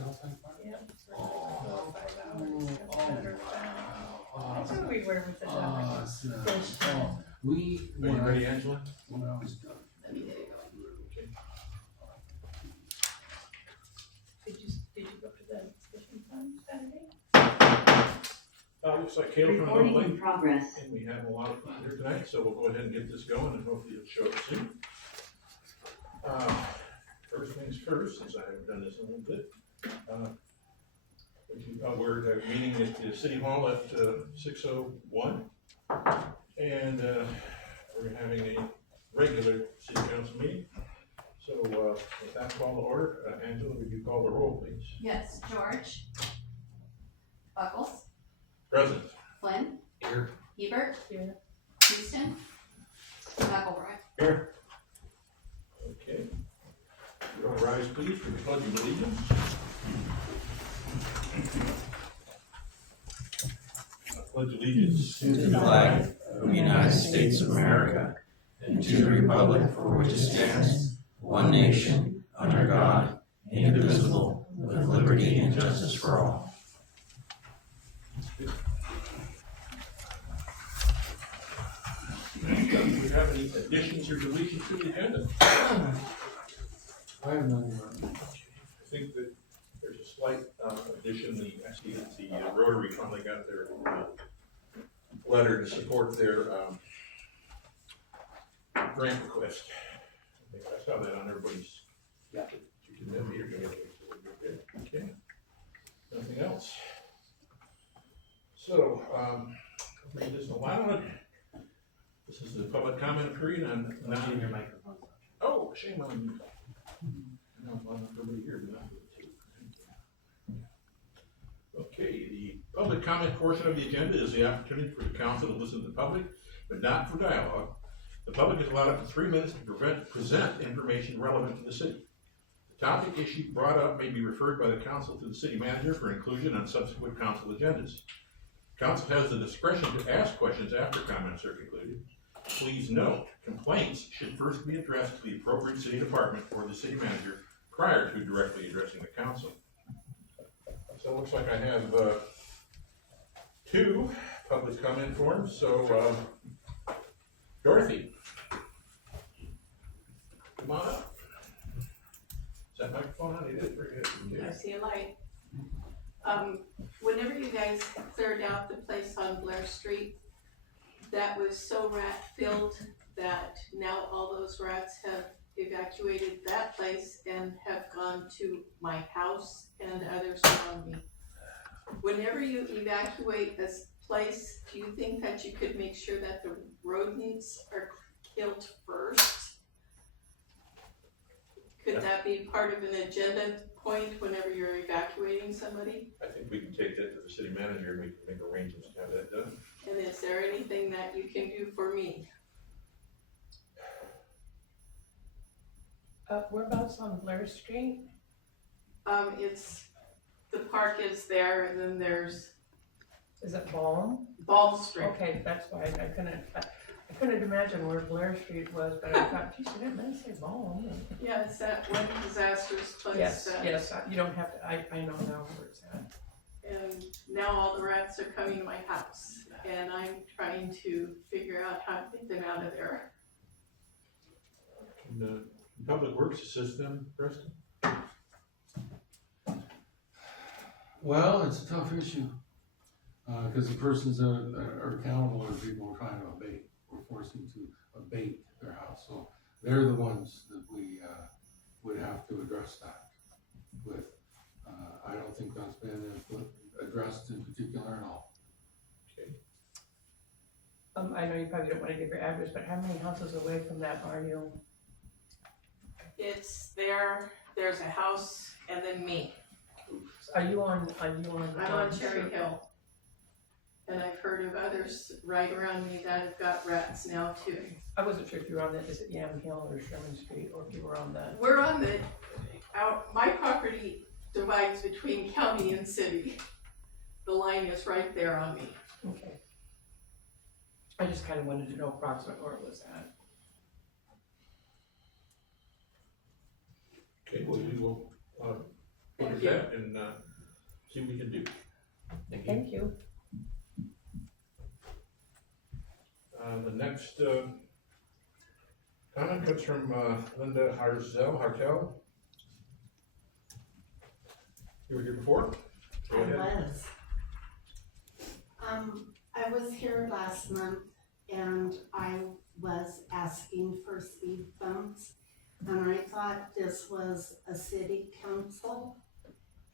south side park? Yeah, it's like 5 hours. That's where we were with the dog. We, Are you ready, Angela? when I was done. Let me get it going. Okay. Did you go to the fishing fund Saturday? Looks like Caleb from Recording Lake, in progress. and we have a lot of fun here tonight, so we'll go ahead and get this going, and hopefully it'll show up soon. First things first, since I haven't done this in a little bit. We're meeting at the City Hall at 6:01, and we're having a regular City Council meeting. So with that call to order, Angela, would you call the roll, please? Yes, George. Buckles. Present. Flynn. Here. Hebert. Here. Houston. McElroy. Here. Okay. You all rise, please, for the pledge of allegiance. I pledge allegiance to the flag of the United States of America and to the republic for which it stands, one nation, under God, indivisible, with liberty and justice for all. Do we have any additions or deletions to the agenda? I have none. I think that there's a slight addition. I see that the Rotary finally got their letter to support their grant request. I think I saw that on everybody's. Yeah. Okay. Nothing else. So, read this aloud. This is the public comment period on Your microphone. Oh, shame on you. No, I'm not everybody here, but okay, the public comment portion of the agenda is the opportunity for the council to listen to the public, but not for dialogue. The public is allowed up to 3 minutes to present information relevant to the city. The topic issue brought up may be referred by the council to the city manager for inclusion on subsequent council agendas. Council has the discretion to ask questions after comments are concluded. Please note, complaints should first be addressed to the appropriate city department or the city manager prior to directly addressing the council. So it looks like I have 2 public comment forms. So Dorothy, come on up. Is that microphone on? It is very good. I see a light. Whenever you guys cleared out the place on Blair Street, that was so rat filled that now all those rats have evacuated that place and have gone to my house and others around me. Whenever you evacuate this place, do you think that you could make sure that the rodents are killed first? Could that be part of an agenda point whenever you're evacuating somebody? I think we can take that to the city manager and we can make arrangements to have that done. And is there anything that you can do for me? Whereabouts on Blair Street? It's, the park is there and then there's Is it Balm? Ball Street. Okay, that's why I couldn't imagine where Blair Street was, but I thought, geez, you didn't say Balm. Yeah, it's that one disastrous place. Yes, that- yes, you don't have to, I know now where it's at. And now all the rats are coming to my house and I'm trying to figure out how to get them out of there. Can Public Works assist them, Preston? Well, it's a tough issue, because the persons that are accountable are people we're trying to abate, we're forcing to abate their house, so they're the ones that we, would have to address that with. I don't think that's been addressed in particular at all. Okay. I know you probably don't wanna give your address, but how many houses away from that are you? It's there, there's a house and then me. Are you on? I'm on Cherry Hill. And I've heard of others right around me that have got rats now too. I wasn't sure if you were on that, is it Yamhill or Sherman Street, or if you were on the. We're on the, my property divides between county and city. The line is right there on me. Okay. I just kinda wanted to know approximately where it was at. Okay, well, we will look at that and, see what we can do. Thank you. Thank you. The next, comment comes from, Linda Hartel. You were here before? Go I ahead. was. I was here last month and I was asking for speed bumps. And I thought this was a city council.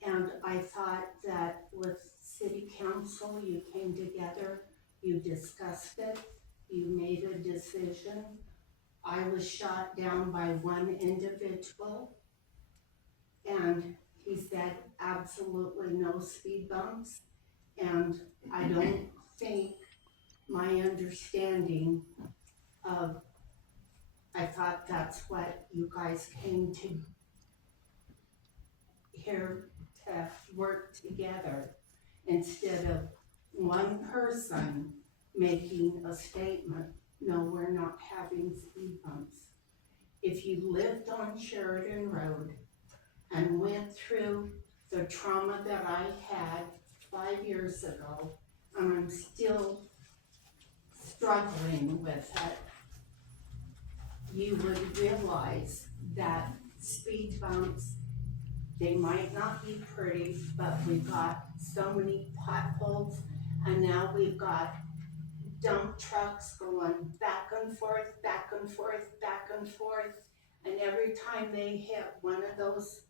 And I thought that with city council, you came together, you discussed it, you made a decision. I was shot down by one individual. And he said absolutely no speed bumps. And I don't think my understanding of, I thought that's what you guys came to here to work together instead of one person making a statement, no, we're not having speed bumps. If you lived on Sheridan Road and went through the trauma that I had 5 years ago, and I'm still struggling with it, you would realize that speed bumps, they might not be pretty, but we've got so many potholes, and now we've got dump trucks going back and forth, back and forth, back and forth, and every time they hit one of those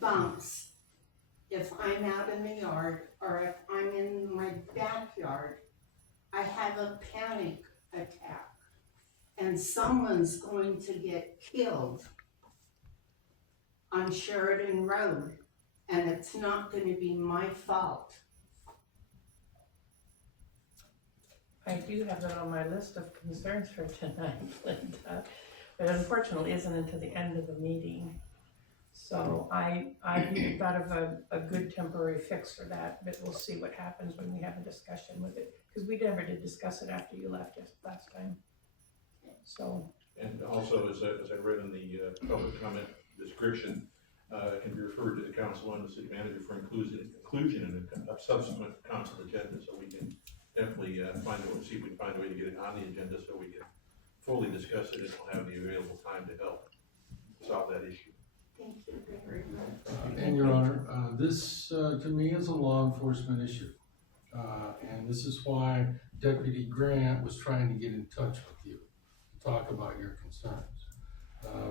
bumps, if I'm out in the yard or if I'm in my backyard, I have a panic attack and someone's going to get killed on Sheridan Road and it's not going to be my fault. I do have it on my list of concerns for tonight, Linda, but unfortunately isn't until the end of the meeting. So I thought of a good temporary fix for that, but we'll see what happens when we have a discussion with it. Because we never did discuss it after you left us last time. So. And also, as I read in the public comment description, it can be referred to the council and the city manager for inclusion in a subsequent council agenda, so we can definitely see if we can find a way to get it on the agenda so we can fully discuss it and we'll have the available time to help solve that issue. Thank you very much. And Your Honor, this to me is a law enforcement issue. And this is why Deputy Grant was trying to get in touch with you to talk about your concerns.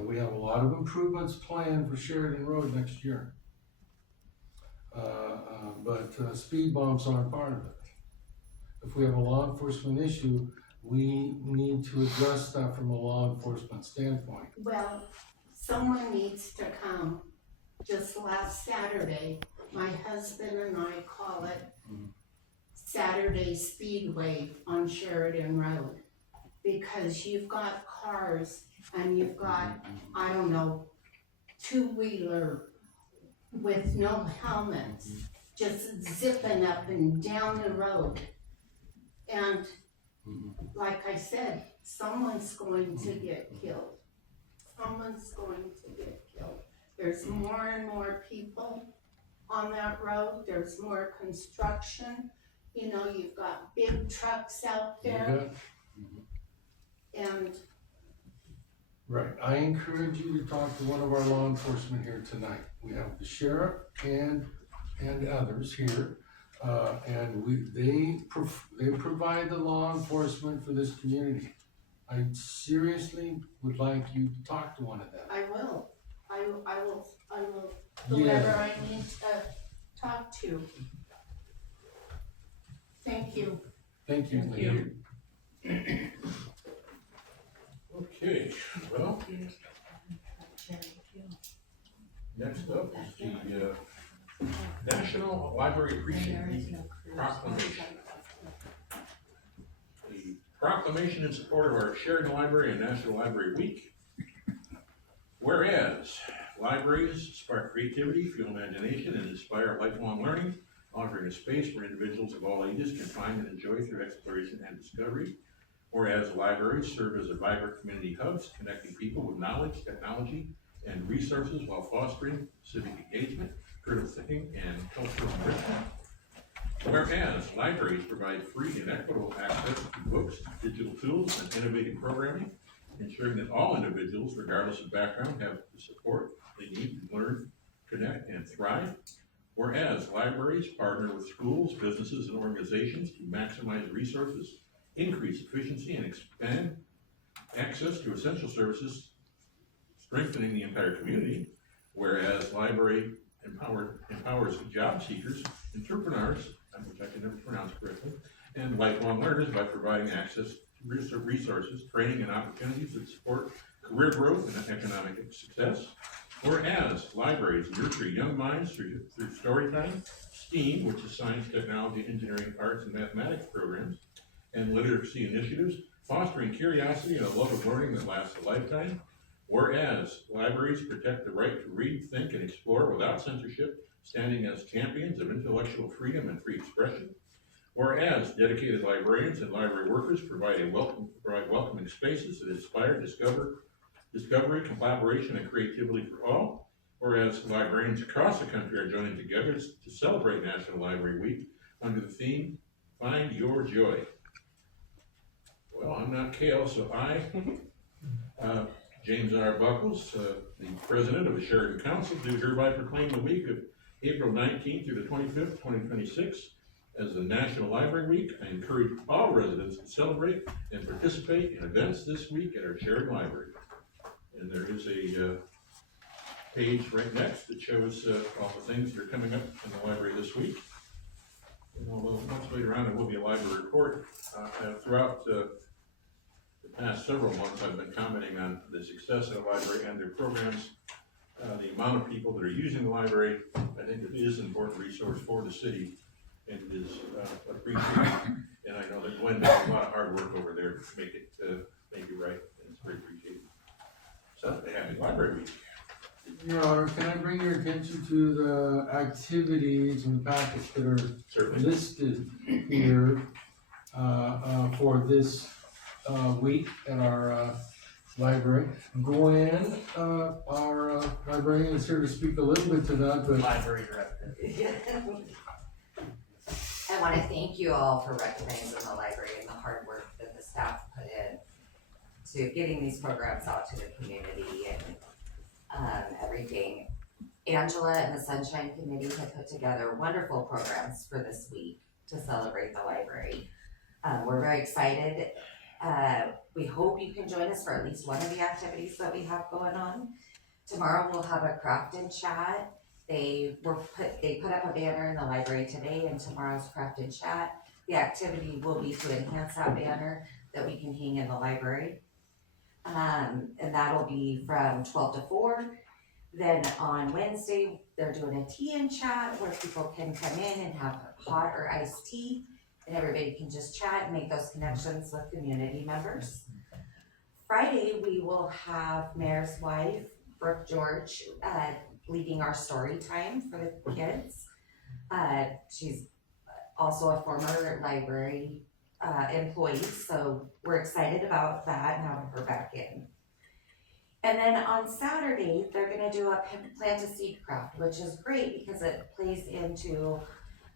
We have a lot of improvements planned for Sheridan Road next year. But speed bumps aren't part of it. If we have a law enforcement issue, we need to address that from a law enforcement standpoint. Well, someone needs to come. Just last Saturday, my husband and I call it Saturday Speedway on Sheridan Road. Because you've got cars and you've got, I don't know, two-wheeler with no helmets, just zipping up and down the road. And like I said, someone's going to get killed. Someone's going to get killed. There's more and more people on that road. There's more construction. You know, you've got big trucks out there. And Right, I encourage you to talk to one of our law enforcement here tonight. We have the sheriff and others here. And they provide the law enforcement for this community. I seriously would like you to talk to one of them. I will whoever I need to talk to. Thank you. Thank you, Thank Leah. you. Okay, well, next up is the National Library Appreciation Week Proclamation. The proclamation in support of our Sheridan Library and National Library Week. Whereas libraries spark creativity, fuel imagination, and inspire lifelong learning, offering a space where individuals of all ages can find and enjoy through exploration and discovery. Whereas libraries serve as a vibrant community hubs, connecting people with knowledge, technology, and resources while fostering civic engagement, critical thinking, and cultural enrichment. Whereas libraries provide free and equitable access to books, digital tools, and innovative programming, ensuring that all individuals, regardless of background, have the support they need to learn, connect, and thrive. Whereas libraries partner with schools, businesses, and organizations to maximize resources, increase efficiency, and expand access to essential services, strengthening the entire community. Whereas library empowers job seekers, entrepreneurs, which I can never pronounce correctly, and lifelong learners by providing access to resources, training, and opportunities that support career growth and economic success. Whereas libraries nurture young minds through storytime, STEAM, which is science, technology, engineering, arts, and mathematics programs, and literacy initiatives, fostering curiosity and a love of learning that lasts a lifetime. Whereas libraries protect the right to read, think, and explore without censorship, standing as champions of intellectual freedom and free expression. Whereas dedicated librarians and library workers provide welcoming spaces that inspire discovery, collaboration, and creativity for all. Whereas librarians across the country are joining together to celebrate National Library Week under the theme, Find Your Joy. Well, I'm not Kale, so I, James R. Buckles, the president of the Sheridan Council, do hereby proclaim the week of April 19th through the 25th, 2026 as the National Library Week. I encourage all residents to celebrate and participate in events this week at our Sheridan Library. And there is a page right next that shows all the things that are coming up in the library this week. And although much later on there will be a library report, throughout the past several months I've been commenting on the success of the library and their programs, the amount of people that are using the library. I think it is an important resource for the city and it is appreciated. And I know that Glenn does a lot of hard work over there to make it right, and it's very appreciated. So, happy Library Week. Your Honor, can I bring your attention to the activities and the packets that are Certainly. listed here for this week at our library? Gwen, our librarian, is here to speak a little bit to that, but Library director. I want to thank you all for recognizing the library and the hard work that the staff put in to getting these programs out to the community and everything. Angela and the Sunshine Committee have put together wonderful programs for this week to celebrate the library. We're very excited. We hope you can join us for at least one of the activities that we have going on. Tomorrow we'll have a craft and chat. They put up a banner in the library today and tomorrow's craft and chat. The activity will be to enhance that banner that we can hang in the library. And that'll be from 12 to 4. Then on Wednesday, they're doing a tea and chat where people can come in and have hot or iced tea and everybody can just chat and make those connections with community members. Friday, we will have Mayor's wife, Brooke George, leading our story time for the kids. She's also a former library employee, so we're excited about that and having her back in. And then on Saturday, they're gonna do a plant a seed craft, which is great because it plays into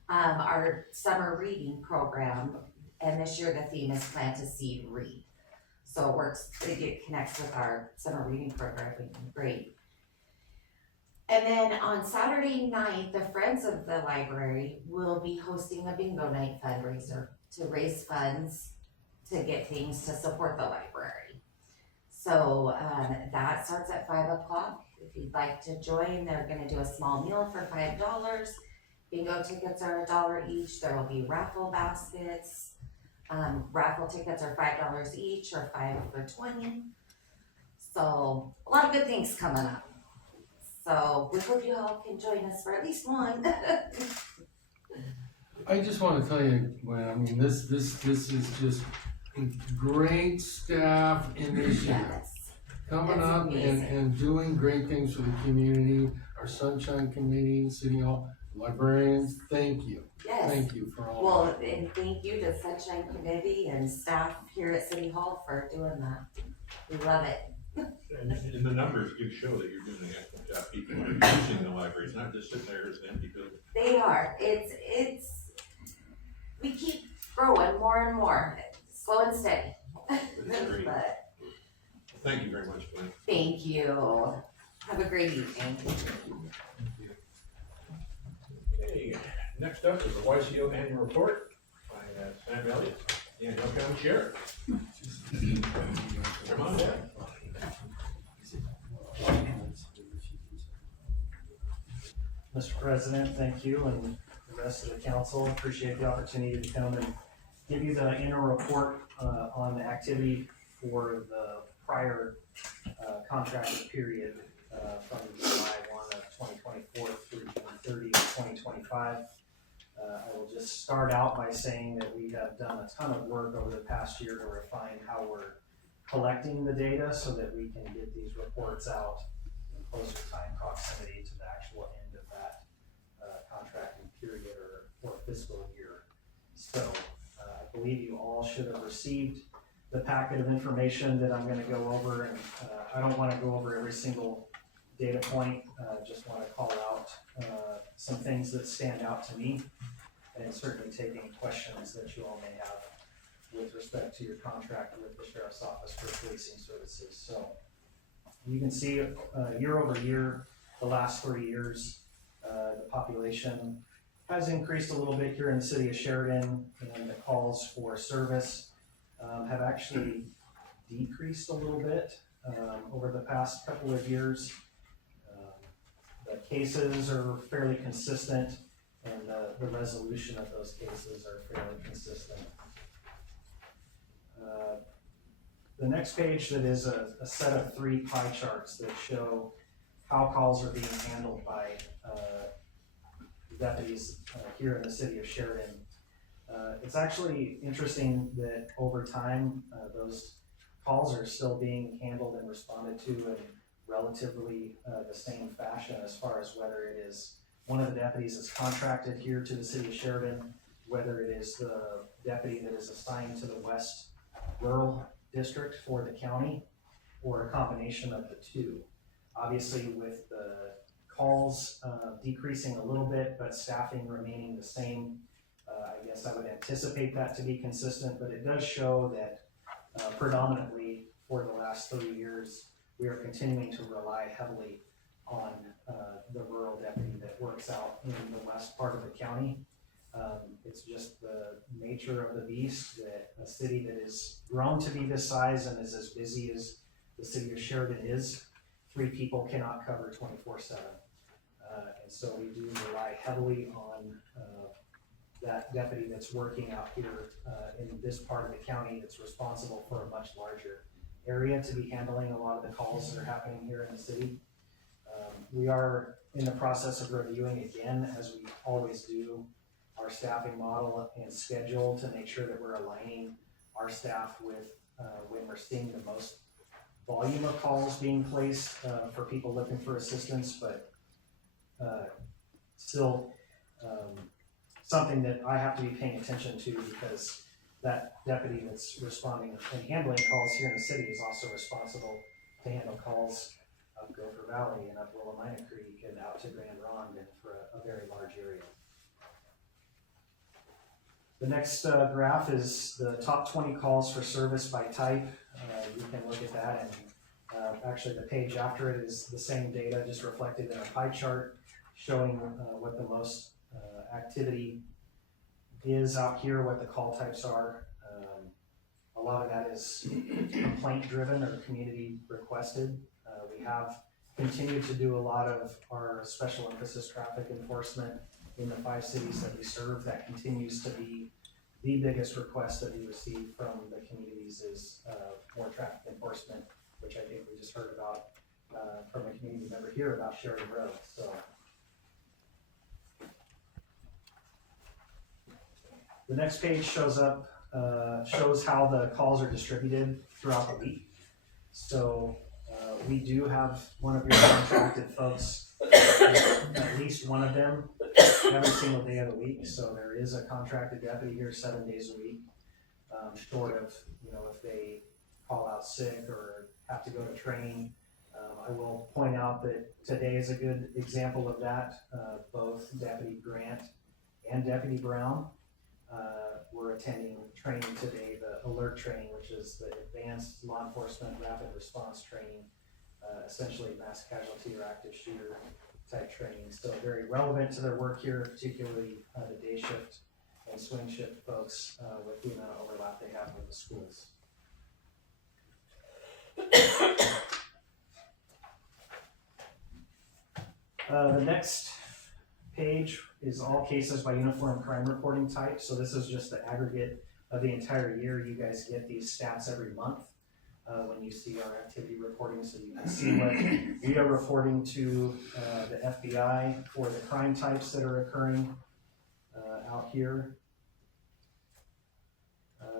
our summer reading program. And this year the theme is plant a seed, read. So it connects with our summer reading program, which is great. And then on Saturday night, the Friends of the Library will be hosting a bingo night fundraiser to raise funds to get things to support the library. So that starts at 5 o'clock. If you'd like to join, they're gonna do a small meal for $5. Bingo tickets are $1 each. There will be raffle baskets. Raffle tickets are $5 each or 5 for 20. So a lot of good things coming up. So we hope you all can join us for at least one. I just want to tell you, Gwen, I mean, this is just a great staff initiative. Yes. Coming That's up amazing. and doing great things for the community, our Sunshine Committee, City Hall, librarians, thank you. Yes. Thank you for all Well, that. and thank you to Sunshine Committee and staff here at City Hall for doing that. We love it. And the numbers do show that you're doing an excellent job. People are using the library. It's not just sitting there as an empty building. They are, we keep growing more and more, slow and steady. That's great. But Thank you very much, Glenn. thank you. Have a great evening. Okay, next up is the YCO annual report by Sam Elliot, Yamhill County Sheriff. Come on down. Mr. President, thank you, and the rest of the council, appreciate the opportunity to come and give you the annual report on the activity for the prior contracted period from July 1 of 2024 through June 30 of 2025. I will just start out by saying that we have done a ton of work over the past year to refine how we're collecting the data so that we can get these reports out in closer time proximity to the actual end of that contracting period or fiscal year. So I believe you all should have received the packet of information that I'm going to go over, and I don't want to go over every single data point, just want to call out some things that stand out to me, and certainly take any questions that you all may have with respect to your contract with the Sheriff's Office for policing services. So you can see year over year, the last 3 years, the population has increased a little bit here in the city of Sheridan, and the calls for service have actually decreased a little bit over the past couple of years. The cases are fairly consistent, and the resolution of those cases are fairly consistent. The next page that is a set of 3 pie charts that show how calls are being handled by deputies here in the city of Sheridan. It's actually interesting that over time, those calls are still being handled and responded to in relatively the same fashion, as far as whether it is one of the deputies that's contracted here to the city of Sheridan, whether it is the deputy that is assigned to the West Rural District for the county, or a combination of the two. Obviously, with the calls decreasing a little bit, but staffing remaining the same, I guess I would anticipate that to be consistent, but it does show that predominantly for the last 3 years, we are continuing to rely heavily on the rural deputy that works out in the west part of the county. It's just the nature of the beast that a city that is grown to be this size and is as busy as the city of Sheridan is, 3 people cannot cover 24/7. And so we do rely heavily on that deputy that's working out here in this part of the county that's responsible for a much larger area to be handling a lot of the calls that are happening here in the city. We are in the process of reviewing again, as we always do, our staffing model and schedule to make sure that we're aligning our staff with when we're seeing the most volume of calls being placed for people looking for assistance, but still something that I have to be paying attention to, because that deputy that's responding and handling calls here in the city is also responsible to handle calls up Gopher Valley and up Willamina Creek and out to Grand Ronde and for a very large area. The next graph is the top 20 calls for service by type. You can look at that, and actually the page after it is the same data, just reflected in a pie chart showing what the most activity is out here, what the call types are. A lot of that is complaint driven or community requested. We have continued to do a lot of our special emphasis traffic enforcement in the 5 cities that we serve. That continues to be the biggest request that we receive from the communities is more traffic enforcement, which I think we just heard about from a community member here about Sheridan Road. So the next page shows how the calls are distributed throughout the week. So we do have one of your contracted folks, at least one of them, every single day of the week. So there is a contracted deputy here 7 days a week, short of, if they call out sick or have to go to training. I will point out that today is a good example of that. Both Deputy Grant and Deputy Brown were attending training today, the alert training, which is the advanced law enforcement rapid response training, essentially mass casualty or active shooter type training. So very relevant to their work here, particularly the day shift and swing shift folks with the amount of overlap they have with the schools. The next page is all cases by uniform crime reporting type. So this is just the aggregate of the entire year. You guys get these stats every month when you see our activity reporting, so you can see what we are reporting to the FBI for the crime types that are occurring out here.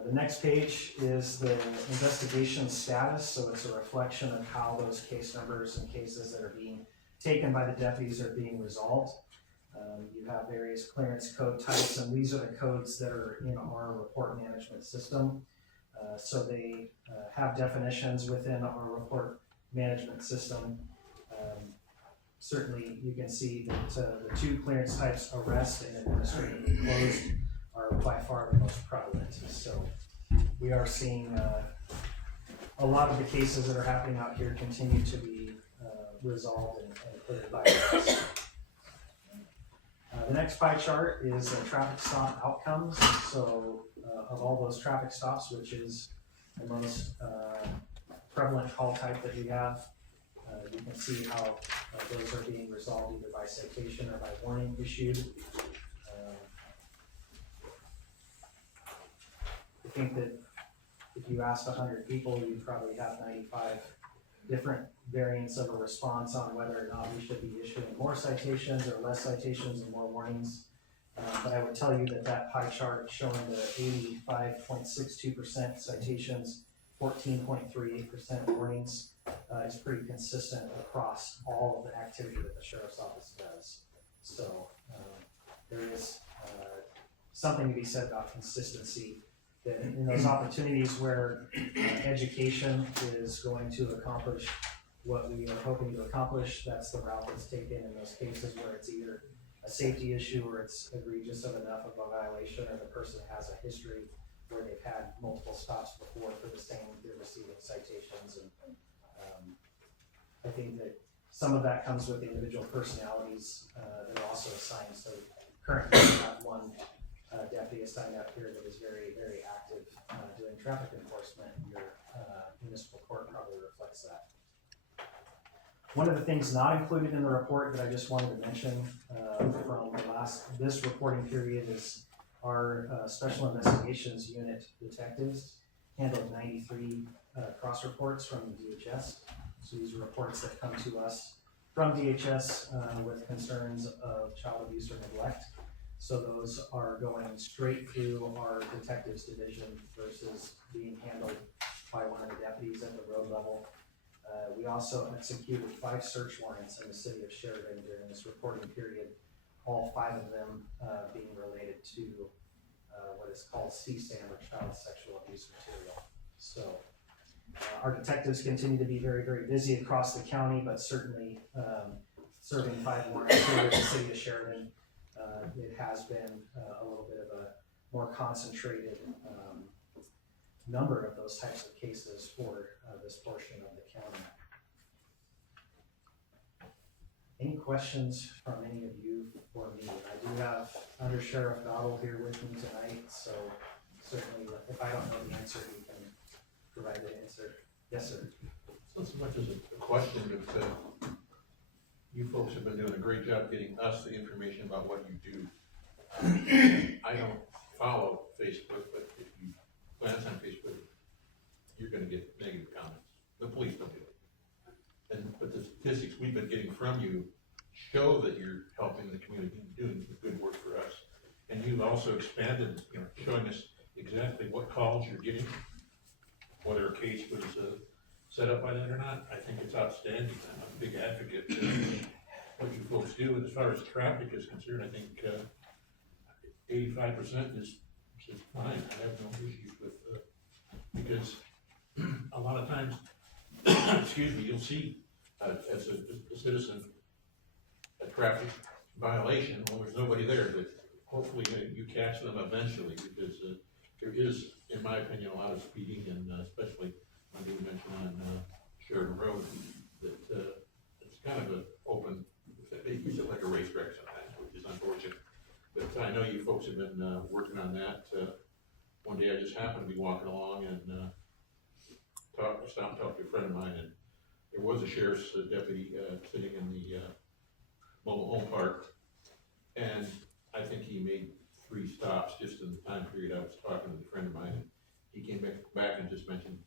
The next page is the investigation status, so it's a reflection of how those case numbers and cases that are being taken by the deputies are being resolved. You have various clearance code types, and these are the codes that are in our report management system. So they have definitions within our report management system. Certainly you can see that the two clearance types, arrest and administratively closed, are by far the most prevalent. So we are seeing a lot of the cases that are happening out here continue to be resolved and cleared by us. The next pie chart is traffic stop outcomes. So of all those traffic stops, which is the most prevalent call type that we have, you can see how those are being resolved either by citation or by warning issued. I think that if you asked 100 people, you'd probably have 95 different variants of a response on whether or not we should be issuing more citations or less citations and more warnings. But I would tell you that that pie chart showing the 85.62% citations, 14.38% warnings is pretty consistent across all of the activity that the Sheriff's Office does. So there is something to be said about consistency, that in those opportunities where education is going to accomplish what we are hoping to accomplish, that's the route that's taken in those cases where it's either a safety issue or it's egregious of enough of a violation, or the person has a history where they've had multiple stops before for the same, they're receiving citations. And I think that some of that comes with individual personalities that are also assigned. So currently we have one deputy assigned up here that is very, very active doing traffic enforcement, and your municipal court probably reflects that. One of the things not included in the report that I just wanted to mention from this reporting period is our Special Investigations Unit detectives handled 93 cross reports from DHS. So these are reports that come to us from DHS with concerns of child abuse or neglect. So those are going straight through our detectives division versus being handled by one of the deputies at the road level. We also executed 5 search warrants in the city of Sheridan during this reporting period, all 5 of them being related to what is called CSAM, or child sexual abuse material. So our detectives continue to be very, very busy across the county, but certainly serving 5 warrants here in the city of Sheridan, it has been a little bit of a more concentrated number of those types of cases for this portion of the county. Any questions from any of you for me? I do have Under Sheriff Dowdle here with me tonight, so certainly if I don't know the answer, he can provide the answer. Yes, sir. It's not so much as a question, but you folks have been doing a great job getting us the information about what you do. I don't follow Facebook, but if you glance on Facebook, you're gonna get negative comments. The police don't do it. But the statistics we've been getting from you show that you're helping the community and doing good work for us. And you've also expanded, showing us exactly what calls you're getting, whether a case was set up by that or not. I think it's outstanding. I'm a big advocate of what you folks do. And as far as traffic is concerned, I think 85% is fine. I have no issues with because a lot of times excuse me, you'll see, as a citizen, a traffic violation, well, there's nobody there, but hopefully you catch them eventually, because there is, in my opinion, a lot of speeding, and especially, I did mention on Sheridan Road, that it's kind of an open, they use it like a racetrack sometimes, which is unfortunate. But I know you folks have been working on that. One day I just happened to be walking along and stopped and talked to a friend of mine, and there was a sheriff's deputy sitting in the mobile home park, and I think he made 3 stops just in the time period I was talking with a friend of mine, and he came back and just mentioned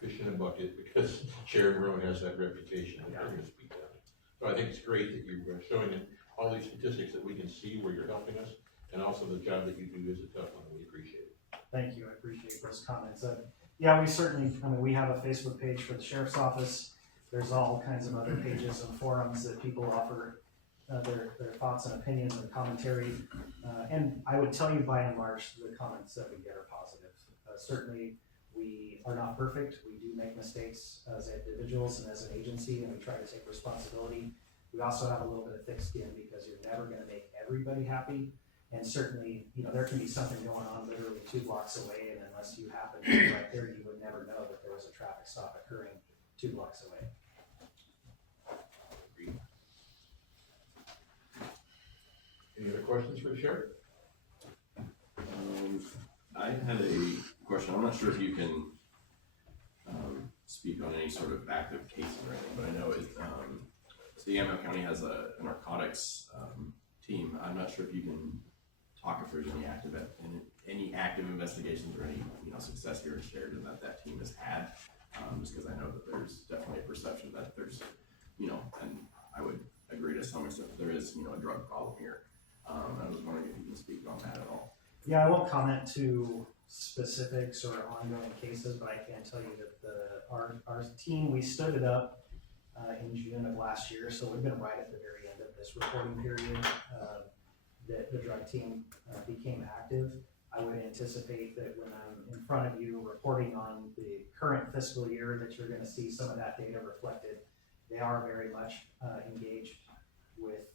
fish in a bucket, because Sheridan Road has that reputation, and they're gonna speak down it. So I think it's great that you're showing it, all these statistics that we can see where you're helping us, and also the job that you do is a tough one, and we appreciate it. Thank you, I appreciate those comments. Yeah, we certainly, I mean, we have a Facebook page for the sheriff's office. There's all kinds of other pages and forums that people offer their thoughts and opinions and commentary. And I would tell you, by and large, the comments that we get are positive. Certainly, we are not perfect. We do make mistakes as individuals and as an agency, and we try to take responsibility. We also have a little bit of thick skin, because you're never gonna make everybody happy. And certainly, you know, there can be something going on literally 2 blocks away, and unless you happen to be right there, you would never know that there was a traffic stop occurring 2 blocks away. Any other questions for the sheriff? I had a question. I'm not sure if you can speak on any sort of active cases or anything, but I know so the Yamhill County has a narcotics team. I'm not sure if you can talk if there's any active investigations or any success here in Sheridan that team has had. Just because I know that there's definitely a perception that there's and I would agree to some extent that there is a drug problem here. I was wondering if you can speak on that at all. Yeah, I won't comment to specifics or ongoing cases, but I can tell you that our team, we stood it up in June of last year, so we've been right at the very end of this reporting period that the drug team became active. I would anticipate that when I'm in front of you reporting on the current fiscal year, that you're going to see some of that data reflected. They are very much engaged with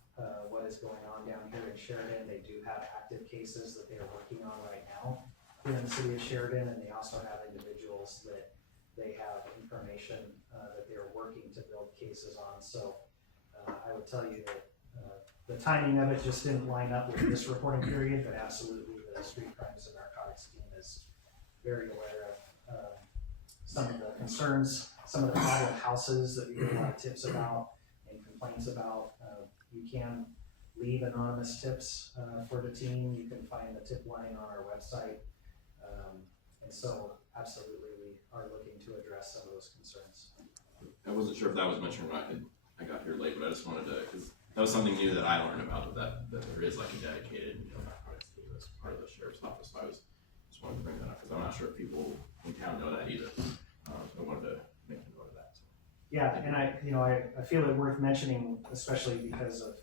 what is going on down here in Sheridan. They do have active cases that they are working on right now here in the city of Sheridan, and they also have individuals that they have information that they're working to build cases on. So I would tell you that the timing of it just didn't line up with this reporting period, but absolutely the street crimes and narcotics team is very aware of some of the concerns, some of the problem houses that we get a lot of tips about and complaints about. You can leave anonymous tips for the team. You can find the tip line on our website. And so absolutely we are looking to address some of those concerns. I wasn't sure if that was mentioned or not. I got here late, but I just wanted to, because that was something new that I learned about, that there is like a dedicated narcotics team as part of the sheriff's office. So I just wanted to bring that up, because I'm not sure if people in town know that either. So I wanted to make a note of that. So. Yeah, and I feel it worth mentioning, especially because of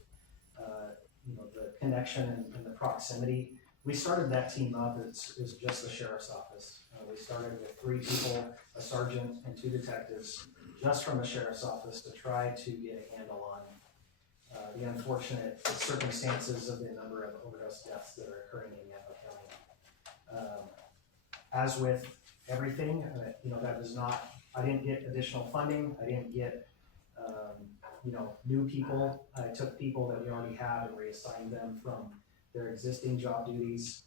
the connection and the proximity. We started that team up as just the sheriff's office. We started with 3 people, a sergeant and 2 detectives, just from the sheriff's office, to try to get a handle on the unfortunate circumstances of the number of overdose deaths that are occurring in Yamhill County. As with everything, that was not, I didn't get additional funding. I didn't get, new people. I took people that we already had and reassigned them from their existing job duties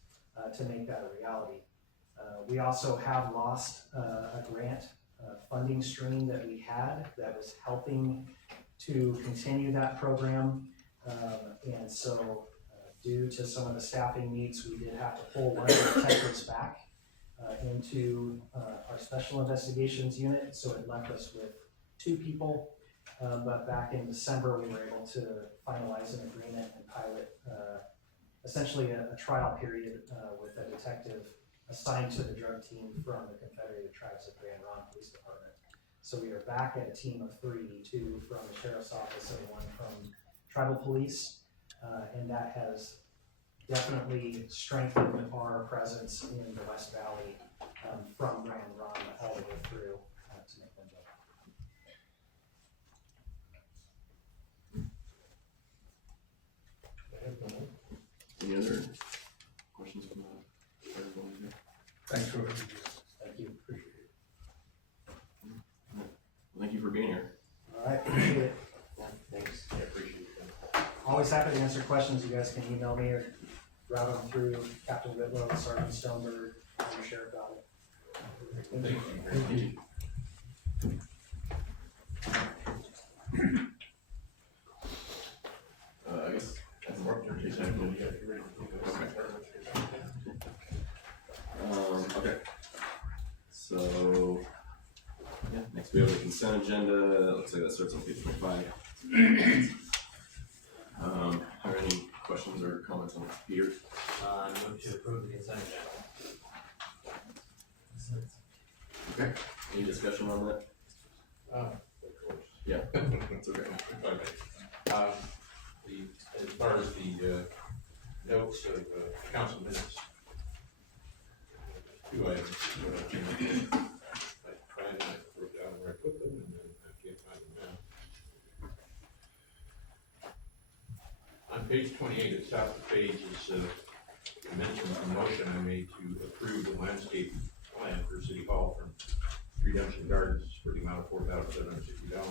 to make that a reality. We also have lost a grant funding stream that we had that was helping to continue that program. And so due to some of the staffing needs, we did have to pull one of the detectives back into our special investigations unit. So it left us with 2 people. But back in December, we were able to finalize an agreement and pilot essentially a trial period with a detective assigned to the drug team from the Confederated Tribes of Grand Ronde Police Department. So we are back at a team of 3, 2 from the Sheriff's Office and 1 from Tribal Police, and that has definitely strengthened our presence in the West Valley from Grand Ronde all the way through to make them better. always happy to answer questions. You guys can email me or route them through Captain Whitlow, Sergeant Stoneberg, or Sheriff got it. Thank you. I guess that's more than you said, but you got to be ready to Okay. So, yeah, next we have the consent agenda. It looks like that starts on page 25. Are any questions or comments on this, Peter? Move to approve the consent agenda. Okay. Any discussion on that? Of course. Yeah, that's okay. As far as the notes of council minutes, two items. I tried and I wrote down where I put them and then I can't find them now. On page 28, at the top of the page is mentioned the motion I made to approve the landscape plan for City Hall from Redemption Gardens for the amount of $4,760.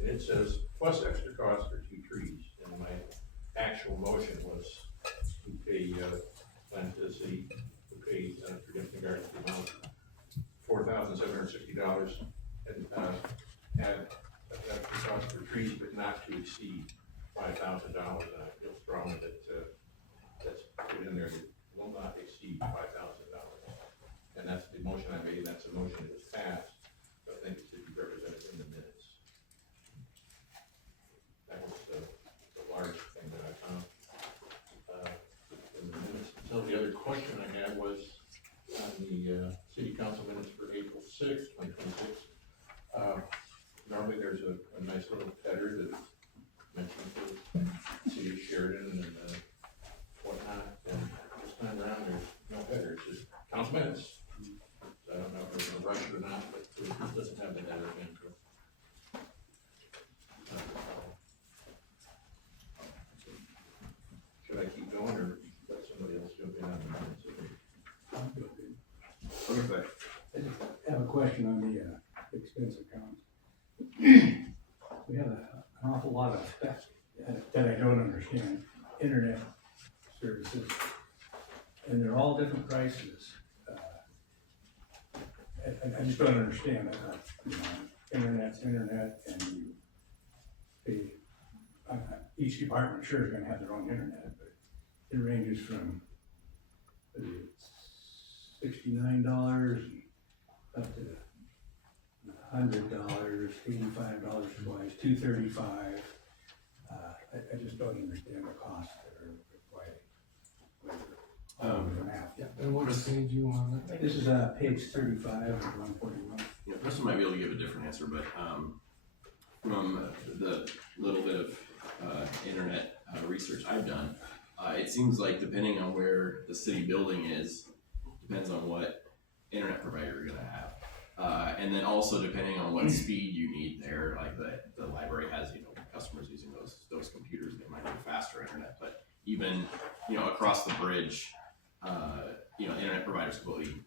And it says, plus extra cost for 2 trees. And my actual motion was to pay, land to the city, to pay Redemption Gardens the amount of $4,760 and add extra cost for trees, but not to exceed $5,000. And I feel strongly that that's put in there that will not exceed $5,000. And that's the motion I made, and that's the motion that was passed. So I think it should be represented in the minutes. That was the large thing that I found in the minutes. So the other question I had was on the city council minutes for April 6th, 2026. Normally there's a nice little header that mentions the city of Sheridan and whatnot. And this time around there's no header, it's just council minutes. So I don't know if there's a rush or not, but this doesn't have the header in it. Should I keep going or let somebody else jump in on the minutes? Okay. I just have a question on the expense account. We have an awful lot of that I don't understand, internet services, and they're all different prices. I just don't understand. I thought, internet's internet, and you pay, each department sure is gonna have their own internet, but it ranges from $69 up to $100, $85 twice, $235. I just don't understand the costs that are required. And what page you on that? This is page 35 of 141. Yeah, Preston might be able to give a different answer, but from the little bit of internet research I've done, it seems like depending on where the city building is, depends on what internet provider you're gonna have. And then also depending on what speed you need there, like the library has, customers using those computers, they might need faster internet, but even, across the bridge, internet providers completely,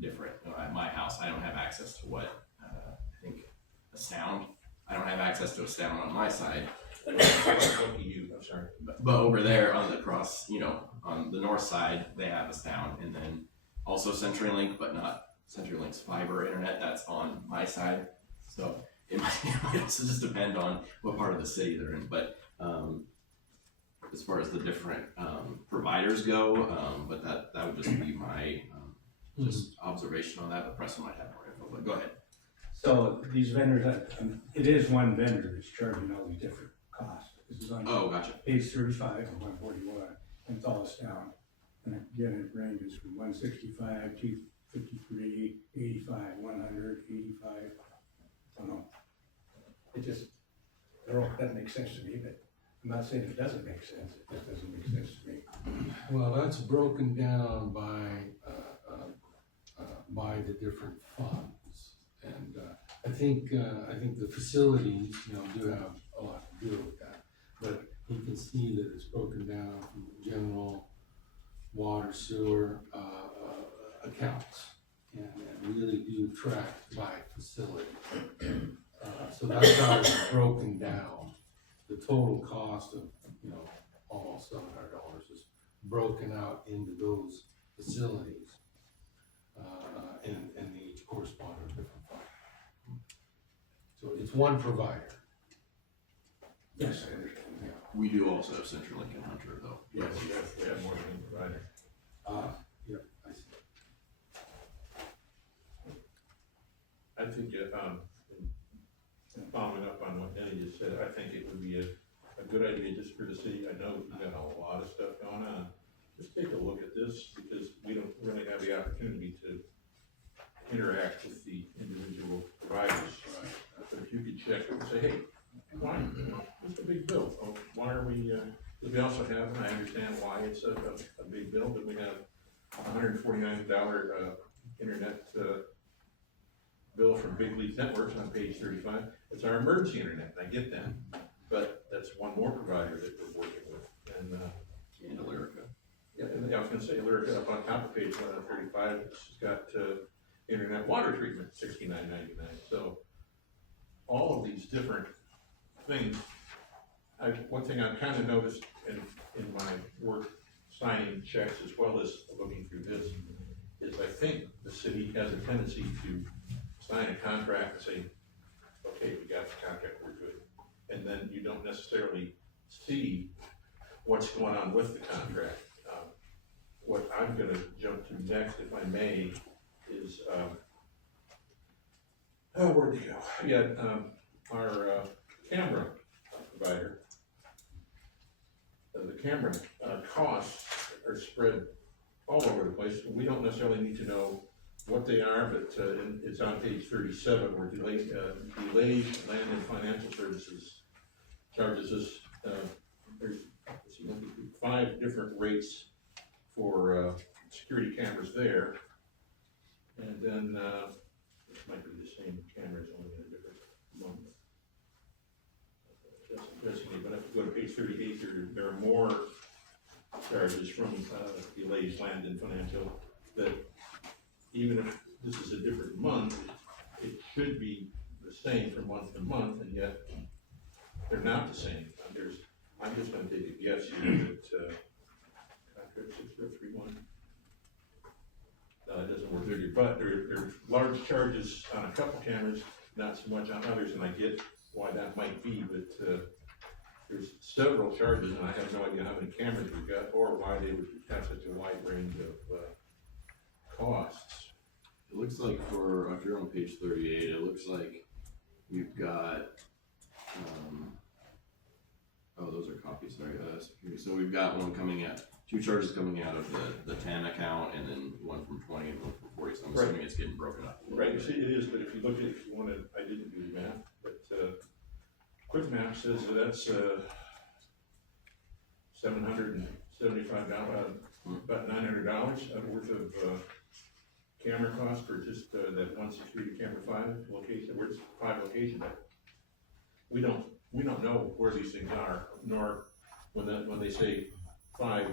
different. At my house, I don't have access to what, I think, a sound. I don't have access to a sound on my side. I'm sorry. But over there on the cross, on the north side, they have a sound, and then also CenturyLink, but not CenturyLink's fiber internet. That's on my side. So it might also just depend on what part of the city they're in. But as far as the different providers go, but that would just be my just observation on that. But Preston might have more info. But go ahead. So these vendors, it is one vendor that's charging all these different costs. This is on Gotcha. page 35 of 141, and it's all down. And again, it ranges from 165, 253, 85, 100, 85. I don't know. It just, that makes sense to me, but I'm not saying it doesn't make sense. It just doesn't make sense to me. Well, that's broken down by the different funds. And I think the facilities, do have a lot to do with that. But you can see that it's broken down from general water, sewer accounts, and really do track by facility. So that's how it's broken down. The total cost of you know, almost $700 is broken out into those facilities. And they each correspond to a different fund. So it's one provider. Yes, I understand, yeah. We do also have CenturyLink and Hunter though. Yes, we have more than one provider. Yeah, I see. I think, following up on what Denny just said, I think it would be a good idea just for the city. I know we've got a lot of stuff going on. Just take a look at this, because we don't really have the opportunity to interact with the individual providers. But if you could check and say, hey, why, what's the big bill? Oh, why are we, we also have, and I understand why it's a big bill, but we have $149 internet bill from Big Leaf Networks on page 35. It's our emergency internet, and I get that, but that's one more provider that we're working with. And Illyrica. yeah, and I was gonna say, Illyrica up on top of page 135, it's got internet water treatment, $69.99. So all of these different things. One thing I've kind of noticed in my work signing checks as well as looking through this is I think the city has a tendency to sign a contract and say, okay, we got the contract, we're good. And then you don't necessarily see what's going on with the contract. What I'm gonna jump to next, if I may, is, where'd it go? Yeah, our camera provider. The camera costs are spread all over the place. We don't necessarily need to know what they are, but it's on page 37 where Delays Land and Financial Services charges us, there's 5 different rates for security cameras there. And then, it might be the same cameras, only in a different month. That's impressing me, but if you go to page 38, there are more charges from Delays Land and Financial that even if this is a different month, it should be the same from month to month, and yet they're not the same. I'm just gonna take a guess here that, contract 6031. It doesn't work there, but there are large charges on a couple cameras, not so much on others, and I get why that might be, but, there's several charges, and I have no idea how many cameras we've got, or why they would have such a wide range of, costs. It looks like for, if you're on page 38, it looks like we've got, oh, those are copies, sorry, so we've got one coming at, 2 charges coming out of the 10 account, and then one from 20 and one from 40, so I'm assuming it's getting broken up. Right, you see, it is, but if you look at, if you wanna, I didn't do the math, but, Quick Map says that that's, $775, about $900 worth of, camera cost for just, that one security camera 5 location, where it's 5 locations. We don't know where these things are, nor when they say 5,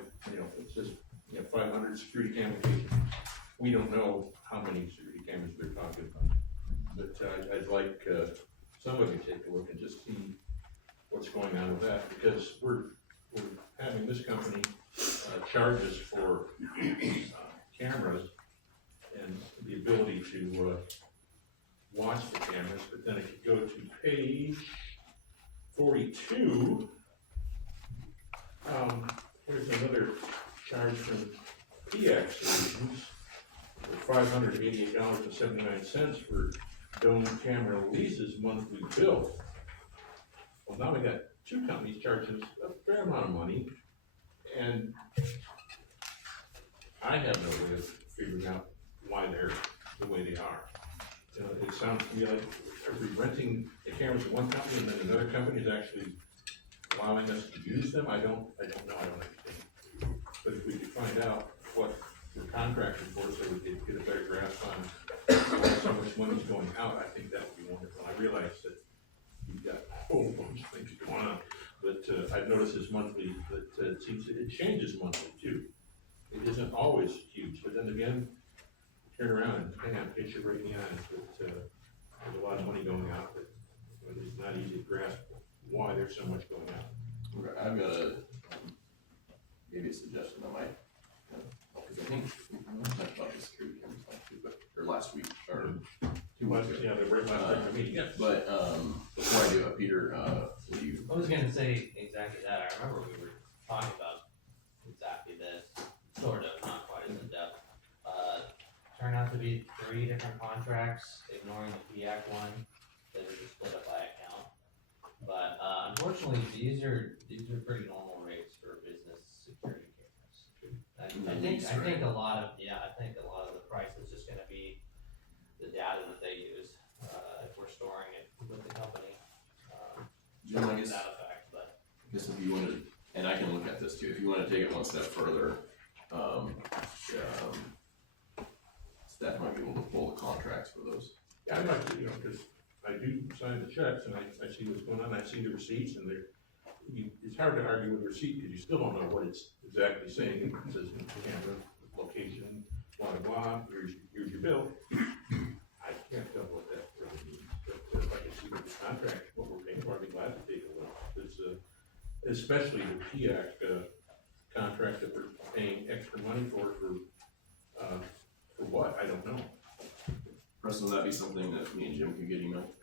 it's just, 500 security camera locations. We don't know how many security cameras they're talking about. But I'd like somebody to take a look and just see what's going on with that, because we're having this company charge us for cameras and the ability to watch the cameras, but then if you go to page 42, here's another charge from PX Solutions for $588.79 for dome camera leases monthly bill. Well, now we got 2 companies charging us a fair amount of money, and I have no way of figuring out why they're the way they are. It sounds to me like, are we renting the cameras to one company and then another company is actually allowing us to use them? I don't know, I don't understand. But if we could find out what we're contracting for, so we could get a better grasp on how much money's going out, I think that would be wonderful. I realize that you've got a whole bunch of things going on, but I've noticed this monthly, that it changes monthly too. It isn't always huge, but then again, turn around and bam, hit you right in the eyes that there's a lot of money going out, but it's not easy to grasp why there's so much going out. Okay, I've got maybe a suggestion that might, because I think we talked about the security cameras last week, or last week, or 2 months ago. Yeah, they're right last regular meeting, yes. But, before I do it, Peter, will you? I was gonna say exactly that. I remember we were talking about exactly this, sort of, not quite as in depth. Turned out to be 3 different contracts, ignoring the PAC one, that are just split up by account. But, unfortunately, these are pretty normal rates for business security cameras. I think a lot of the price is just gonna be the data that they use, if we're storing it with the company. Jim, I to guess, that effect, but. I guess if you wanted, and I can look at this too, if you wanna take it one step further, staff might be able to pull the contracts for those. Yeah, I'd like to, because I do sign the checks and I see what's going on, I see the receipts and it's hard to argue with a receipt because you still don't know what it's exactly saying. It says camera, location, blah, blah, blah, here's your bill. I can't tell what that really means, but if I can see what the contract, what we're paying for, I'd be glad to take a look. It's, especially the PIAC, contract that we're paying extra money for what? I don't know. Preston, would that be something that me and Jim could get emailed?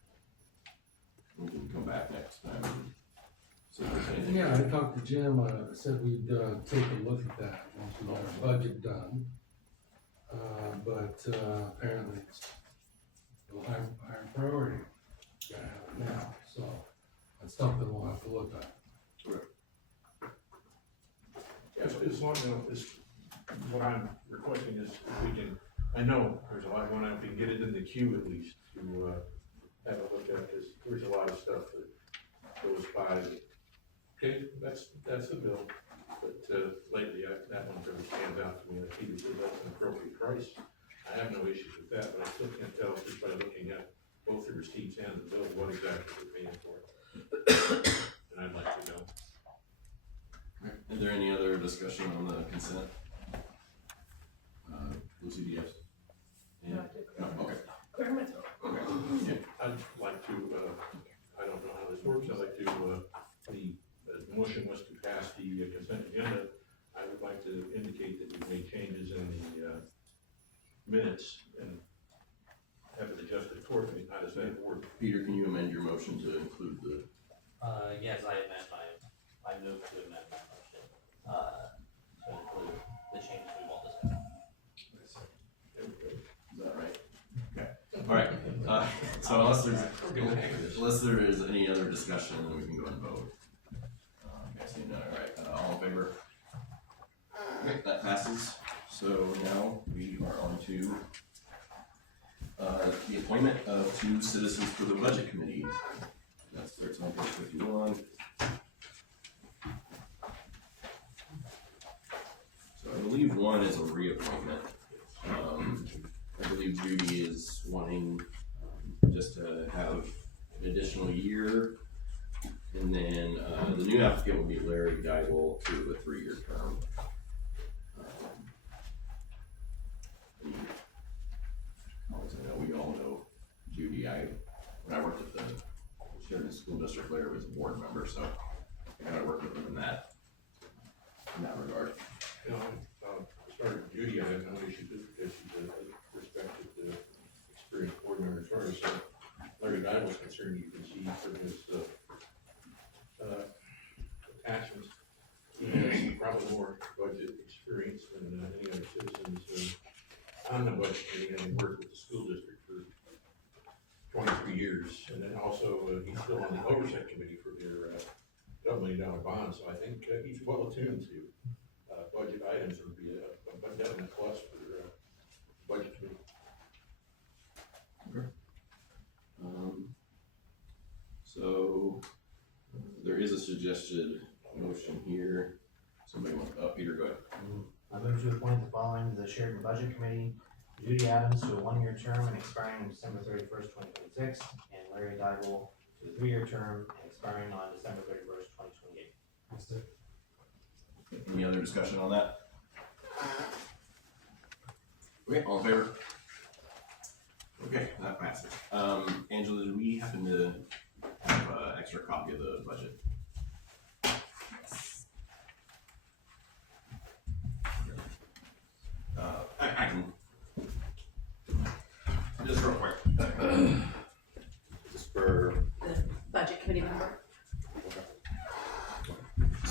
We can come back next time and see if there's anything. Yeah, I talked to Jim, said we'd, take a look at that once we got our budget done. But apparently it's a higher priority, gotta have it now, so that's something we'll have to look at. Yeah, so as long as, what I'm requesting is if we can, I know there's a lot going on, if we can get it in the queue at least to, have a look at, because there's a lot of stuff that goes by. Okay, that's the bill, but, lately, that one really stands out to me, like Peter said, that's an appropriate price. I have no issues with that, but I still can't tell just by looking at both the receipts and the bill, what exactly we're paying for. And I'd like to know. Is there any other discussion on the consent? Lucy, do you have? No, Okay. Procurement. Okay. Yeah. I'd like to, I don't know how this works, I'd like to, the motion was to pass the consent agenda. I would like to indicate that we've made changes in the, minutes and have it adjusted accordingly. How does that work? Peter, can you amend your motion to include the? Yes, I move to amend my motion, to include the changes we've all discussed. Is that right? Okay. All right. So unless there is any other discussion, then we can go and vote. Okay, seeing none. All right. All in favor? Okay, that passes. So now we are on to the appointment of 2 citizens for the budget committee. That starts on page 51. So I believe one is a reappointment. I believe Judy is wanting just to have an additional year. And then the new applicant will be Larry Geibel to a 3-year term. I know we all know Judy. When I worked at the Sheridan School District, Larry was a board member, so I gotta work with him in that regard. You know, as far as Judy, I have no issues with because she's a respected, experienced board member. As far as Larry Dye was concerned, you can see from his, attachments, he has probably more budget experience than any other citizens, on the budget committee, having worked with the school district for 23 years. And then also, he's still on the oversight committee for their, $12 million bond, so I think he's well attuned to budget items. Would be a definite plus for budget committee. Okay. So there is a suggested motion here. Somebody want, Peter, go ahead. I move to appoint the following to the Sheridan Budget Committee: Judy Adams to a 1-year term and expiring on December 31st, 2026, and Larry Geibel to a 3-year term and expiring on December 31st, 2028. Any other discussion on that? Okay, all in favor? Okay, that passes. Angela, do we happen to have an extra copy of the budget?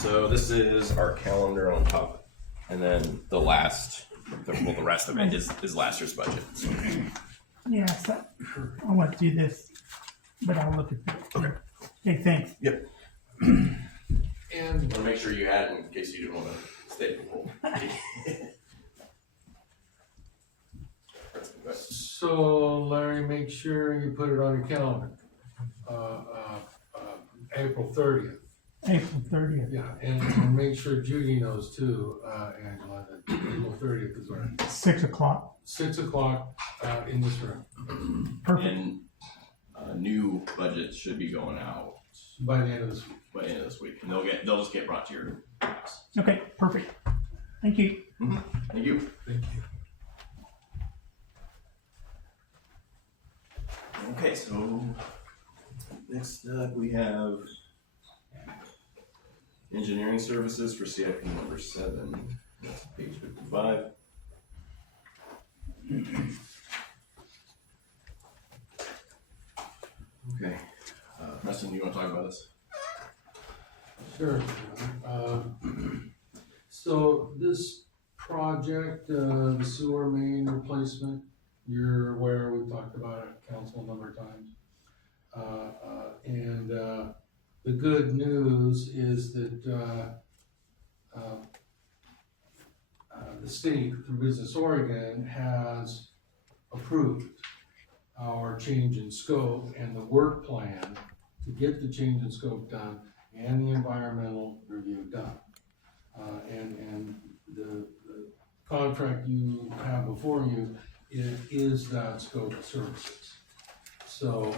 So this is our calendar on top, and then the rest of it is last year's budget. So. Yeah, so I want to do this, but I'll look at it. Okay. Okay, thanks. Yep. And Want to make sure you had it in case you didn't want to stay full. so Larry, make sure you put it on your calendar. April 30th. April 30th. Yeah, and make sure Judy knows too, Angela, that April 30th is our 6 o'clock. 6 o'clock, in this room, Perfect. And new budgets should be going out by the end of this week. by the end of this week, and they'll just get brought to your house. Okay, perfect. Thank you. Mm-hmm. Thank you. Thank you. Okay, so next up we have engineering services for CIP number 7. That's page 55. Okay, Preston, you want to talk about this? Sure. So this project, the sewer main replacement, you're aware, we've talked about it at council a number of times. And the good news is that the state, through Business Oregon, has approved our change in scope and the work plan to get the change in scope done and the environmental review done. And the contract you have before you is that scope of services. So,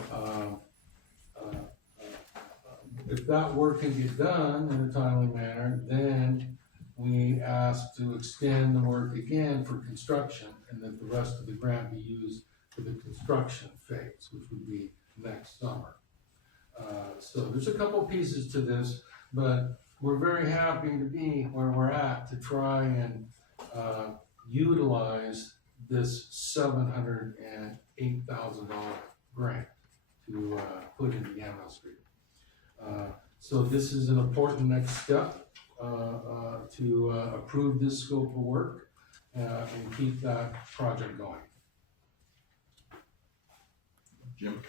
if that work can get done in a timely manner, then we ask to extend the work again for construction, and that the rest of the grant be used for the construction phase, which would be next summer. So there's a couple pieces to this, but we're very happy to be where we're at to try and utilize this $708,000 grant to put into Yamhill Street. So this is an important next step to approve this scope of work and keep that project going. Jim?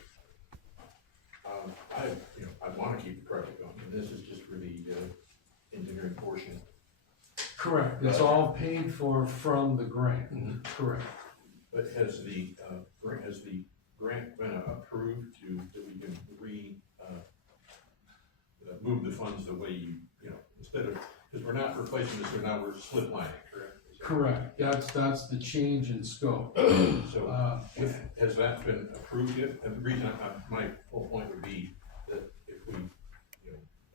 I want to keep the project going, and this is just for the engineering portion. Correct, it's all paid for from the grant, correct. But has the grant been approved that we can move the funds the way you know, instead of, because we're not replacing this, so now we're slip lining, correct? Correct, that's the change in scope. So, has that been approved yet? And the reason, my whole point would be that if we,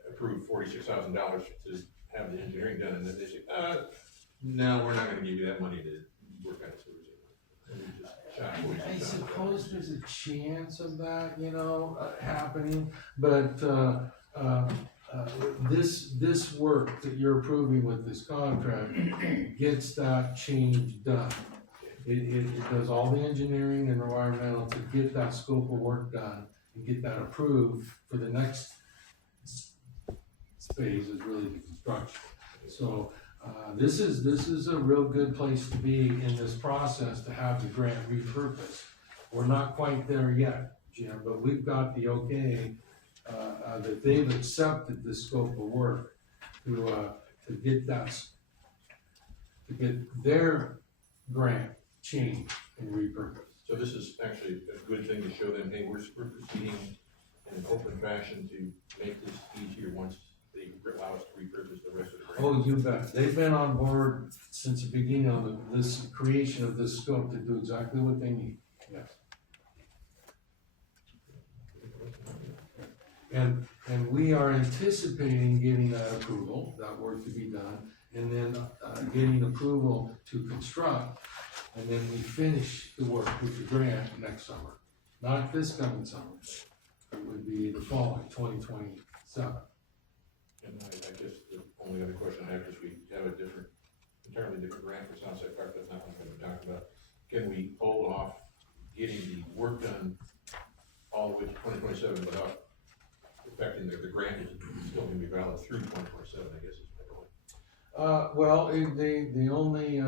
approve $46,000 to have the engineering done, and then they say, no, we're not gonna give you that money to work on it. And we just shot I $46,000. suppose there's a chance of that, happening, but, this work that you're approving with this contract gets that change done. It does all the engineering and environmental to get that scope of work done and get that approved for the next phase is really the construction. So, this is a real good place to be in this process to have the grant repurposed. We're not quite there yet, Jim, but we've got the okay that they've accepted the scope of work to get their grant changed and repurposed. So this is actually a good thing to show them, hey, we're proceeding in an open fashion to make this easier once they allow us to repurpose the rest of the grant. Oh, you bet. They've been on board since the beginning of this creation of this scope to do exactly what they need. Yes. And we are anticipating getting that approval, that work to be done, and then getting approval to construct, and then we finish the work with the grant next summer. Not this coming summer, it would be the following, 2027. And I guess the only other question I have is we have a entirely different grant for Sunset Park, that's not what I'm gonna talk about. Can we hold off getting the work done all the way to 2027 without affecting the grant is still gonna be valid through 2027, I guess is my point. Well, they only,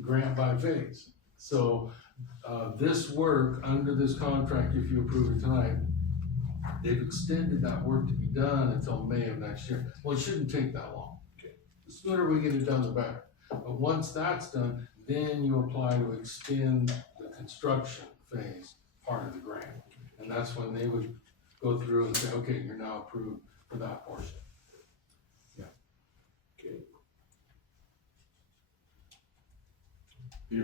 grant by phase. So, this work under this contract, if you approve it tonight, they've extended that work to be done until May of next year. Well, it shouldn't take that long. Okay. The sooner we get it done, the better. But once that's done, then you apply to extend the construction phase part of the grant. And that's when they would go through and say, okay, you're now approved for that portion. Okay. I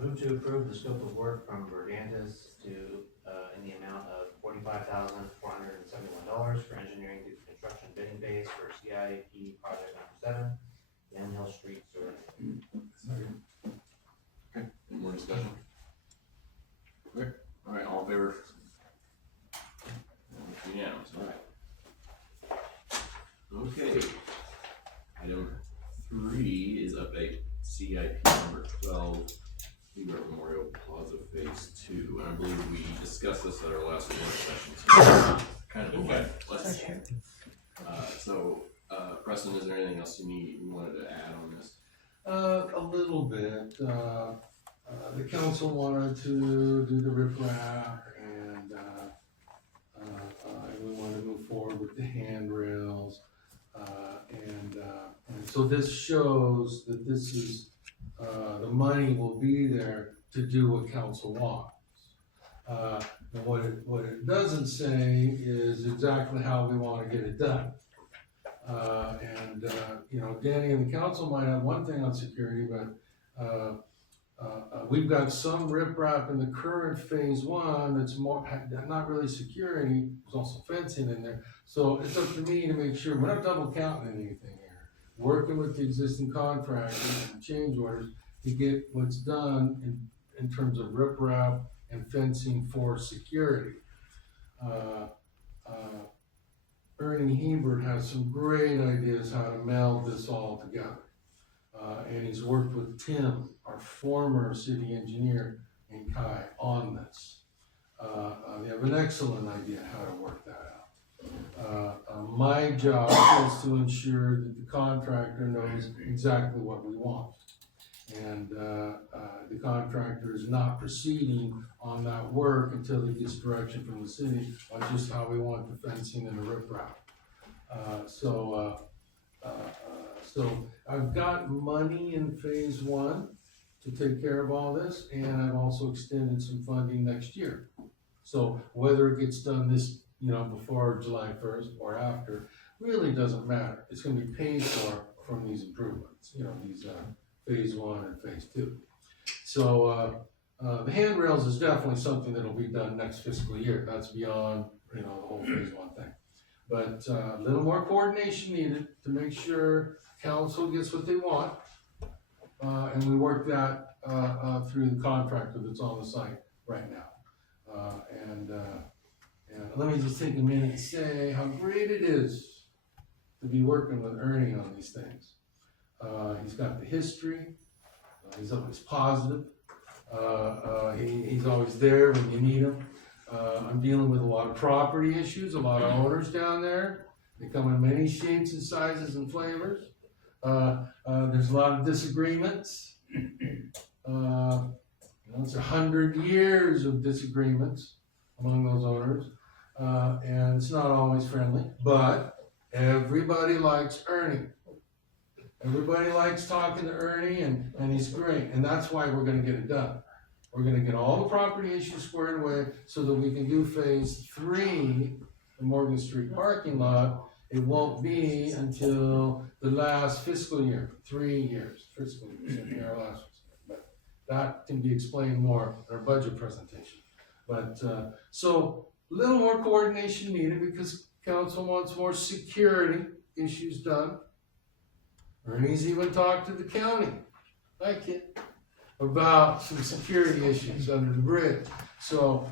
move to approve the scope of work from Verdantis to, in the amount of $45,471 for engineering through the construction bidding phase for CIP project number 7, Yamhill Street Sewer. Okay, any more discussion? Okay, all right, all in favor? Unanimous, all right. Okay. Item 3 is update CIP number 12, Hebert Memorial Plaza Phase 2. And I believe we discussed this at our last work session. So kind of okay. Let's. Preston, is there anything else you wanted to add on this? A little bit. The council wanted to do the riprap and we wanted to move forward with the handrails. And so this shows that this is, the money will be there to do what council wants. And what it doesn't say is exactly how we want to get it done. You know, Danny and the council might have one thing on security, but we've got some riprap in the current phase 1 that's more, not really security, there's also fencing in there. So it's up to me to make sure, we're not double counting anything here. Working with the existing contractors and change orders to get what's done in terms of riprap and fencing for security. Ernie Hebert has some great ideas how to meld this all together. And he's worked with Tim, our former city engineer, and Kai on this. They have an excellent idea how to work that out. My job is to ensure that the contractor knows exactly what we want. And the contractor is not proceeding on that work until he gets direction from the city on just how we want the fencing and the riprap. So I've got money in phase 1 to take care of all this, and I've also extended some funding next year. So whether it gets done this, you know, before July 1st or after, really doesn't matter. It's gonna be paid for from these improvements, you know, these phase 1 and phase 2. So the handrails is definitely something that'll be done next fiscal year. That's beyond, you know, the whole phase 1 thing. But a little more coordination needed to make sure council gets what they want. And we work that through the contractor that's on the site right now. And let me just take a minute and say how great it is to be working with Ernie on these things. He's got the history, he's always positive, he's always there when you need him. I'm dealing with a lot of property issues, a lot of owners down there. They come in many shapes and sizes and flavors. There's a lot of disagreements. It's 100 years of disagreements among those owners. And it's not always friendly, but everybody likes Ernie. Everybody likes talking to Ernie and he's great. And that's why we're gonna get it done. We're gonna get all the property issues squared away so that we can do phase 3, the Morgan Street parking lot. It won't be until the last fiscal year, 3 years, fiscal year, our last fiscal year. But that can be explained more in our budget presentation. But, so a little more coordination needed because council wants more security issues done. Ernie's even talked to the county, like it, about some security issues under the bridge. So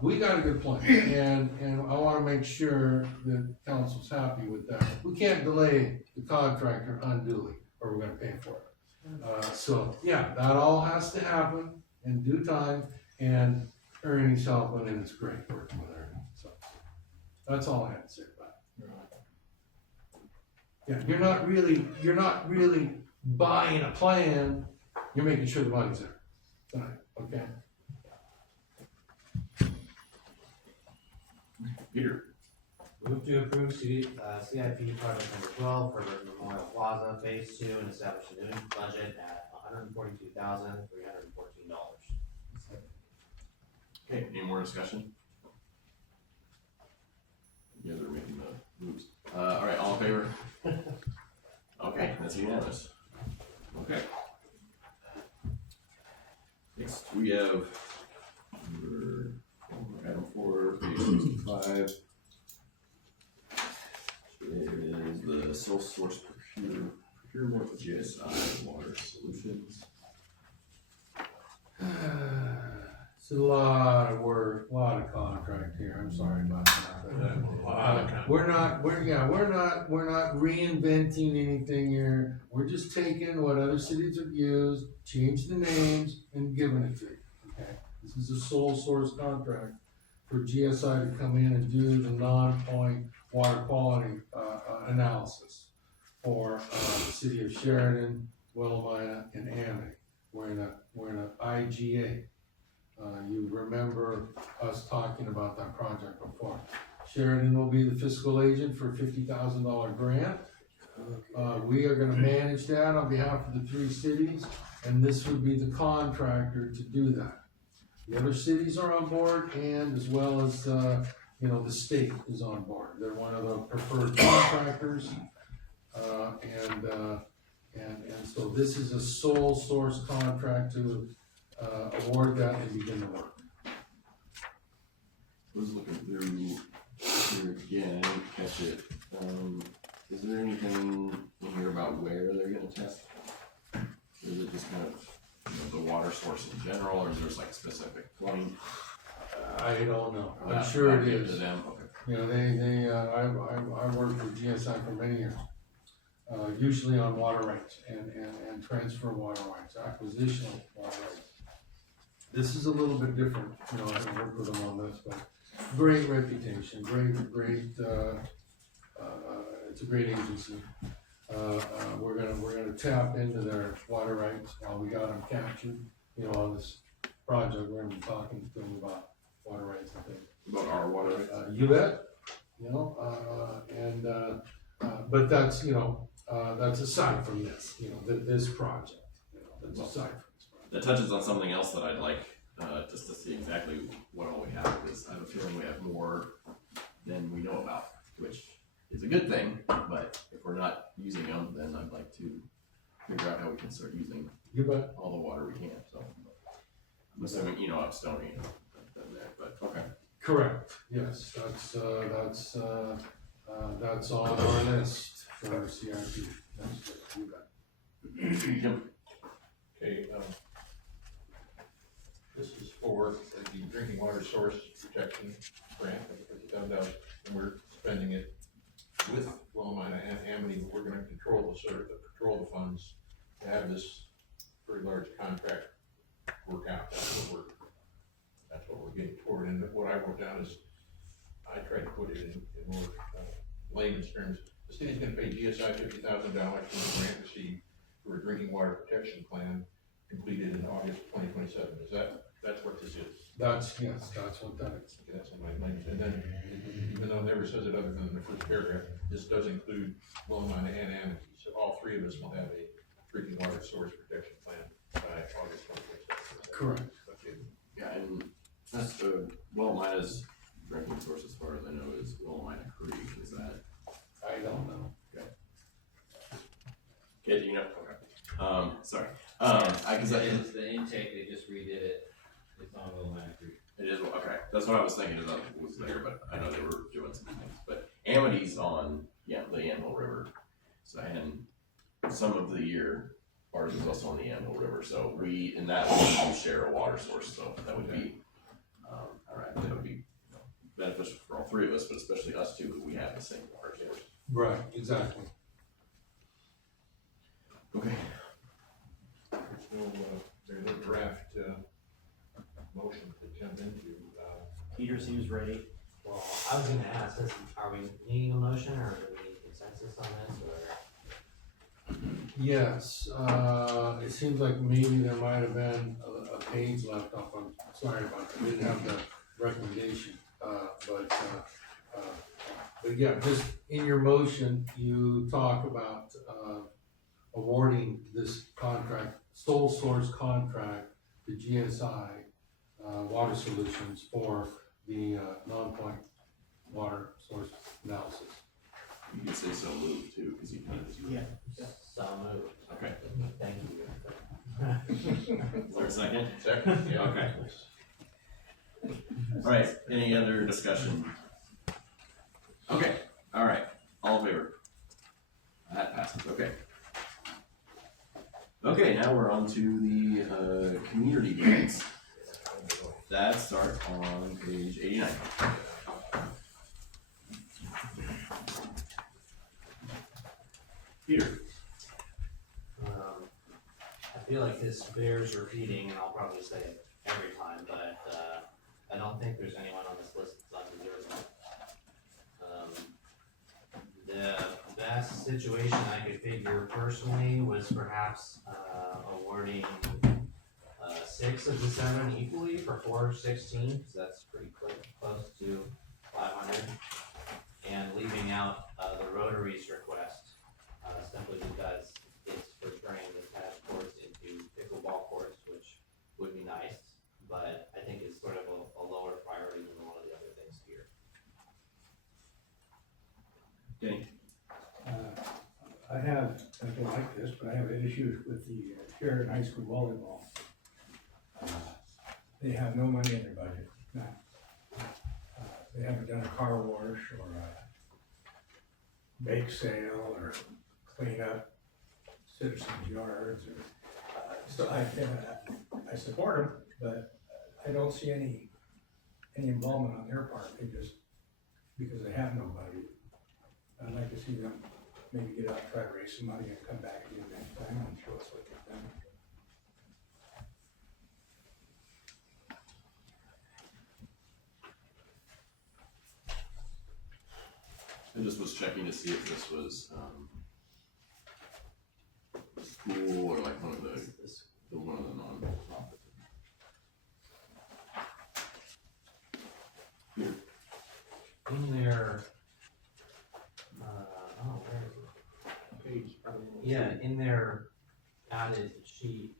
we got a good plan, and I want to make sure that council's happy with that. We can't delay the contractor unduly, or we're going to pay for it. So yeah, that all has to happen in due time, and Ernie's helping, and it's great working with Ernie. So that's all I had to say about it. Yeah, you're not really buying a plan, you're making sure the money's there. Tonight, okay? Peter, Move to approve CIP project number 12 for Memorial Plaza Phase 2 and establish a new budget at $142,314. okay, any more discussion? You guys are making the moves. All right, all in favor? Okay, that's unanimous. Okay. Next, we have item 4, page 65. Is the sole source procurement of GSI water solutions. It's a lot of work, a lot of contract here, I'm sorry about that. We're not reinventing anything here, we're just taking what other cities have used, changed the names, and giving it to you, okay? This is a sole source contract for GSI to come in and do the non-point water quality, analysis for, the city of Sheridan, Willamina, and Amity. We're in a IGA. You remember us talking about that project before. Sheridan will be the fiscal agent for a $50,000 grant. We are gonna manage that on behalf of the 3 cities, and this would be the contractor to do that. The other cities are on board, and as well as, the state is on board. They're one of the preferred contractors. And so this is a sole source contract to, award that and begin the work. I was looking through here again, I didn't catch it. Is there anything in here about where they're gonna test? Or is it just kind of, the water source in general, or is there like a specific point? I don't know, I'm Not- sure not it given to is. them, okay. I worked for GSI for many years. Usually on water rights and transfer water rights, acquisition of water rights. This is a little bit different, I haven't worked with them on this, but great reputation, great, it's a great agency. We're gonna tap into their water rights while we got them captured, on this project, we're gonna be talking to them about water rights and things. About our water rights? You bet, but that's, that's aside from this, this project, that's aside from this project. That touches on something else that I'd like, just to see exactly what all we have, because I have a feeling we have more than we know about, which is a good thing, but if we're not using them, then I'd like to figure out how we can start using You bet. all the water we can, so. I'm assuming, up Stony, but, okay. Correct, yes, that's on our list for CIP, that's good, you bet. Okay, this is for the drinking water source protection grant, and we're spending it with Willamina and Amity, but we're gonna control the funds to have this very large contract work out. That's what we're getting toward, and what I wrote down is, I tried to put it in more layman's terms. The city's gonna pay GSI $50,000 for the grant received for a drinking water protection plan completed in August 2027. That's what this is? That's what that is. Okay, that's in my language, and then, even though it never says it other than in the first paragraph, this does include Willamina and Amity, so all 3 of us will have a drinking water source protection plan by August 2027. Correct. Okay. Yeah, and that's the, Willamina's drinking source, as far as I know, is Willamina Creek, is that? I don't know. Okay, do you know? Okay. Sorry. It's the intake, they just redid it, it's on Willamina Creek. It is, okay, that's what I was thinking, is it was there, but I know they were doing some things, but Amity's on, the Yamhill River. So, and some of the year, ours is also on the Yamhill River, so we share a water source, so that would be, alright, that would be beneficial for all 3 of us, but especially us too, because we have the same water source. Right, exactly. Okay. There's no draft, motion to jump into, Peter seems ready. Well, I was gonna ask, I are we needing a motion or do we need consensus on this or? Yes, it seems like maybe there might have been a page left off, I'm sorry about that, we didn't have the recommendation, but yeah, just in your motion, you talk about, awarding this contract, sole source contract to GSI, Water Solutions for the, non-point water source analysis. You can say so moved too, cause you kind of just. Yeah. So moved. Okay, Thank you. is there a second? Second, yeah. Okay. Alright, any other discussion? Okay, alright, all in favor? That passes, okay. Okay, now we're on to the, community grants. That starts on page 89. Peter. I feel like this bears repeating, and I'll probably say it every time, but, I don't think there's anyone on this list that's undeserving. The best situation I could figure personally was perhaps, awarding, 6 of the 7 equally for 416, so that's pretty close to 500. And leaving out, the Rotary's request, simply because it's for turning the tennis courts into pickleball courts, which would be nice, but I think it's sort of a lower priority than one of the other things here. Danny. I have, something like this, but I have issues with the Sheridan High School volleyball. They have no money in their budget, none. They haven't done a car wash or a bake sale or clean up citizens' yards or, so I support them, but I don't see any involvement on their part, they just, because they have nobody. I'd like to see them maybe get out, try to raise some money and come back again next time and show us what they've done. I just was checking to see if this was, school or like one of the non-profit. Here. In their, where is it? Page, probably. Yeah, in their added sheet,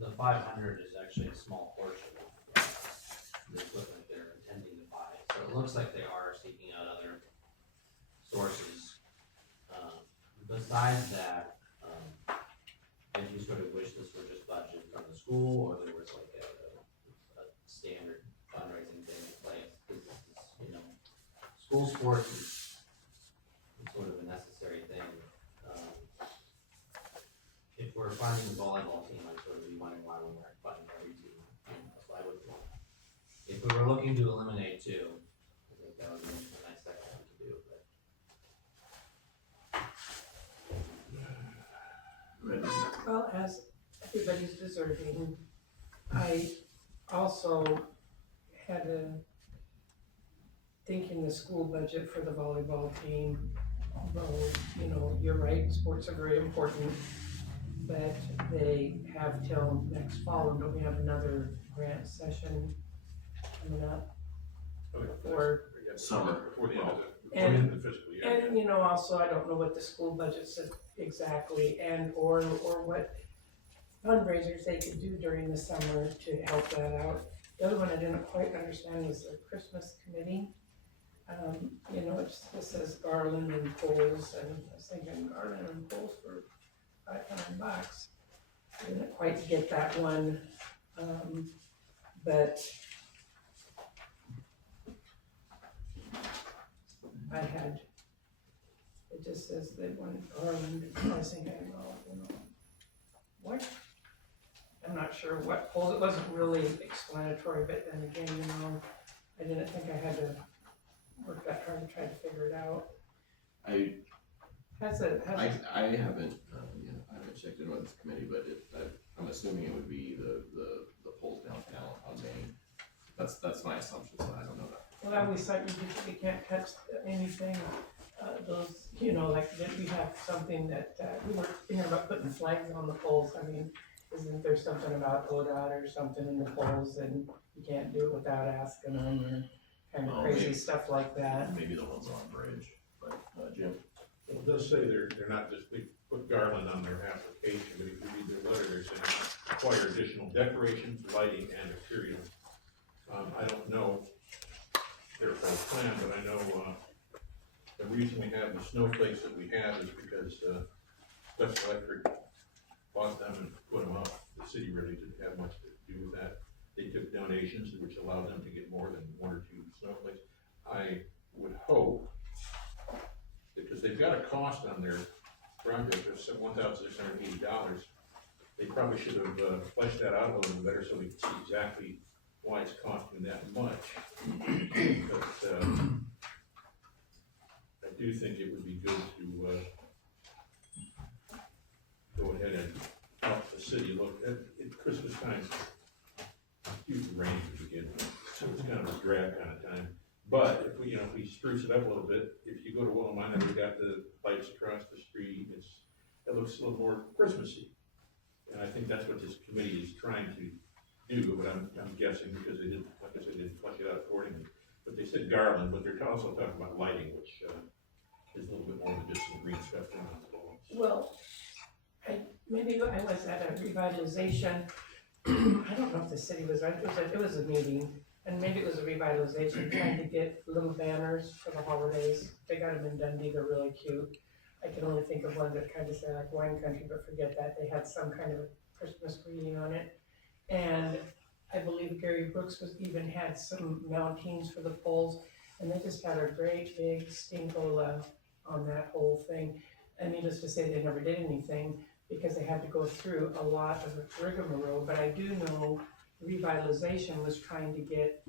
the 500 is actually a small portion of the equipment they're intending to buy. So it looks like they are seeking out other sources. Besides that, I do sort of wish this were just budgeted from the school, or there was like a standard fundraising thing in place. Because this is, school sports is sort of a necessary thing. If we're funding the volleyball team, I'd sort of be wondering why we weren't funding every team. So I would want, if we were looking to eliminate 2, I think that would be a nice second thing to do. But Well, as everybody's deserving, I also had thinking the school budget for the volleyball team, although, you're right, sports are very important, but they have till next fall, and don't we have another grant session coming up? Or, Summer. Before the end of the fiscal year. and also, I don't know what the school budget says exactly, and or what fundraisers they could do during the summer to help that out. The other one I didn't quite understand was the Christmas committee. It says garland and poles, and I was thinking garland and poles for $500. I didn't quite get that one, but it just says they want garland, and I was thinking, what? I'm not sure what poles, it wasn't really explanatory, but then again, I didn't think I had to work that hard to try to figure it out. I Has haven't, I haven't checked in with this committee, but I'm assuming it would be the polls downtown on Main. That's my assumption, so I don't know that. Well, I always thought you can't touch anything, those, you know, like that we have something that, we were thinking about putting flags on the poles. I mean, isn't there something about ODOT or something in the poles and you can't do it without asking them or kind of Oh, crazy maybe. stuff like that? Maybe the ones on Bridge, but, Jim? It does say they're not just, they put garland on their application, but if you read their letter, they're saying require additional decorations, lighting, and materials. I don't know their whole plan, but I know, the reason we have the snowflakes that we have is because, Special Electric bought them and put them up. The city really didn't have much to do with that. They took donations, which allowed them to get more than 1 or 2 snowflakes. I would hope, because they've got a cost on their project of $1,680, they probably should have fleshed that out a little bit better so we can see exactly why it's costing that much. But I do think it would be good to go ahead and help the city look at Christmas time. Huge rain to begin with, so it's kind of a drab kind of time. But if we, you know, if we spruce it up a little bit, if you go to Willamina, we've got the lights across the street. It looks a little more Christmassy, and I think that's what this committee is trying to do. But I'm guessing because they didn't, like I said, they didn't flesh it out accordingly. But they said garland, but they're also talking about lighting, which is a little bit more than just some green stuff on the walls. Well, maybe I was at a revitalization, I don't know if the city was, it was a meeting, and maybe it was a revitalization, trying to get little banners for the holidays. They got them in Dundee, they're really cute. I can only think of one that kind of said like wine country, but forget that, they had some kind of a Christmas greeting on it. And I believe Gary Brooks even had some mountings for the poles, and they just had a great big stinkola on that whole thing. And needless to say, they never did anything because they had to go through a lot of rigmarole. But I do know revitalization was trying to get,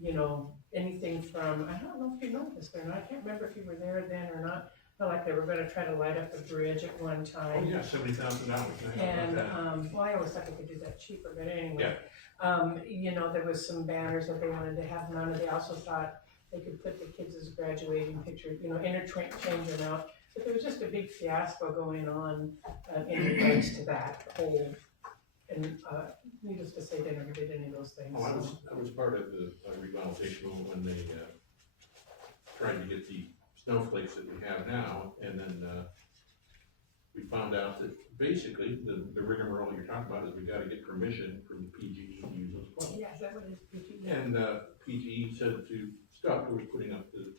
you know, anything from, I don't know if you know this or not, I can't remember if you were there then or not, but like they were gonna try to light up the bridge at one Oh, time. yeah, $70,000. And, well, I always thought they could do that cheaper, but anyway. Yeah. You know, there was some banners that they wanted to have mounted. They also thought they could put the kids' graduating picture, you know, interchange them out. But there was just a big fiasco going on in regards to that whole, and needless to say, they never did any of those things. Oh, I was part of the revitalization when they tried to get the snowflakes that we have now, and then we found out that basically the rigmarole you're talking about is we gotta get permission from the PGE to use those poles. Yeah, is that what it is, PG? And PGE said to stop putting up the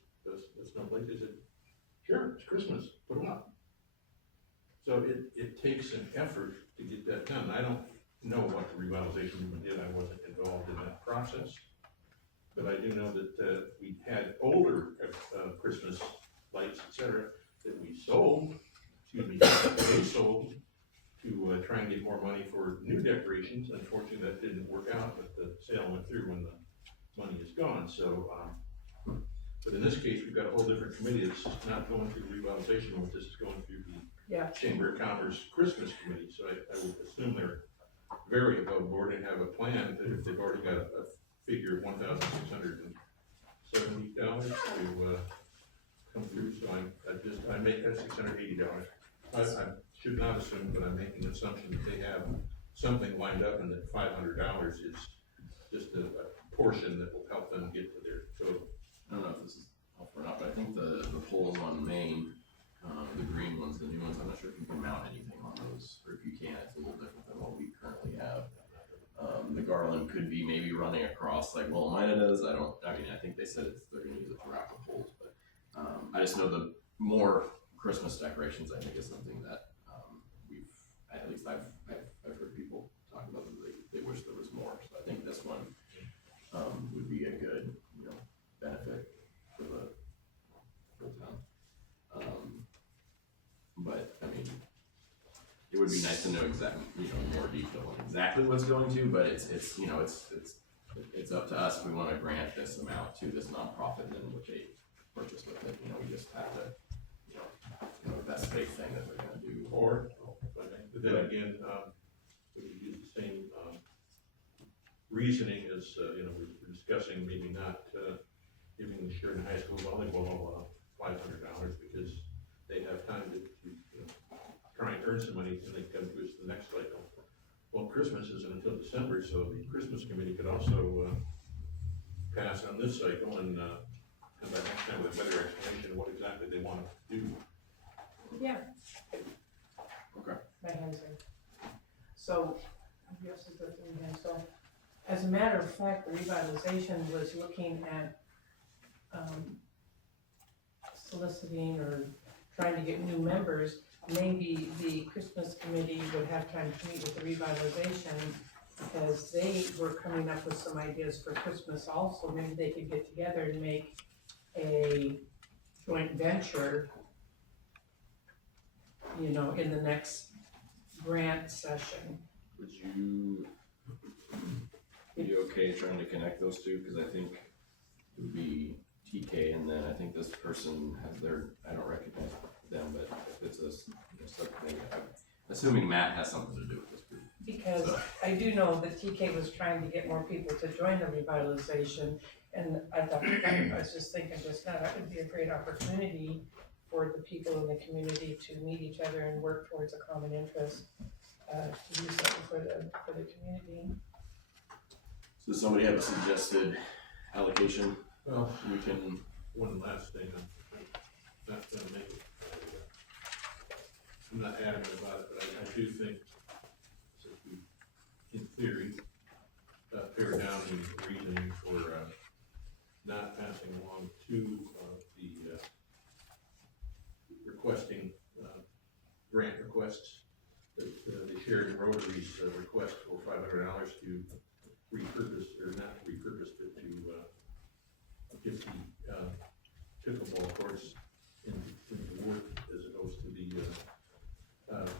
snowflakes. They said, sure, it's Christmas, put them up. So it takes an effort to get that done. I don't know what the revitalization movement did. I wasn't involved in that process. But I do know that we had older Christmas lights, et cetera, that we sold, they sold to try and get more money for new decorations. Unfortunately, that didn't work out, but the sale went through when the money is gone. So, but in this case, we've got a whole different committee that's not going through the revitalization movement. This is going through the Chamber of Commerce Christmas Committee. So I would assume they're very above board and have a plan that if they've already got a figure of $1,670 to come through. So I make that $680. I should not assume, but I'm making an assumption that they have something lined up and that $500 is just a portion that will help them get to their total. I don't know if this is helpful or not, but I think the poles on Main, the green ones, the new ones, I'm not sure if you can mount anything on those, or if you can, it's a little different than what we currently have. The garland could be maybe running across like Willamina does. I think they said they're gonna use it to wrap the poles, but I just know the more Christmas decorations I think is something that at least I've heard people talk about that they wish there was more. So I think this one would be a good, benefit for the whole town. But I mean, it would be nice to know exactly, more detail on exactly what's going to, but it's up to us. We want to grant this amount to this nonprofit, and then what they purchase with it, we just have to, the best faith thing that they're going to do. Or, but then again, we could use the same reasoning as, we're discussing maybe not, volleyball, $500 because they have time to, you know, try and earn some money and then come to us the next cycle. Well, Christmas isn't until December, so the Christmas committee could also, pass on this cycle and, come back next time with a better explanation of what exactly they want to do. Yeah. Okay. My hands are. So, yes, it's the three hands, so, as a matter of fact, the revitalization was looking at, soliciting or trying to get new members. Maybe the Christmas committee would have time to meet with the revitalization, because they were coming up with some ideas for Christmas also. Maybe they could get together and make a joint venture, you know, in the next grant session. Would you be okay trying to connect those two? Cause I think it would be TK and then I think this person has their, I don't recognize them, but if it's a, you know, something, I'm assuming Matt has something to do with this group. Because So- I do know that TK was trying to get more people to join the revitalization, and I thought, I was just thinking just now, that would be a great opportunity for the people in the community to meet each other and work towards a common interest, to do something for the community. So does somebody have a suggested allocation? Well, We can, one last thing, I'm not gonna make it, I'm not adamant about it, but I do think, so if we, in theory, pare down the reasoning for, not passing along to, the, requesting, grant requests, the Sheridan Rotary's request for $500 to repurpose, or not repurpose, but to, get the, pickleball courts in work as opposed to the,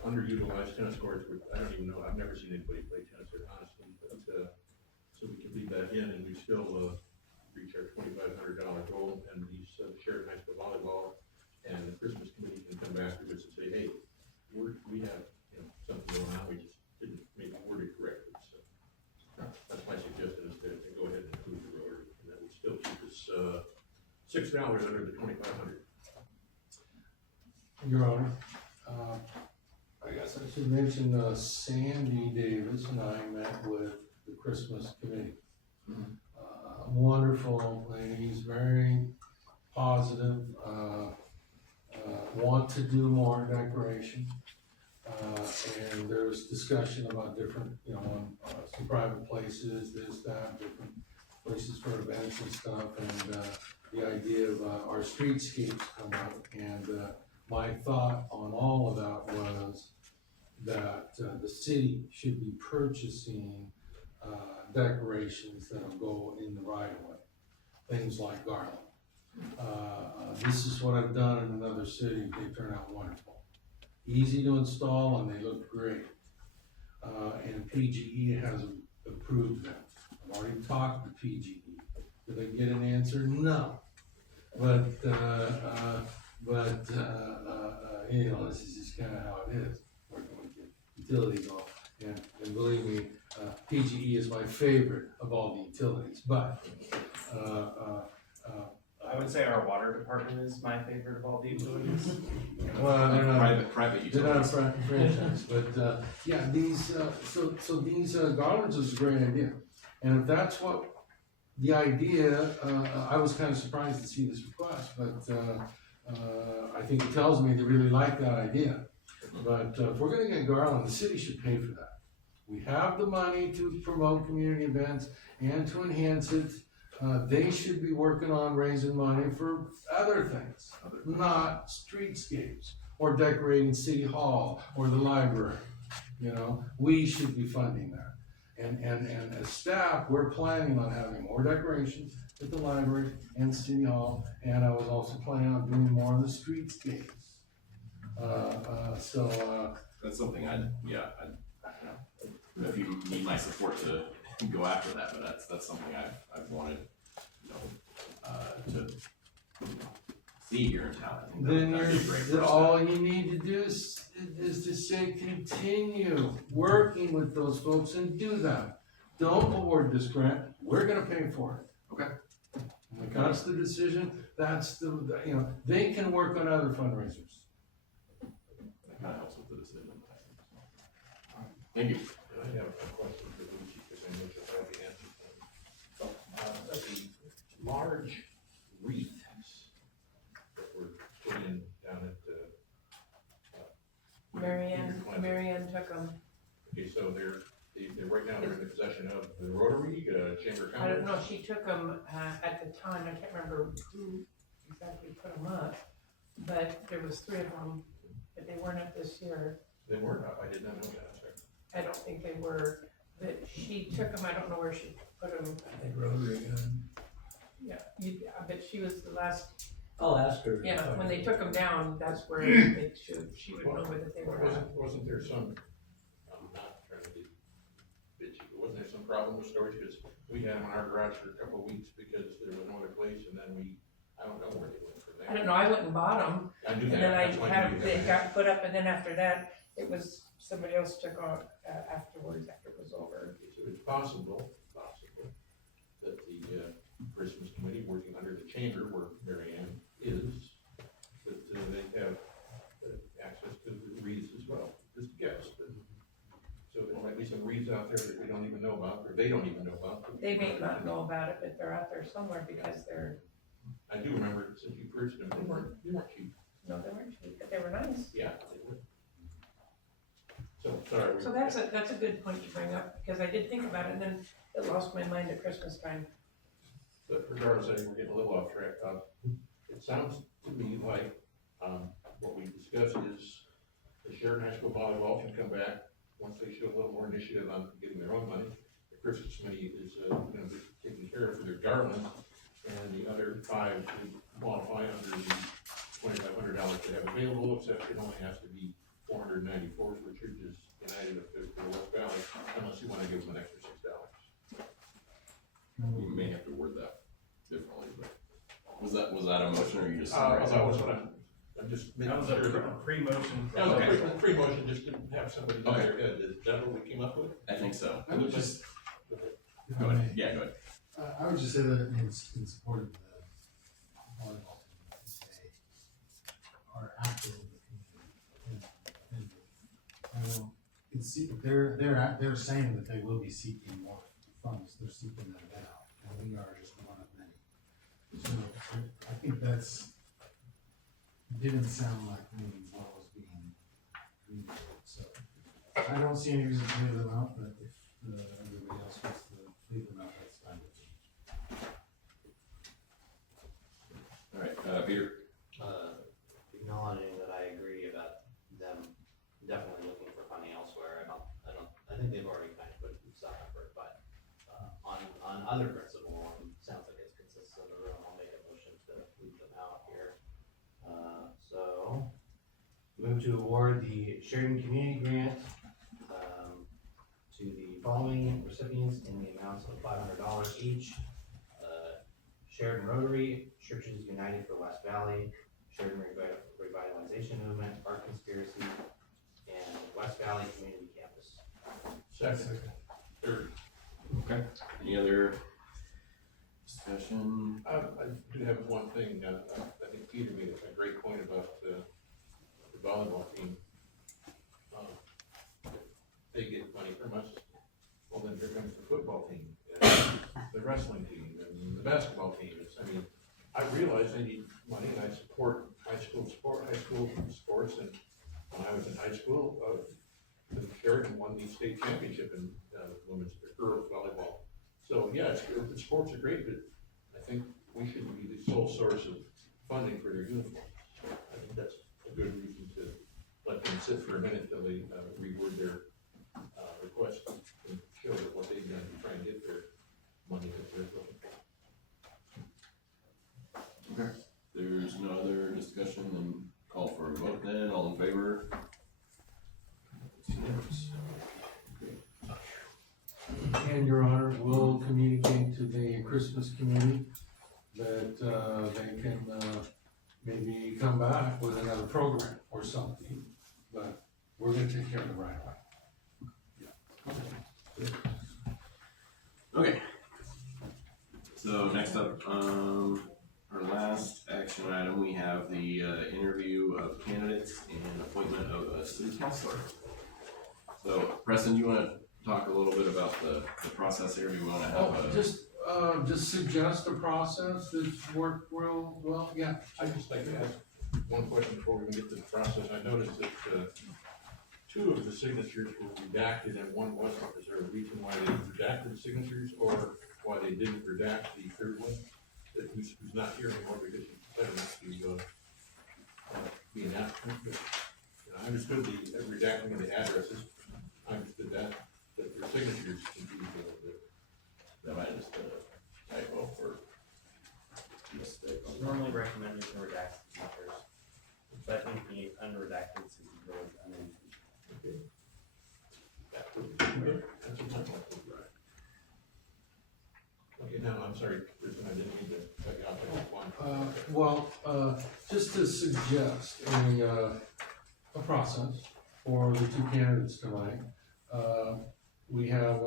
underutilized tennis courts, which I don't even know, I've never seen anybody play tennis there, honestly, but, so we can leave that in and we still, reach our $2,500 goal, and these, Sheridan High School volleyball and the Christmas committee can come back to us and say, hey, we have, you know, something going on, we just didn't maybe word it correctly, so. That's my suggestion, is to go ahead and include the Rotary, and that would still keep us, $6 under the 2,500. Your Honor, I guess I should mention, Sandy Davis and I met with the Christmas committee. Wonderful ladies, very positive, want to do more decoration. And there was discussion about different, you know, some private places, this, that, different places for events and stuff, and, the idea of, our streetscapes come up, and, my thought on all of that was that, the city should be purchasing, decorations that'll go in the right of way, things like garland. This is what I've done in another city, they turn out wonderful. Easy to install and they look great. And PGE has approved them. I've already talked to PGE. Did I get an answer? No. But you know, this is just kinda how it is, working with the utilities all. And believe me, PGE is my favorite of all the utilities, but, I would say our water department is my favorite of all the utilities. well, they're not. private They're not a utilities. franchise, but, yeah, these, so these, garlands is a great idea. And if that's what the idea, I was kind of surprised to see this request, but, I think it tells me they really like that idea. But, if we're gonna get garland, the city should pay for that. We have the money to promote community events and to enhance it. They should be working on raising money for other things, not streetscapes or decorating City Hall or the library. You know, we should be funding that. And as staff, we're planning on having more decorations at the library and City Hall, and I was also planning on doing more on the streetscapes. That's something I don't know if you need my support to go after that, but that's something I've wanted, you know, to see here in town. I think Then that'd be a great first then step. all you need to do is to say, continue working with those folks and do that. Don't award this grant, we're gonna pay for it. Okay. that's the decision, that's the, they can work on other fundraisers. That kinda helps with the decision. Thank you. I have a question for Lucy, because I know she'll have the answer. The large wreaths that were put in down at Marianne took them. Okay, so they're right now, they're in the possession of the Rotary, Chamber of Commerce? I don't know, she took them, at the time, I can't remember who exactly put them up, but there was 3 of them, but they weren't up this year. They weren't, I did not know that, sorry. I don't think they were, but she took them, I don't know where she put them. I think Rotary again. Yeah, I bet she was the last, I'll ask her. yeah, when they took them down, that's where she would know whether they were up. Wasn't there some, I'm not trying to be bitchy, but wasn't there some problem with storage? Because we had them in our garage for a couple of weeks because there was no other place, and then I don't know where they went from there. I don't know, I went and bought them, I knew and that. then I That's why had knew them, they that. got put up, and then after that, it was, somebody else took on, afterwards, after it was over. Okay, so it's possible that the Christmas committee, working under the chamber where Mary Ann is, that they have access to the wreaths as well, just a guess, but. So there might be some wreaths out there that we don't even know about, or they don't even know about. They may not know about it, but they're out there somewhere because they're, I do remember, since you purchased them, they weren't cheap. no, they weren't cheap, but they were nice. Yeah, they were. So, sorry. So that's a good point to bring up, because I did think about it, and then it lost my mind at Christmas time. But regardless, I think we're getting a little off track. It sounds to me like, what we discussed is the Sheridan High School volleyball can come back once they show a little more initiative on getting their own money. The Christmas committee is, gonna be taken care of for their darling, and the other 5 should qualify under the $2,500 they have available, except it only has to be 494, which are just United of the West Valley, unless you wanna give them an extra $6. We may have to word that differently, but was that a motion or you just? That was what I'm just making That was sure. a pre-motion. That was a pre-motion, just to have somebody in their head, is that what we came up with? I think so. I would just, Go ahead, yeah, go ahead. I would just say that in support of the volleyball team, they are active in the community. And I don't concede, they're saying that they will be seeking more funds, they're seeking that out, and we are just one of many. So I think didn't sound like maybe what was being communicated, so. I don't see any reason to leave them out, but if everybody else wants to leave them out, that's fine with me. All right, Peter. Acknowledging that I agree about them definitely looking for funding elsewhere, I think they've already kind of put some effort, but, on other principle, sounds like it's consistent in the room, I'll make a motion to leave them out here. So, move to award the Sheridan Community Grant, to the following recipients in the amounts of $500 each. Sheridan Rotary, Churches United for West Valley, Sheridan Revitalization Movement, Art Conspiracy, and West Valley Community Campus. Second. Third. Okay. Any other discussion? I do have one thing, I think Peter made a great point about the volleyball team. They get money from us, well then here comes the football team, and the wrestling team, and the basketball team. I realize they need money, and I support high school sports, and when I was in high school, the Sheridan won the state championship in women's girls volleyball. So yeah, sports are great, but I think we shouldn't be the sole source of funding for their uniforms. I think that's a good reason to let them sit for a minute till they reword their request and show that what they've done to try and get their money that they're looking for. Okay. There's no other discussion, then call for a vote then, all in favor? And Your Honor, we'll communicate to the Christmas committee that, they can, maybe come back with another program or something, but we're gonna take care of the right way. Okay. So next up, our last action item, we have the interview of candidates and appointment of a city councilor. So Preston, you wanna talk a little bit about the process here? Do you wanna have Just suggest a process that's worked real well, yeah. I'd just like to ask one question before we get to the process. I noticed that, two of the signatures were redacted and one wasn't. Is there a reason why they redacted the signatures or why they didn't redact the third one? That who's not here anymore because he's decided to, be an applicant, but, I understood the redacting of the addresses. I understood that their signatures confused a little bit. that might just a typo or mistake? It's normally recommended to redact signatures, but I think the unredacted signature was unintentional. Okay. That's what my point was, right. Okay, now, I'm sorry, Kristen, I didn't mean to cut you off at that one. Just to suggest a process for the two candidates tonight. We have,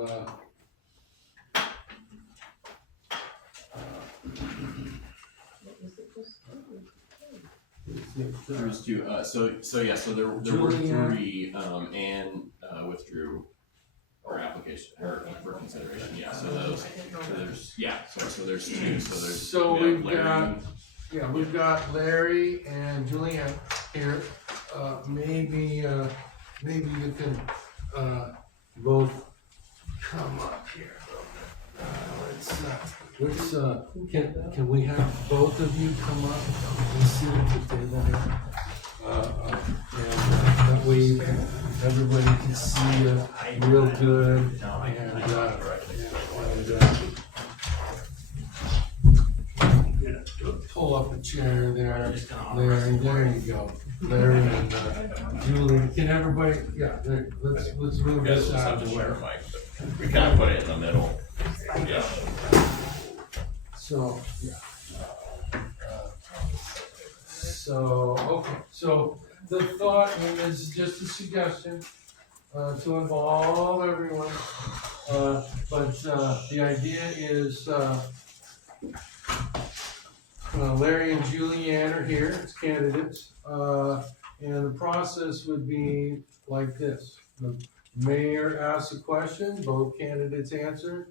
There's two, so there were Julianne. three, and withdrew her application, her for consideration, yeah, so those, so there's, yeah, so there's two, So we have we've Larry. got, yeah, we've got Larry and Julianne here. Maybe you can, both come up here. Can we have both of you come up and sit at the table here? And that way you can, everybody can see you real good and pull up a chair there, Larry, there you go. Larry and Julie, can everybody, yeah, there, let's move You guys this just out have of to the way. share a mic, but we kind of put it in the middle, yeah. So, yeah. Okay, so the thought, and this is just a suggestion, to involve everyone, but, the idea is, Larry and Julianne are here as candidates, and the process would be like this. The mayor asks a question, both candidates answer,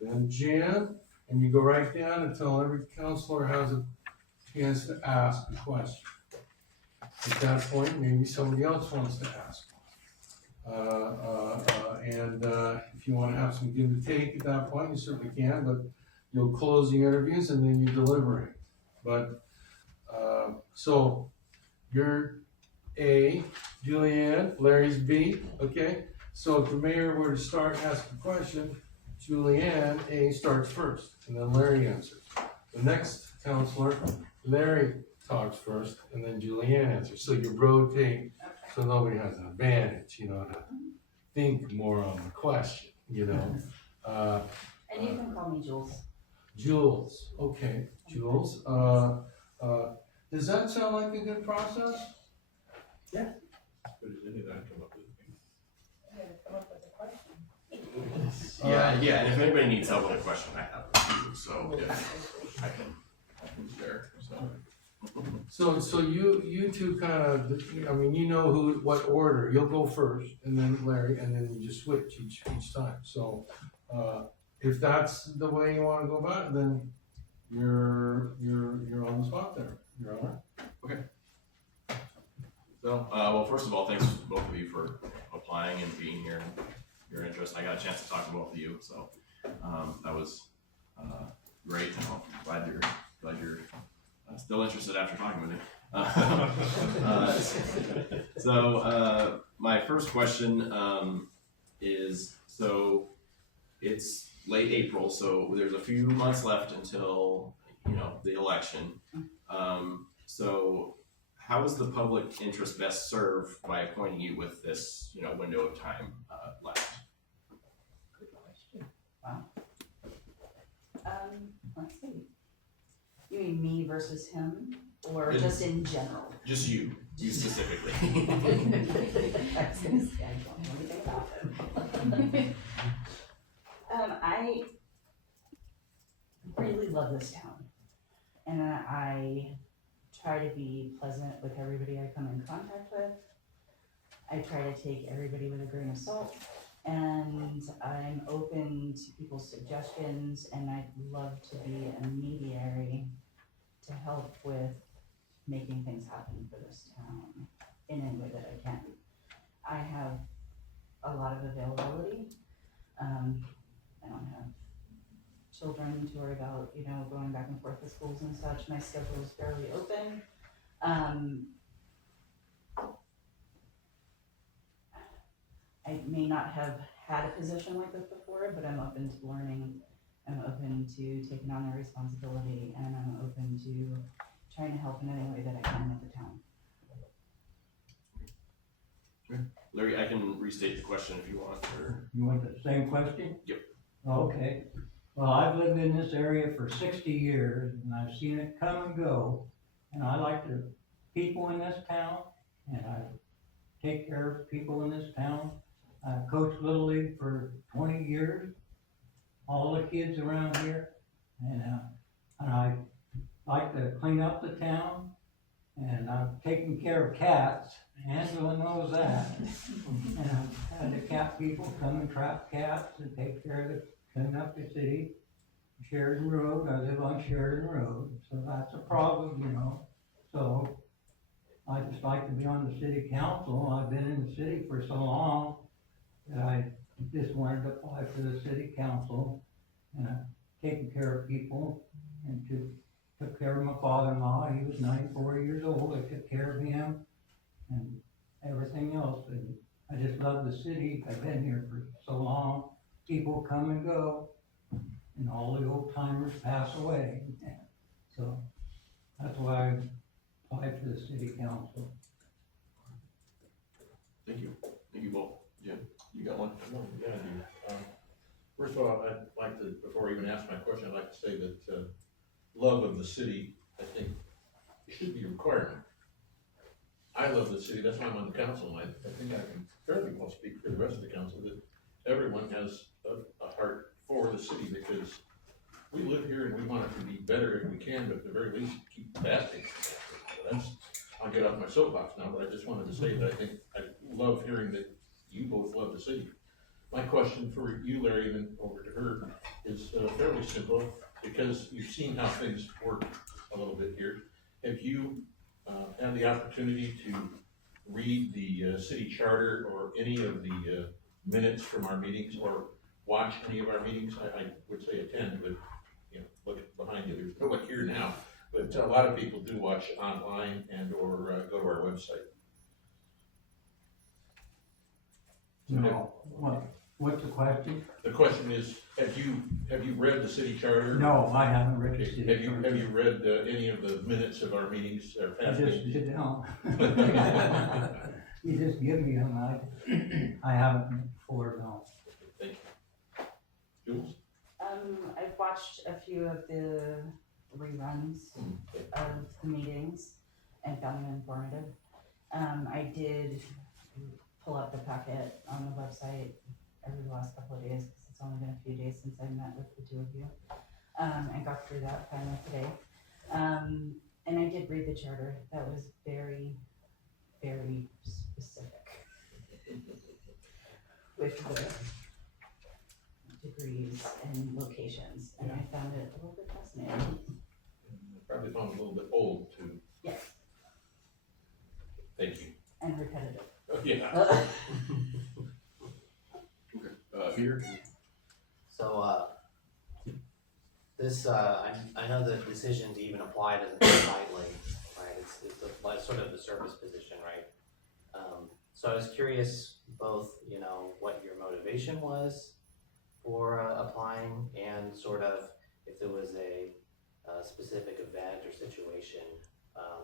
then Jim, and you go right down until every counselor has a chance to ask a question. At that point, maybe somebody else wants to ask. If you wanna have some give and take at that point, you certainly can, but you'll close the interviews and then you deliberate. But, so, you're A, Julianne, Larry's B, okay? So if the mayor were to start asking a question, Julianne, A, starts first, and then Larry answers. The next counselor, Larry talks first, and then Julianne answers. So you rotate, so nobody has an advantage, to think more on the question, And you can call me Jules. Jules, okay, Jules, does that sound like a good process? But is any of that come up with? Yeah, and if anybody needs help with a question, I have it too, so I can share, so. So you two kind of, you know what order, you'll go first, and then Larry, and then you just switch each time, so, if that's the way you wanna go about it, then you're on the spot there, you're all right. Okay. So, well, first of all, thanks both of you for applying and being here, your interest. I got a chance to talk to both of you, so, that was, great, and I'm glad you're still interested after talking with me. So, my first question, is, so, it's late April, so there's a few months left until, the election. So, how is the public interest best served by appointing you with this, window of time, left? Good question. Wow. Let's see. You mean me versus him, or just in general? Just you specifically. I was gonna say, I don't know anything about him. I really love this town. And I try to be pleasant with everybody I come in contact with. I try to take everybody with a grain of salt, and I'm open to people's suggestions, and I'd love to be a mediary to help with making things happen for this town in any way that I can. I have a lot of availability. I don't have children to worry about, you know, going back and forth to schools and such. My schedule is fairly open. I may not have had a position like this before, but I'm open to learning. I'm open to taking on the responsibility, and I'm open to trying to help in any way that I can with the town. Larry, I can restate the question if you want, or? You want the same question? Yep. Okay. Well, I've lived in this area for 60 years, and I've seen it come and go, and I like the people in this town, and I take care of people in this town. I coached Little League for 20 years, all the kids around here, and I like to clean up the town, and I've taken care of cats. Angela knows that. And I've had the cat people come and trap cats and take care of it, clean up the city. Sheridan Road, I live on Sheridan Road, so that's a problem, you know. So I just like to be on the city council. I've been in the city for so long that I just wanted to apply for the city council. And I've taken care of people and took care of my father-in-law. He was 94 years old. I took care of him and everything else. And I just love the city. I've been here for so long. People come and go, and all the old timers pass away. So that's why I applied for the city council. Thank you. Thank you both. Jim, you got one? Yeah, I do. First of all, I'd like to, before I even ask my question, I'd like to say that, love of the city, I think, should be a requirement. I love the city, that's why I'm on the council, and I think I can fairly well speak for the rest of the council, that everyone has a heart for the city, because we live here and we want it to be better if we can, but at the very least, keep bad things. So that's, I'll get off my soapbox now, but I just wanted to say that I think, I love hearing that you both love the city. My question for you, Larry, and then over to her, is fairly simple, because you've seen how things work a little bit here. Have you had the opportunity to read the city charter or any of the minutes from our meetings, or watch any of our meetings? I would say attend, but you know, look behind you, there's no one here now, but a lot of people do watch online and or go to our website. No, what's the question? The question is, have you read the city charter? No, I haven't read the Okay. city Have charter. you read any of the minutes of our meetings or I past just meetings? sit down. You just give me them, I haven't before, no. Thank you. Jules? I've watched a few of the reruns of the meetings and found them informative. I did pull up the packet on the website over the last couple of days, because it's only been a few days since I met with the two of you, and got through that finally today. And I did read the charter. That was very, very specific with the degrees and locations, and I found it a little bit fascinating. Probably found it a little bit old too. Yes, Thank you. and repetitive. Oh, yeah. Peter? So, this, I know the decision to even apply doesn't come lightly, right? It's sort of the service position, right? So I was curious both, you know, what your motivation was for applying, and sort of if there was a specific event or situation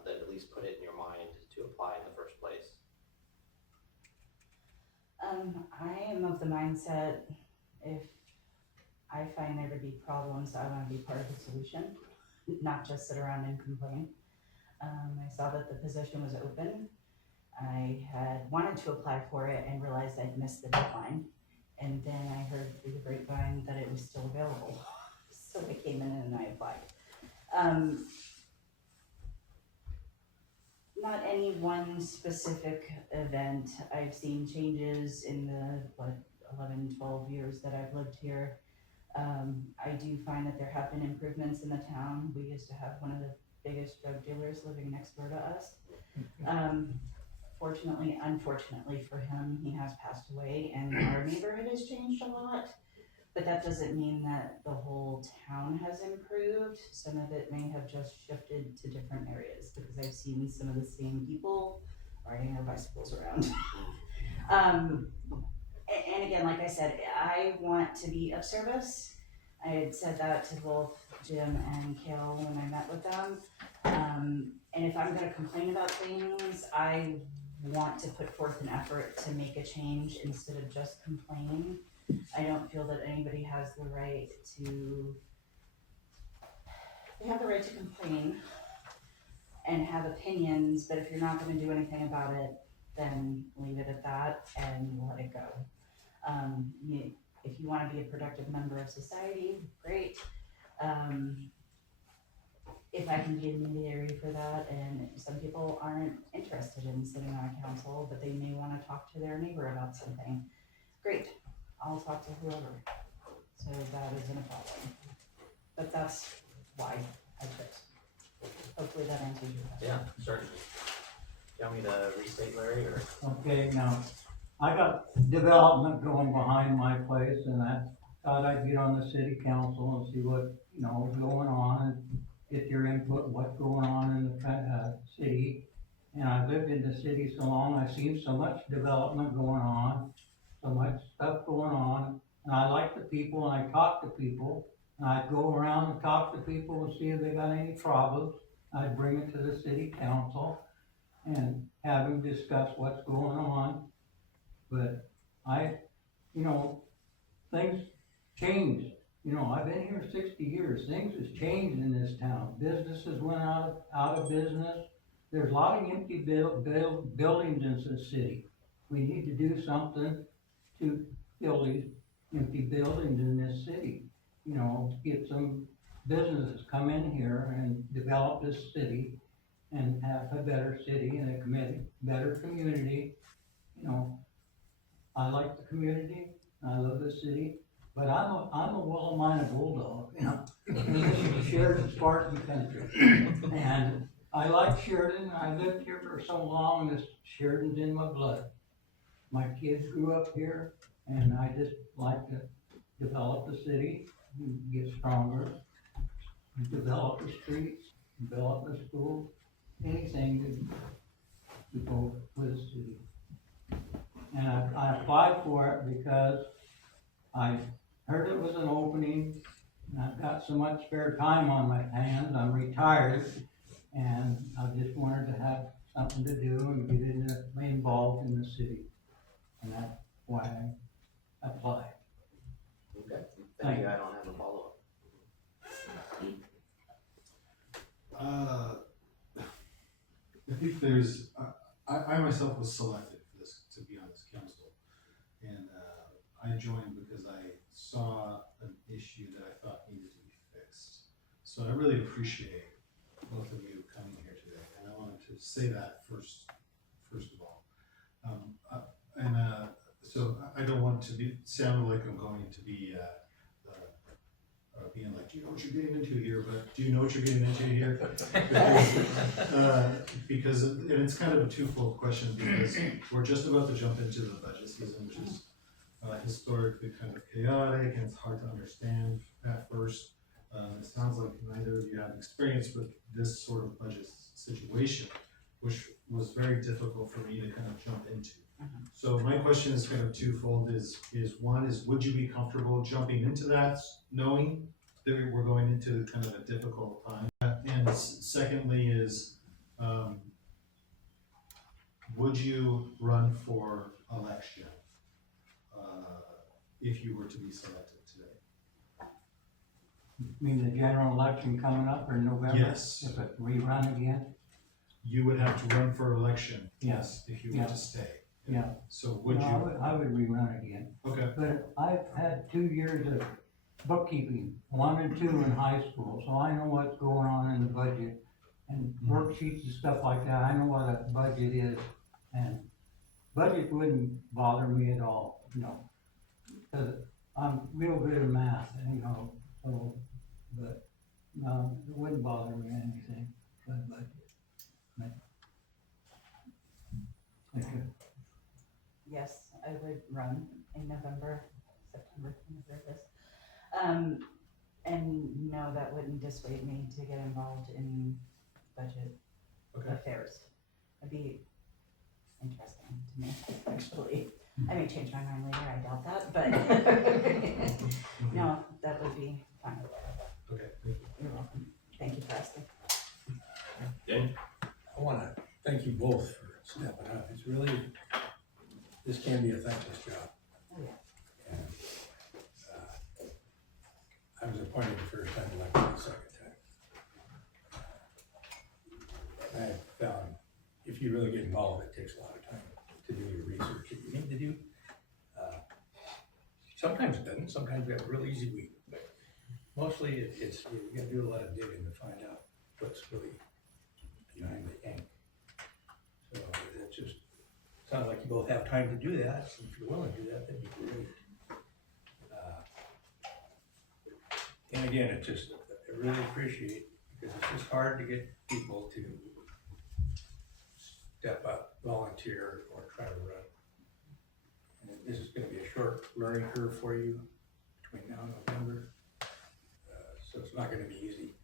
that at least put it in your mind to apply in the first place. I am of the mindset, if I find there to be problems, I want to be part of the solution, not just sit around and complain. I saw that the position was open. I had wanted to apply for it and realized I'd missed the deadline. And then I heard through the grapevine that it was still available. so I came in and I applied. Not any one specific event. I've seen changes in the, 11, 12 years that I've lived here. I do find that there have been improvements in the town. We used to have one of the biggest drug dealers living next door to us. Fortunately, unfortunately for him, he has passed away and our neighborhood has changed a lot. But that doesn't mean that the whole town has improved. Some of it may have just shifted to different areas because I've seen some of the same people riding their bicycles around. And again, like I said, I want to be of service. I had said that to both Jim and Kale when I met with them. And if I'm gonna complain about things, I want to put forth an effort to make a change instead of just complaining. I don't feel that anybody has the right to, they have the right to complain and have opinions, but if you're not gonna do anything about it, then leave it at that and let it go. If you wanna be a productive member of society, great. If I can be a mediator for that, and some people aren't interested in sitting on a council, but they may wanna talk to their neighbor about something, great, I'll talk to whoever. So that isn't a problem. But that's why I chose. Hopefully that answers your question. Yeah, certainly. You want me to restate, Larry, or? Okay, now, I got development going behind my place, and I thought I'd get on the city council and see what, is going on, and get your input, what's going on in the city. And I've lived in the city so long, I've seen so much development going on, so much stuff going on, and I like the people, and I talk to people, and I go around and talk to people and see if they got any problems. I bring it to the city council and have them discuss what's going on. But things change. I've been here 60 years. Things has changed in this town. Businesses went out of business. There's a lot of empty buildings in the city. We need to do something to fill these empty buildings in this city. Get some businesses come in here and develop this city and have a better city and a better community. I like the community, I love the city, but I'm a well-minded bulldog, This is Sheridan, Spartan country. And I like Sheridan, I lived here for so long, this Sheridan's in my blood. My kids grew up here, and I just like to develop the city, get stronger, develop the streets, develop the schools, anything to go with the city. And I applied for it because I heard it was an opening, and I've got so much spare time on my hands, I'm retired, and I just wanted to have something to do and get involved in the city. And that's why I applied. Okay, thank you, I don't have a follow-up. I think there's, I myself was selected for this, to be on this council. And I joined because I saw an issue that I thought needed to be fixed. So I really appreciate both of you coming here today. And I wanted to say that first of all. So I don't want to sound like I'm going to be being like, do you know what you're getting into here? But do you know what you're getting into here? Because and it's kind of a twofold question, because we're just about to jump into the budget season, which is historically kind of chaotic, and it's hard to understand at first. It sounds like neither of you have experience with this sort of budget situation, which was very difficult for me to kind of jump into. So my question is kind of twofold, is one is, would you be comfortable jumping into that knowing that we're going into kind of a difficult time? And secondly is, would you run for election if you were to be selected today? You mean the general election coming up in November? Yes. If it rerun again? You would have to run for election, Yes. if you were to stay. Yeah. So would you? I would rerun again. Okay. But I've had 2 years of bookkeeping, 1 and 2 in high school, so I know what's going on in the budget. And worksheets and stuff like that, I know what a budget is, and budget wouldn't bother me at all, you know. Cause I'm real good at math, so, but, no, it wouldn't bother me anything, but budget. Thank you. Yes, I would run in November, September, whenever it is. And no, that wouldn't dissuade me to get involved in budget affairs. It'd be interesting to me, actually. I may change my mind later, I doubt that, but no, that would be fine. Okay, thank you. You're welcome. Thank you for asking. Dan? I wanna thank you both for stepping up. It's really, this can be a thankless job. Oh, yeah. And, I was appointed the first time, elected the second time. And I found, if you really get involved, it takes a lot of time to do your research that you need to do. Sometimes it doesn't, sometimes we have a real easy week, but mostly it's, you gotta do a lot of digging to find out what's really behind the ink. So it just sounds like you both have time to do that. If you're willing to do that, that'd be great. And again, it just, I really appreciate, because it's just hard to get people to step up, volunteer, or try to run. And this is gonna be a short learning curve for you between now and November. So it's not gonna be easy.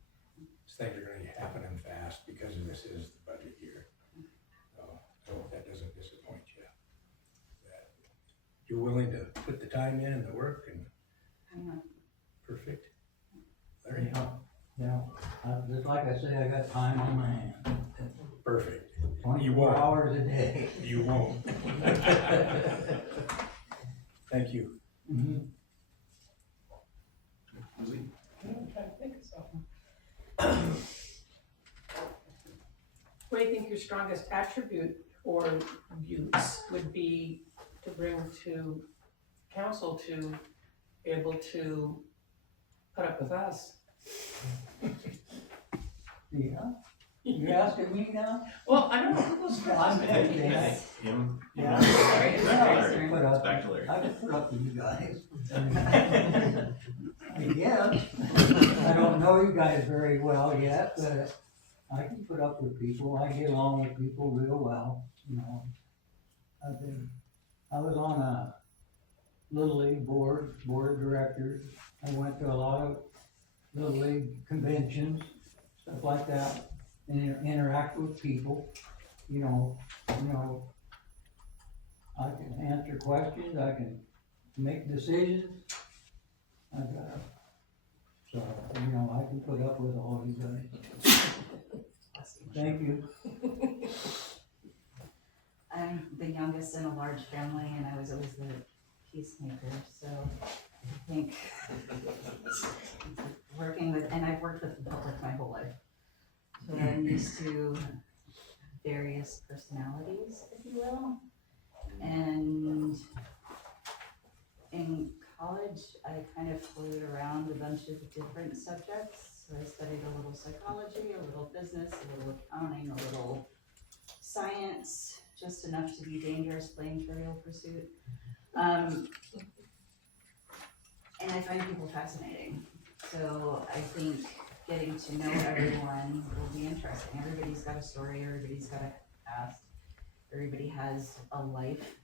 Things are gonna be happening fast because this is the budget year. So I hope that doesn't disappoint you. That you're willing to put the time in and the work and perfect. There you go. Yeah, just like I say, I got time on my hands. Perfect. 24 hours a day. You won't. Thank you. Mm-hmm. I'm trying to think of something. What do you think your strongest attribute or use would be to bring to council to be able to put up with us? Yeah, you're asking me now? Well, I don't know who goes first. I'm thinking that. Him? Yeah, It's back to Larry. put up- It's back to Larry. I can put up with you guys. I guess. I don't know you guys very well yet, but I can put up with people. I get along with people real well, you know. I was on a Little League board of directors. I went to a lot of Little League conventions, stuff like that, and interact with people, you know, I can answer questions, I can make decisions. So, you know, I can put up with all you guys. Thank you. I'm the youngest in a large family, and I was always the peacemaker, so I think working with, and I've worked with the public my whole life, so I'm used to various personalities, if you will. And in college, I kind of floated around a bunch of different subjects. So I studied a little psychology, a little business, a little accounting, a little science, just enough to be dangerous playing Trivial Pursuit. And I find people fascinating. So I think getting to know everyone will be interesting. Everybody's got a story, everybody's got a past, everybody has a life.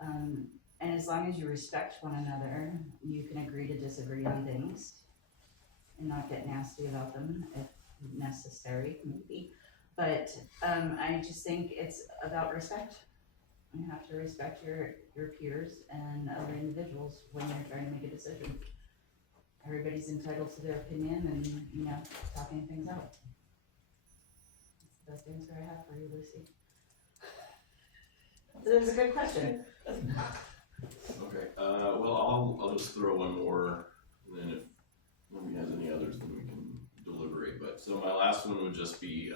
And as long as you respect one another, you can agree to disagree on things and not get nasty about them if necessary, maybe. But I just think it's about respect. You have to respect your peers and other individuals when you're trying to make a decision. Everybody's entitled to their opinion and, you know, talking things out. That's the best answer I have for you, Lucy. That was a good question. Okay, well, I'll just throw one more, and then if nobody has any others, then we can deliberate. But, so my last one would just be,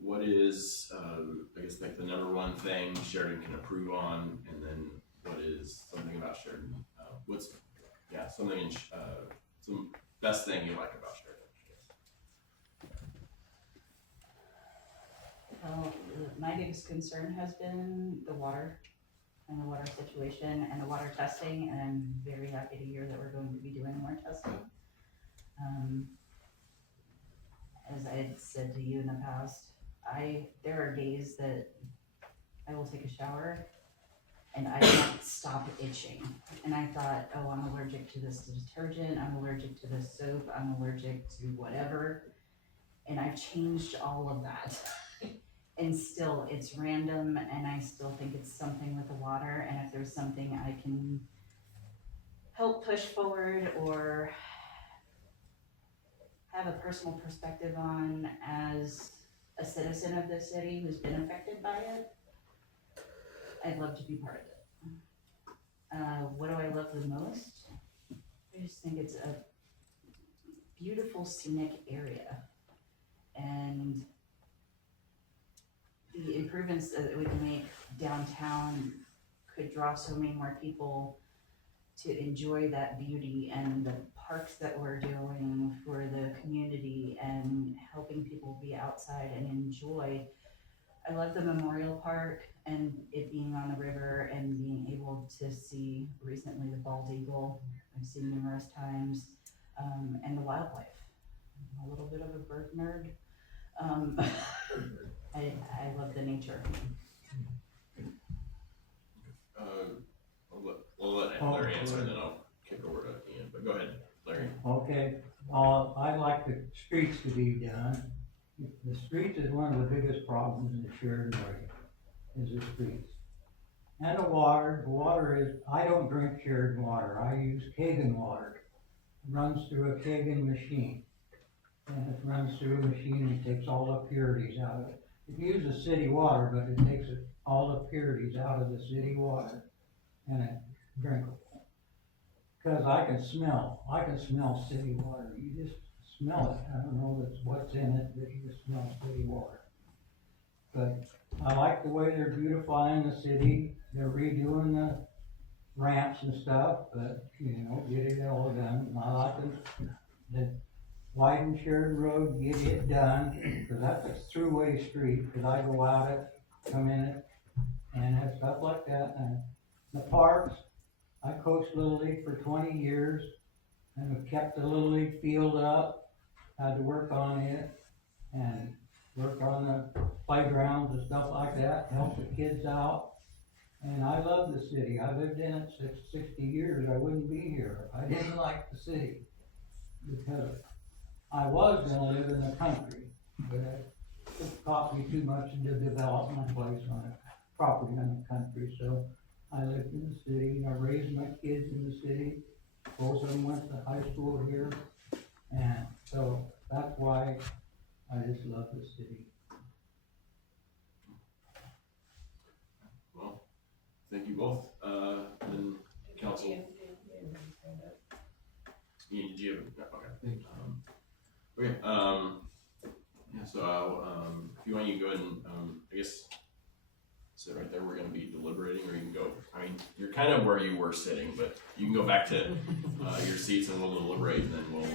what is, I guess like the number one thing Sheridan can approve on, and then what is something about Sheridan? Something in, some best thing you like about Sheridan? Well, my biggest concern has been the water and the water situation and the water testing, and I'm very happy to hear that we're going to be doing more testing. As I had said to you in the past, there are days that I will take a shower and I don't stop itching. And I thought, oh, I'm allergic to this detergent, I'm allergic to this soap, I'm allergic to whatever. And I've changed all of that. And still, it's random, and I still think it's something with the water, and if there's something I can help push forward or have a personal perspective on as a citizen of this city who's been affected by it, I'd love to be part of it. What do I love the most? I just think it's a beautiful scenic area, and the improvements that we can make downtown could draw so many more people to enjoy that beauty, and the parks that we're doing for the community and helping people be outside and enjoy. I love the Memorial Park and it being on the river and being able to see recently the bald eagle I've seen numerous times, and the wildlife. I'm a little bit of a bird nerd. I love the nature. We'll let Larry answer, and then I'll kick over to Ian, but go ahead, Larry. Okay, I'd like the streets to be done. The streets is one of the biggest problems in Sheridan area, is the streets. And the water is, I don't drink Sheridan water, I use Kagan water. It runs through a Kagan machine. And it runs through a machine and takes all the impurities out of it. It uses city water, but it takes all the impurities out of the city water, and it's drinkable. Because I can smell city water. You just smell it. I don't know what's in it, but you just smell city water. But I like the way they're beautifying the city. They're redoing the ramps and stuff, but get it all done. I like the widen Sheridan Road, get it done, because that's a throughway street, because I go out it, come in it, and have stuff like that. And the parks, I coached Little League for 20 years, and have kept the Little League field up, had to work on it, and work on the playgrounds and stuff like that, help the kids out. And I love the city. I lived in it 60 years. I wouldn't be here if I didn't like the city, because I was gonna live in the country, but it taught me too much to develop my place on a property in the country, so I lived in the city. I raised my kids in the city. Both of them went to high school here, and so that's why I just love the city. Well, thank you both. Then Council. Ian, did you have okay. Okay, yeah, so if you want, you can go ahead and, I guess, sit right there. We're gonna be deliberating, or you can go, I mean, you're kind of where you were sitting, but you can go back to your seats and we'll deliberate, and then we'll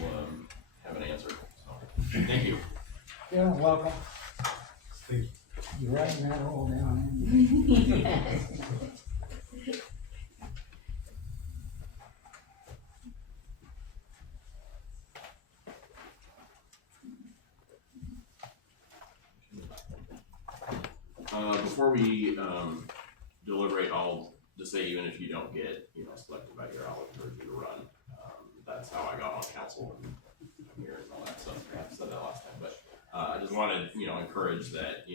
have an answer. So, thank you. Yeah, welcome. You're writing that all down. Before we deliberate, I'll just say, even if you don't get selected by here, I'll encourage you to run. That's how I got on council and I'm here and all that stuff. I said that last time, but I just wanted encourage that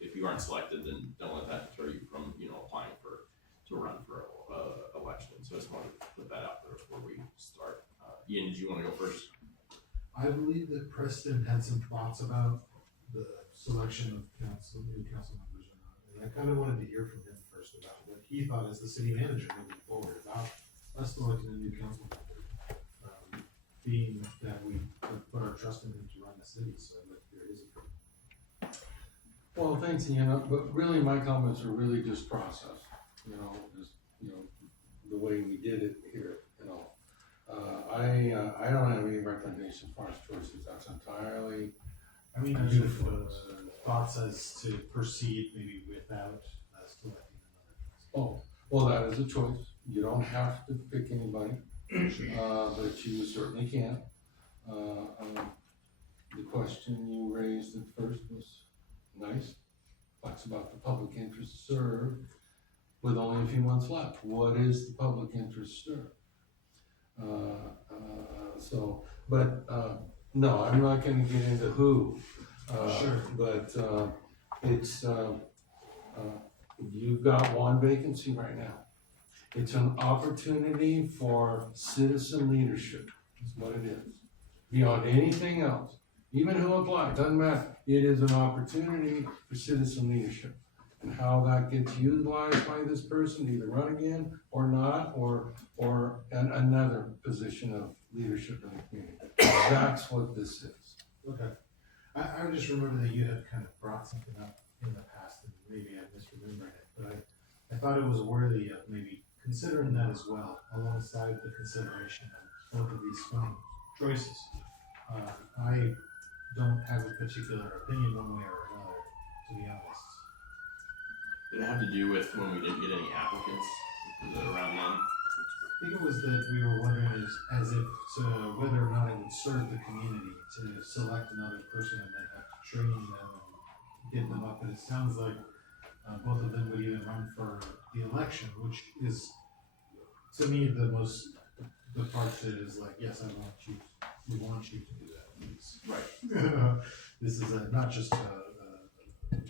if you aren't selected, then don't let that deter you from applying to run for election. So I just wanted to put that out there before we start. Ian, did you want to go first? I believe that Preston had some thoughts about the selection of new council members or not, and I kind of wanted to hear from him first about what he thought as the city manager moving forward about us selecting a new council member, being that we put our trust in him to run the city. So I'd like to hear his opinion. Well, thanks, Ian, but really my comments are really just process, just way we did it here, you know. I don't have any recommendation as far as choices, that's entirely, I mean, I You have folks. thoughts as to proceed maybe without selecting another. oh, well, that is a choice, you don't have to pick anybody, but you certainly can. The question you raised at first was nice, talks about the public interest served with only a few months left. What is the public interest served? No, I'm not gonna get into who. Sure. But, it's, you've got one vacancy right now. It's an opportunity for citizen leadership, is what it is. Beyond anything else, even who applied, doesn't matter. It is an opportunity for citizen leadership. And how that gets utilized by this person, either run again or not, or another position of leadership in the community. That's what this is. Okay. I just remember that you had kind of brought something up in the past, and maybe I'm misremembering it, but I thought it was worthy of maybe considering that as well, alongside the consideration of both of these funding choices. I don't have a particular opinion one way or another, to be honest. Did it have to do with when we didn't get any applicants? Was it around then? I think it was that we were wondering as if to whether or not it would serve the community to select another person and then have to train them and get them up. And it sounds like both of them would even run for the election, which is, to me, the part that is like, yes, we want you to do that, please. Right. This is not just a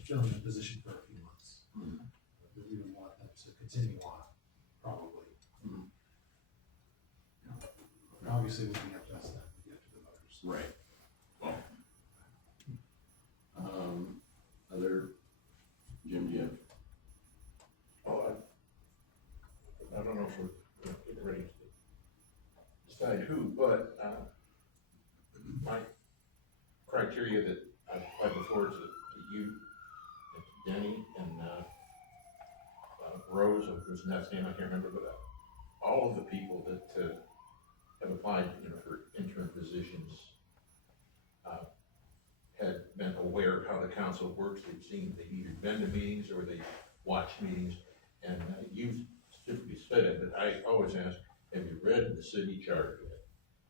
filling a position for a few months. But we would want them to continue on, probably. Obviously, it would be up to us then to get to the voters. Right. Well. Other, Jim, do you have? Oh, I don't know if we're getting ready to decide who, but, my criteria that I applied before is that you, and Denny, and, Rose, whose last name I can't remember, but all of the people that, have applied, for interim positions, had been aware of how the council works. They've either been to meetings or they watched meetings, and you've specifically said that I always ask, have you read the city charter yet?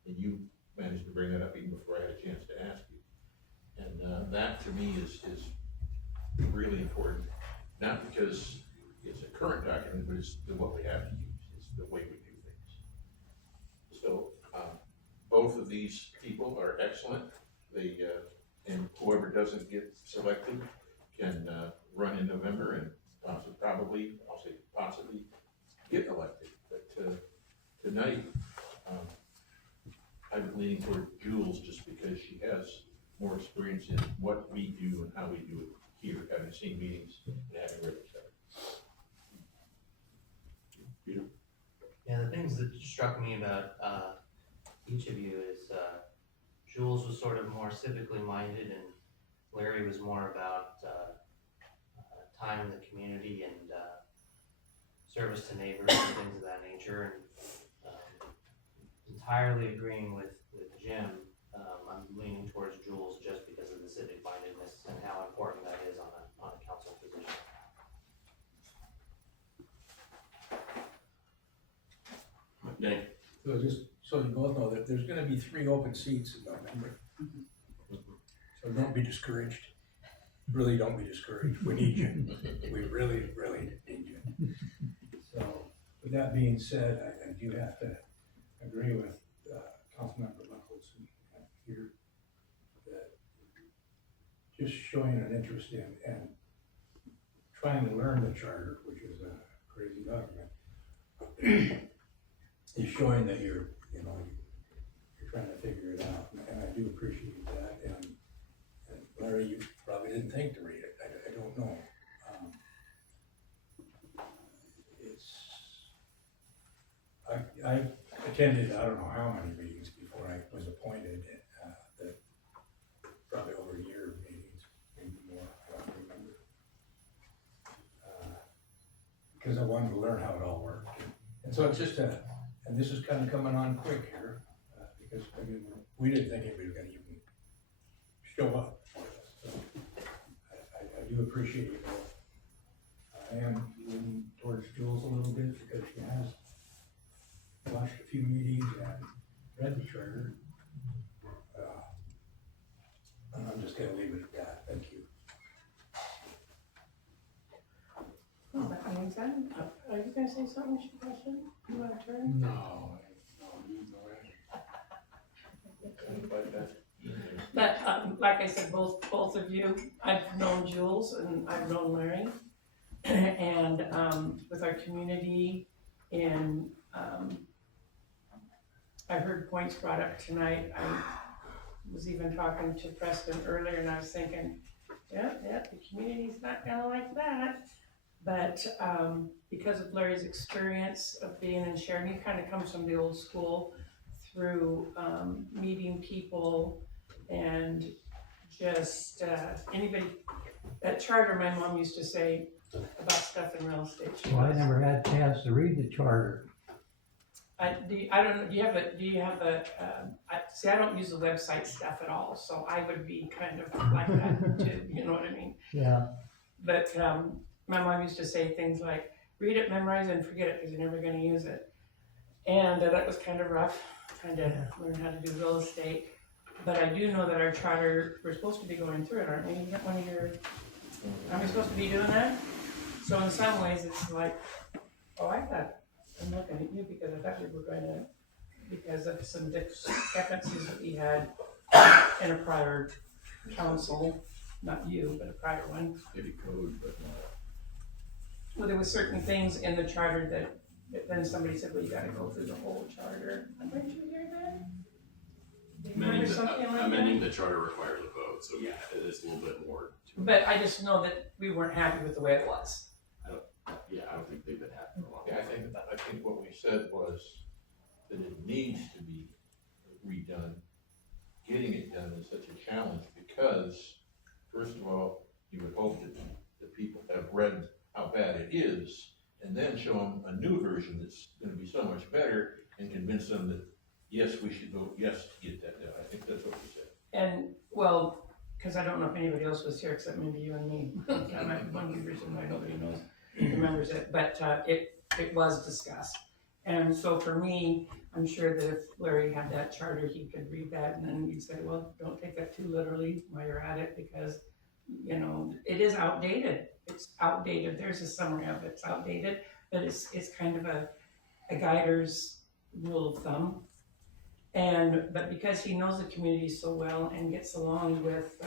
And you managed to bring that up even before I had a chance to ask you. And that to me is really important, not because it's a current document, but it's what we have to use, it's the way we do things. So, both of these people are excellent. They, and whoever doesn't get selected can, run in November and possibly get elected. But, tonight, I'm leaning toward Jules just because she has more experience in what we do and how we do it here, having seen meetings and having read stuff. Peter? Yeah, the things that struck me about each of you is Jules was sort of more civically minded, and Larry was more about time in the community and service to neighbors and things of that nature. And entirely agreeing with Jim. I'm leaning towards Jules just because of the civic mindedness and how important that is on a council position. Dang. So just so you both know that there's gonna be 3 open seats in November. So don't be discouraged. Really don't be discouraged. We need you. We really, really need you. So with that being said, I do have to agree with Councilmember Buckles and here that just showing an interest in and trying to learn the charter, which is a crazy document, is showing that you're trying to figure it out, and I do appreciate that. And Larry, you probably didn't think to read it. I don't know. I attended I don't know how many meetings before I was appointed. That probably over a year of meetings, maybe more. I don't remember. Because I wanted to learn how it all worked. And so it's just and this is kind of coming on quick here, because, I mean, we didn't think anybody was gonna even show up. So, I do appreciate it, though. I am leaning towards Jules a little bit, because she has watched a few meetings and read the charter. And I'm just gonna leave it at that, thank you. Oh, that means are you gonna say something, question? You want to turn? No, you go ahead. But, like I said, both of you, I've known Jules and I've known Larry. And, with our community and, I heard points brought up tonight. I was even talking to Preston earlier and I was thinking, yeah, the community's not gonna like that. But, because of Larry's experience of being in Sheridan, he kind of comes from the old school through, meeting people and just, anybody, that charter my mom used to say about stuff in real estate. Well, I never had a chance to read the charter. I don't know, do you have a, I don't use the website stuff at all, so I would be kind of like that too, you know what I mean? Yeah. But, my mom used to say things like, read it, memorize it, and forget it, because you're never gonna use it. And that was kind of rough, trying to learn how to do real estate. But I do know that our charter, we're supposed to be going through it, aren't we? Aren't we supposed to be doing that? So in some ways, it's like, oh, I'm looking at you because I thought we were going to, because of some discrepancies that we had in a prior council, not you, but a prior one. Maybe code, but Well, there were certain things in the charter that then somebody said, well, you gotta go through the whole charter. Didn't you hear that? Did you hear something like that? amending the charter requires a vote, so yeah, it is a little bit more. But I just know that we weren't happy with the way it was. I don't think they've been happy for a long Yeah, time. I think what we said was that it needs to be redone. Getting it done is such a challenge because, first of all, you would hope that the people have read how bad it is, and then show them a new version that's gonna be so much better, and convince them that, yes, we should vote yes to get that done. I think that's what we said. And, well, cause I don't know if anybody else was here except maybe you and me. I might be one of the reasons why nobody remembers it, but, it was discussed. And so for me, I'm sure that if Larry had that charter, he could read that and then he'd say, well, don't take that too literally while you're at it, because, you know, it is outdated. It's outdated. There's a summary of it. It's outdated, but it's kind of a guider's rule of thumb. But because he knows the community so well and gets along with,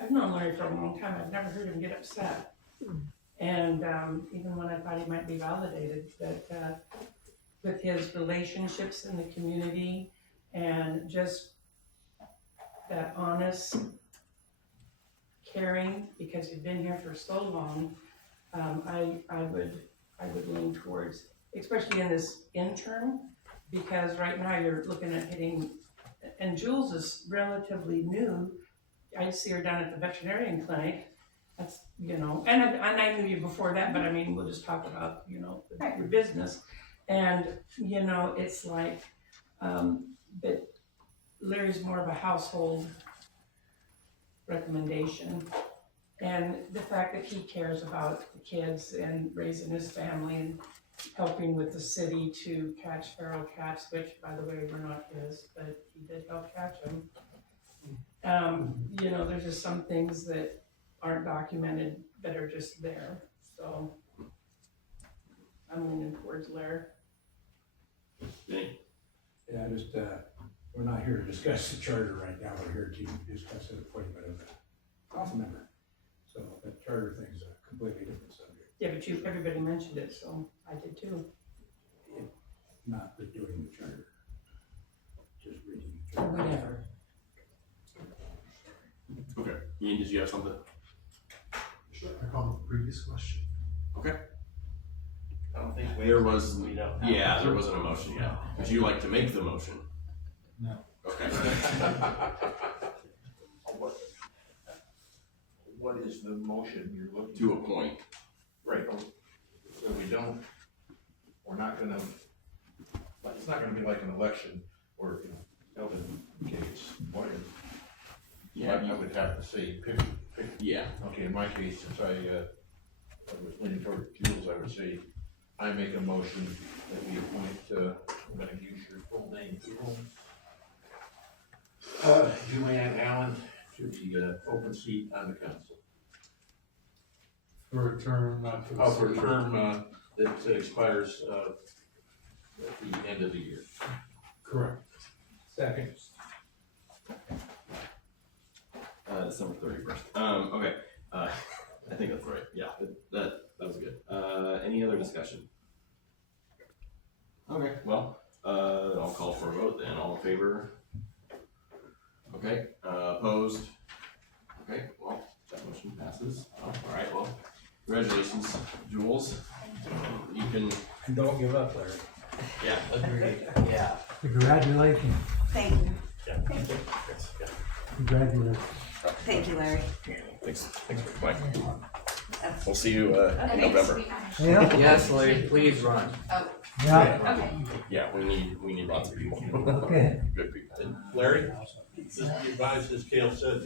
I've known Larry for a long time. I've never heard him get upset. And even when I thought he might be validated, that with his relationships in the community and just that honest, caring, because you've been here for so long, I would lean towards, especially in this interim, because right now you're looking at hitting, and Jules is relatively new. I see her down at the veterinarian clinic. That's, you know, and I knew you before that, but I mean, we'll just talk about, you know, your business. And, you know, it's like, but Larry's more of a household recommendation. And the fact that he cares about the kids and raising his family and helping with the city to catch feral cats, which, by the way, were not his, but he did help catch them. You know, there's just some things that aren't documented that are just there, so I'm leaning towards Larry. Yeah, just, we're not here to discuss the charter right now, we're here to discuss an appointment of a council member. So that charter thing is a completely different subject. Yeah, but everybody mentioned it, so I did too. Not the doing the charter, just reading the charter. Whatever. Okay, Ian, did you have something? Sure, I called the previous question. Okay. I don't think There was, we don't have yeah, there wasn't a motion yet. Would you like to make the motion? No. Okay. What is the motion you're looking To appoint. Right, so we're not it's not gonna be like an election or, you know, Elvin case, what is? Yeah, I would have to say, pick, yeah, okay, in my case, since I was leaning toward Jules, I would say, I make a motion that we appoint, I'm gonna use your full name, Julianne Allen to the open seat on the council. For a term not to Oh, for a exceed. term, that expires, at the end of the year. Correct. Second. December 31st. Okay, I think that's right, yeah, that was good. Any other discussion? Okay, well, I'll call for a vote then, all in favor? Okay, opposed? Okay, well, that motion passes. Oh, all right, well, congratulations, Jules. You can. Don't give up, Larry. Yeah. Agreed. Yeah. Congratulations. Thank you. Yeah. Thank you. Congratulations. Thank you, Larry. Thanks for coming. We'll see you in November. Yeah. Yes, Larry, please run. Oh, Yeah. okay. Yeah, we need lots of people. Okay. Good people. Larry, just be advised, as Cale said,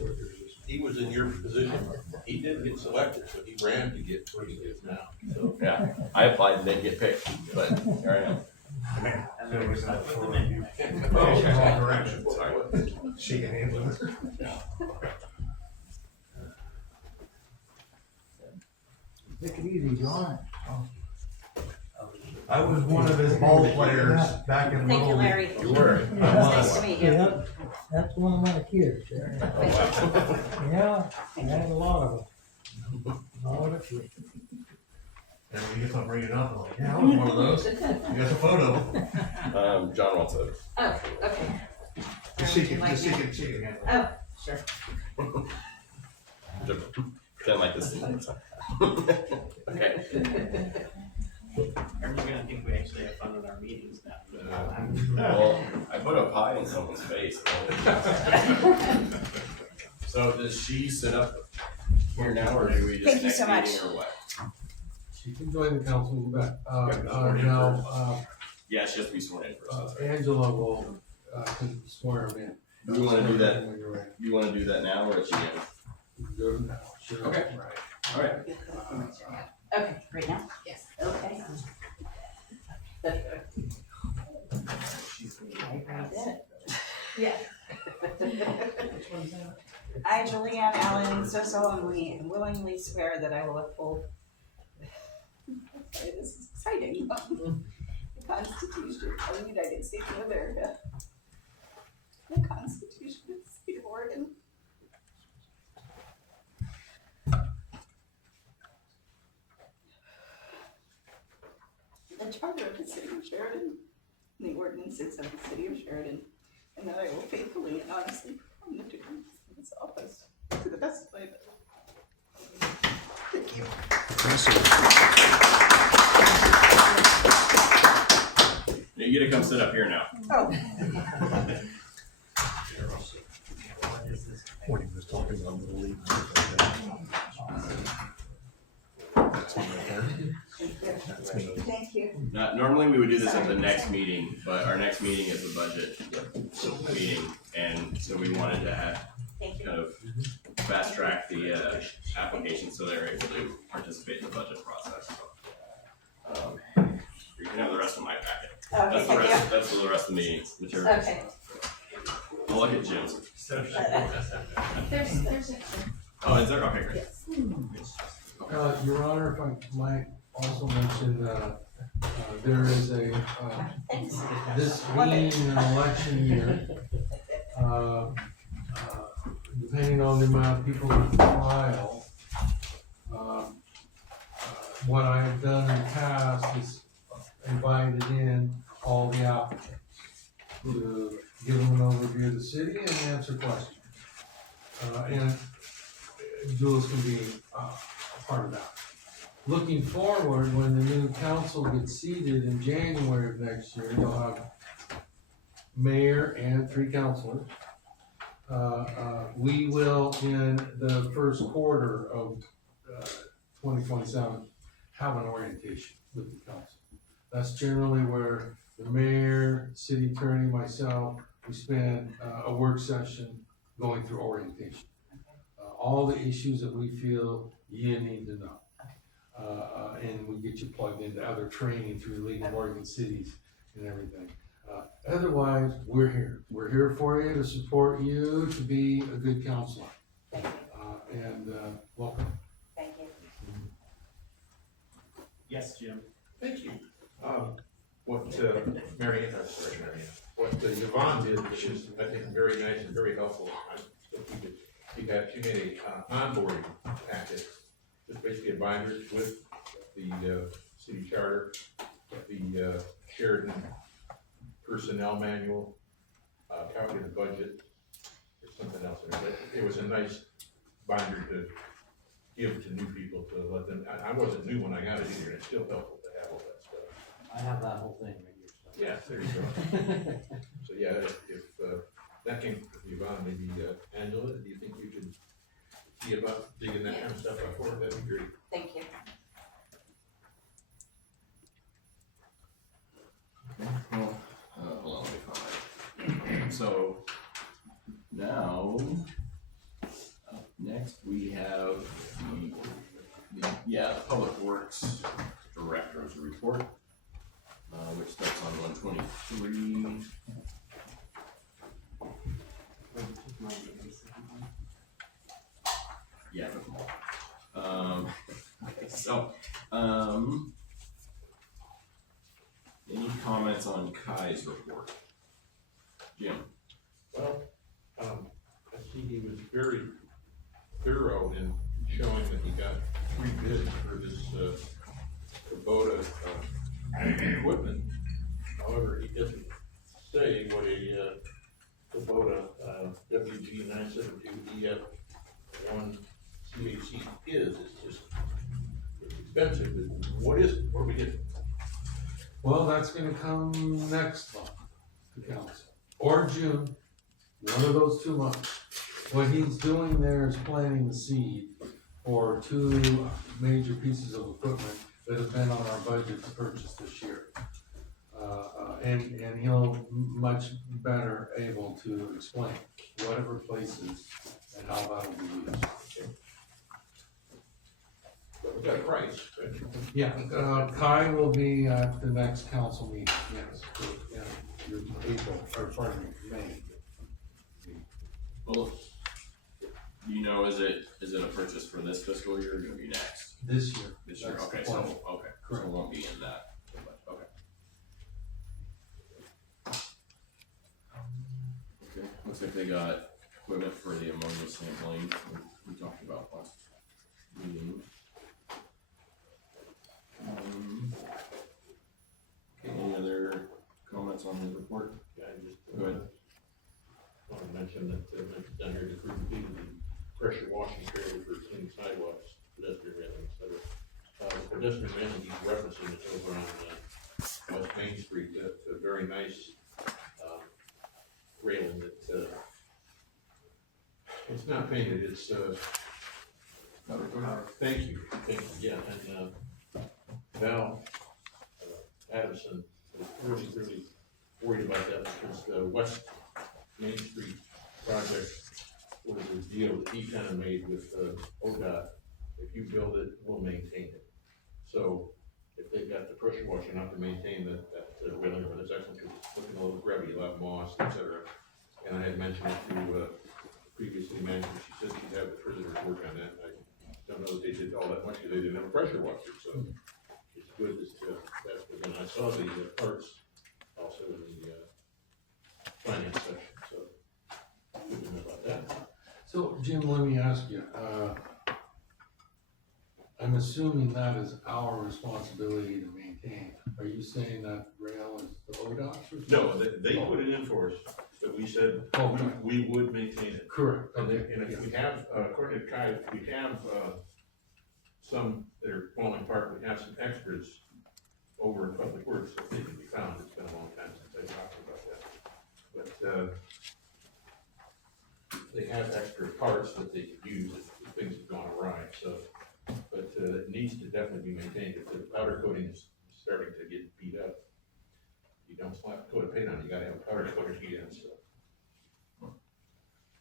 he was in your position, he didn't get selected, so he ran to get where he is now, so. Yeah, I applied and didn't get picked, but here I am. And there was that for you. Oh, Correction. Sorry. She can handle it. Take it easy, John. I was one of his ball players back in Thank you, Little Larry. League. You were. Nice to meet you. Yeah, that's one of my kids. Yeah, I had a lot of them. All the kids. And when you get to bring it up, I'm like, yeah, I was one of those. You got the photo. John wants a. Oh, okay. She can handle it. Oh, sure. Pretend like this is another time. Okay. Everyone's gonna think we actually have fun with our meetings now. Well, I put a pie in someone's face. So does she sit up here now, or do we just Thank you next so much. meeting, or what? She can join the council in the back. Yeah, she has to be sworn in first. Angela will, swear him in. Do we wanna do that? When you're ready. You wanna do that now, or at the end? You can do it now. Sure. Okay. Right. All right. Okay, right now? Yes. Okay. I did it. Yeah. I, Julianne Allen, so solemnly and willingly swear that I will uphold. Sorry, this is exciting. The Constitution of the United States of America. The Constitution of the State of Oregon. The Charter of the City of Sheridan, and the ordinances of the City of Sheridan, and that I will faithfully and honestly perform the duties of this office to the best of my ability. Thank you. You get to come sit up here now. Oh. When he was talking about Little League. Thank you. Normally we would do this at the next meeting, but our next meeting is the budget meeting, and so we wanted to have kind of fast track the application so they're able to participate in the budget process. So, you can have the rest of my packet. Okay, thank you. That's for the rest of the meeting materials. Okay. I'll look at Jim's. There's a. Oh, is there? Okay, great. Your Honor, if I might also mention, there is a, this being an election year, depending on the amount of people who file, what I have done in the past is invited in all the applicants to give them an overview of the city and answer questions. And Jules can be a part of that. Looking forward, when the new council gets seated in January of next year, you'll have mayor and 3 councilors. We will, in the first quarter of 2027, have an orientation with the council. That's generally where the mayor, city attorney, myself, we spend a work session going through orientation. All the issues that we feel you need to know. And we get you plugged into other training through League of Oregon Cities and everything. Otherwise, we're here. We're here for you, to support you, to be a good counselor. Thank you. And welcome. Thank you. Yes, Jim. Thank you. What Marianne, what Yvonne did, which is, I think, very nice and very helpful. I think she made a onboarding packet, just basically a binder with the city charter, the Sheridan personnel manual, calculated budget, or something else. It was a nice binder to give to new people, to let them, I wasn't new when I got it either, and it's still helpful to have all that stuff. I have that whole thing right here. So. Yeah, there you go. So yeah, if that came from Yvonne, maybe Angela, do you think you could see about digging that kind of stuff up for her? That'd be great. Thank you. Okay, well, hold on, let me find. So, now, up next we have the Public Works Director's Report, which starts on 123. Yeah, okay, so, any comments on Kai's report? Jim? Well, I see he was very thorough in showing that he got 3 bids for this Kubota equipment. However, he doesn't say what a Kubota WG 972 EF1 CAC is. It's just, it's expensive, but what is it? What are we getting? Well, that's gonna come next month to council, or June, one of those 2 months. What he's doing there is planting the seed for 2 major pieces of equipment that have been on our budget to purchase this year. And he'll much better able to explain whatever places and how that'll be used. We got a price, right? Yeah, Kai will be at the next council meeting, yes, your April, or pardon me, May. Well, you know, is it a purchase for this fiscal year or gonna be next? This year. This year, That's the okay, plan. so, okay, so it won't be in that, okay. Okay, looks like they got equipment for the ammonia sampling, we talked about last meeting. Okay, any other comments on his report? Yeah, I just Go ahead. want to mention that down here, the group completed the pressure washing trailer for cleaning sidewalks, pedestrian railing, et cetera. The pedestrian railing he's referencing is over on West Main Street, that's a very nice railing that it's not painted, it's thank you, yeah, and Val Addison was really worried about that because the West Main Street project was a deal that he kind of made with ODOT. If you build it, we'll maintain it. So if they've got the pressure washer not to maintain that railing, or that's excellent, because it's looking a little grubby, a lot of moss, et cetera. And I had mentioned it to previously management, she said she'd have the prisoners work on that. I don't know that they did all that much because they didn't have a pressure washer, so it's good that that's good. And I saw the parts also in the finance section, so good to know about that. So Jim, let me ask you, I'm assuming that is our responsibility to maintain. Are you saying that rail is the ODOT's responsibility? No, they put it in for us, but we said Okay. we would maintain it. Correct, And okay. if we have, according to Kai, if we have some that are falling apart, we have some extras over in Public Works that they can be found. It's been a long time since I talked about that. But they have extra parts that they could use if things have gone awry, so. But it needs to definitely be maintained. If the powder coating is starting to get beat up, don't slap coat of paint on it, you gotta have powder coated again, so.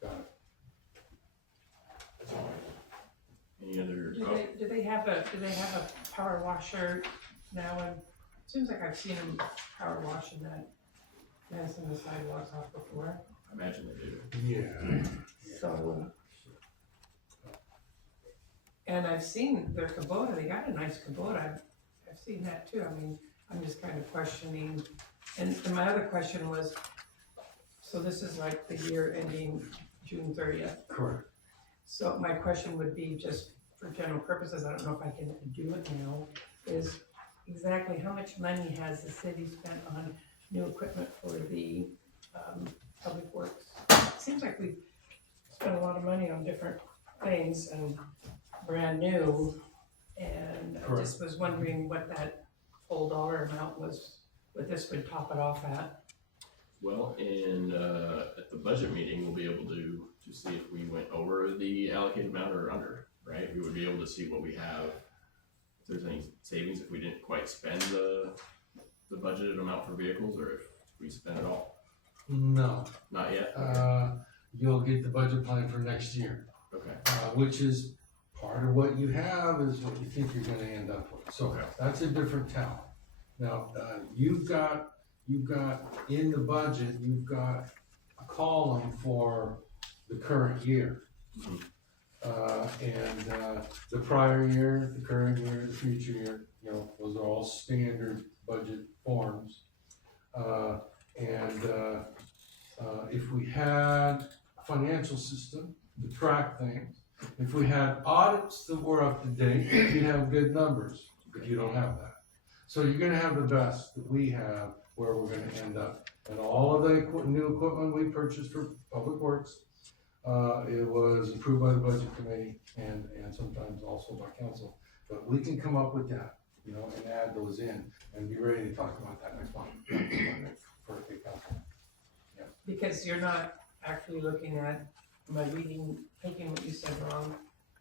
Got it. That's all right. Any other? Do they have a power washer now? And it seems like I've seen them power washing that mess in the sidewalks off before. I imagine they do. Yeah. So, and I've seen their Kubota, they got a nice Kubota, I've seen that too, I mean, I'm just kind of questioning. And my other question was, so this is like the year ending June 30th. Correct. So my question would be, just for general purposes, I don't know if I can do it now, is exactly how much money has the city spent on new equipment for the public works? Seems like we've spent a lot of money on different things and brand new, and I just was wondering what that full dollar amount was, what this would top it off at. Well, and at the budget meeting, we'll be able to see if we went over the allocated amount or under, right? We would be able to see what we have, if there's any savings, if we didn't quite spend the budgeted amount for vehicles, or if we spent it all. No. Not yet? You'll get the budget plan for next year. Okay. Which is part of what you have is what you think you're gonna end up with. So that's a different town. Now, you've got in the budget, you've got a column for the current year. And the prior year, the current year, the future year, those are all standard budget forms. If we had a financial system to track things, if we had audits that were up to date, you'd have good numbers, but you don't have that. So you're gonna have the best that we have where we're gonna end up. And all of the new equipment we purchased for Public Works, it was approved by the Budget Committee and sometimes also by council. But we can come up with that, and add those in and be ready to talk about that next month for the council. Yeah. Because you're not actually looking at, my reading, taking what you said wrong,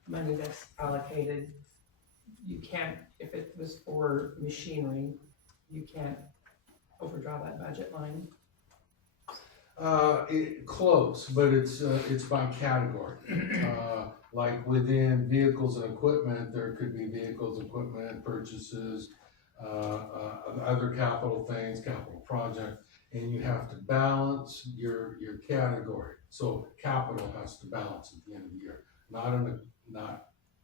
money that's allocated. You can't, if it was for machinery, you can't overdraw that budget line. Close, but it's by category. Like within vehicles and equipment, there could be vehicles, equipment purchases, other capital things, capital project, and you have to balance your category. So capital has to balance at the end of the year, not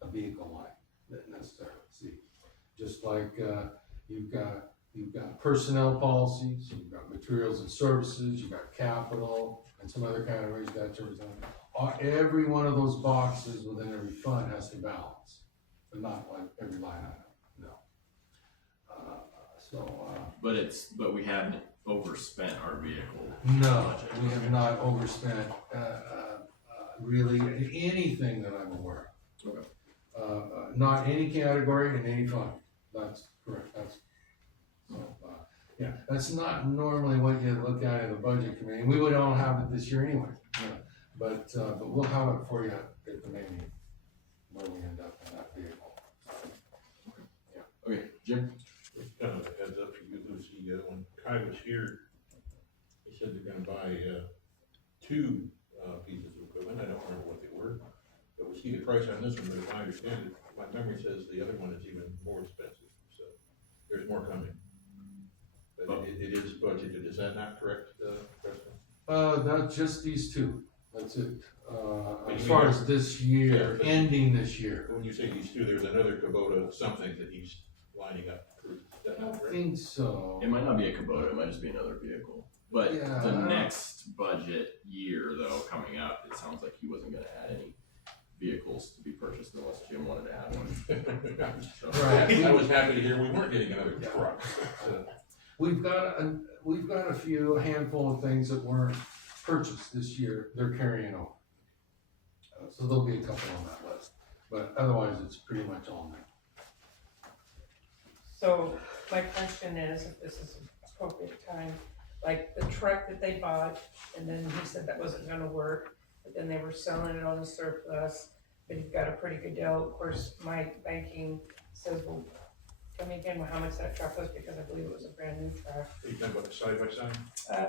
a vehicle line necessarily. See, just like you've got personnel policies, you've got materials and services, you've got capital, and some other categories, that sort of thing. Every one of those boxes within every fund has to balance, but not like every line item, no. But we haven't overspent our vehicle. No, we have not overspent, really anything that I'm aware of. Okay. Not any category in any fund, that's correct, that's not normally what you look at in the budget committee. We would all have it this year anyway, but we'll have it for you at the meeting where we end up in that vehicle. Okay, Jim? Kind of a heads up for you, Lucy, when Kai was here, he said they're gonna buy, two, pieces of equipment, I don't remember what they were. But we see the price on this one, but if I understand it, my memory says the other one is even more expensive, so there's more coming. But it is budgeted, is that not correct, Preston? Not just these two, that's it. As far as this year, ending this year. When you say these two, there's another Kubota something that he's lining up for, is that I not don't correct? think so. It might not be a Kubota, it might just be another vehicle. But Yeah. the next budget year, though, coming up, it sounds like he wasn't gonna add any vehicles to be purchased unless Jim wanted to add one. So- Right. I was happy to hear we weren't getting another truck. We've got a handful of things that weren't purchased this year, they're carrying over. So there'll be a couple on that list, but otherwise it's pretty much all new. So my question is, if this is an appropriate time, like the truck that they bought, and then he said that wasn't gonna work, but then they were selling it on the surplus, but he got a pretty good deal. Of course, my banking says, well, tell me again how much that truck was, because I believe it was a brand new truck. Are you talking about the side by side?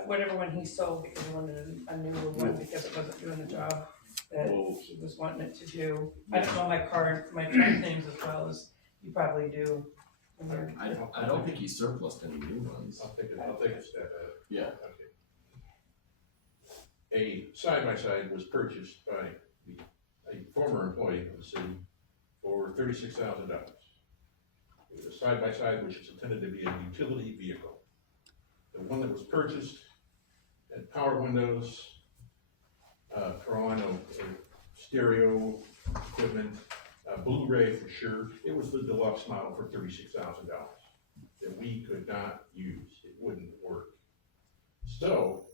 Whatever one he sold, because he wanted a newer one, because it wasn't doing the job that he was wanting it to do. I don't know my truck names as well as you probably do. I don't think he surplused any new ones. I'll take a stab at it. Yeah. Okay. A side by side was purchased by a former employee of the city for $36,000. It was a side by side which is intended to be a utility vehicle. The one that was purchased had power windows, stereo equipment, Blu-ray for sure. It was the deluxe model for $36,000 that we could not use. It wouldn't work. So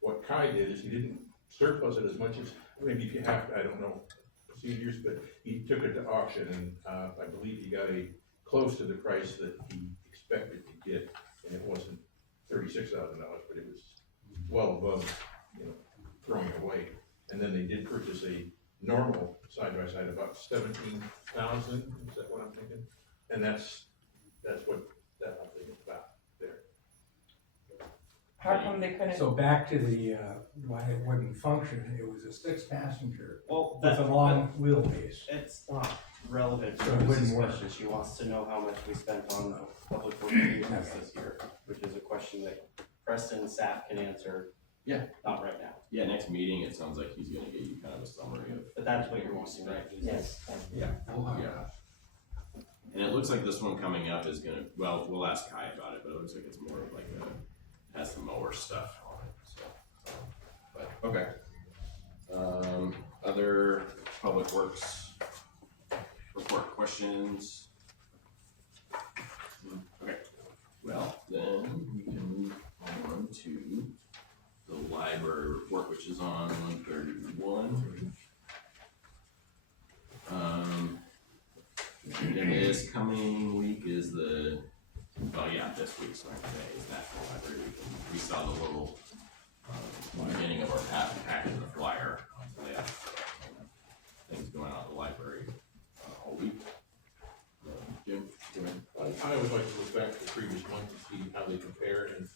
what Kai did is he didn't surplus it as much as, maybe if you have to, I don't know procedures, but he took it to auction, and I believe he got close to the price that he expected to get, and it wasn't $36,000, but it was well above, throwing it away. And then they did purchase a normal side-by-side, about 17,000, is that what I'm thinking? And that's what that whole thing is about there. How come they couldn't? So back to the, why it wouldn't function, it was a 6-passenger Well, with a long wheelbase. It's not relevant So to it this wouldn't work. question. She wants to know how much we spent on public works vehicles this year, which is a question that Preston and staff can answer. Yeah. Not right now, Yeah, next meeting, it sounds like he's gonna get you kind of a summary of. but that's what you're wanting, right? Yes. Yeah. Yeah. And it looks like this one coming up is gonna, well, we'll ask Kai about it, but it looks like it's more of like has some mower stuff on it, so. But, okay. Other public works report questions? Okay, well, then we can move on to the library report, which is on 131. And this coming week is this week, sorry, today is National Library Week. We saw the little beginning of our packet in the flyer. So they have things going on at the library all week. Jim, go ahead. I always like to look back to the previous month and see how they compare, and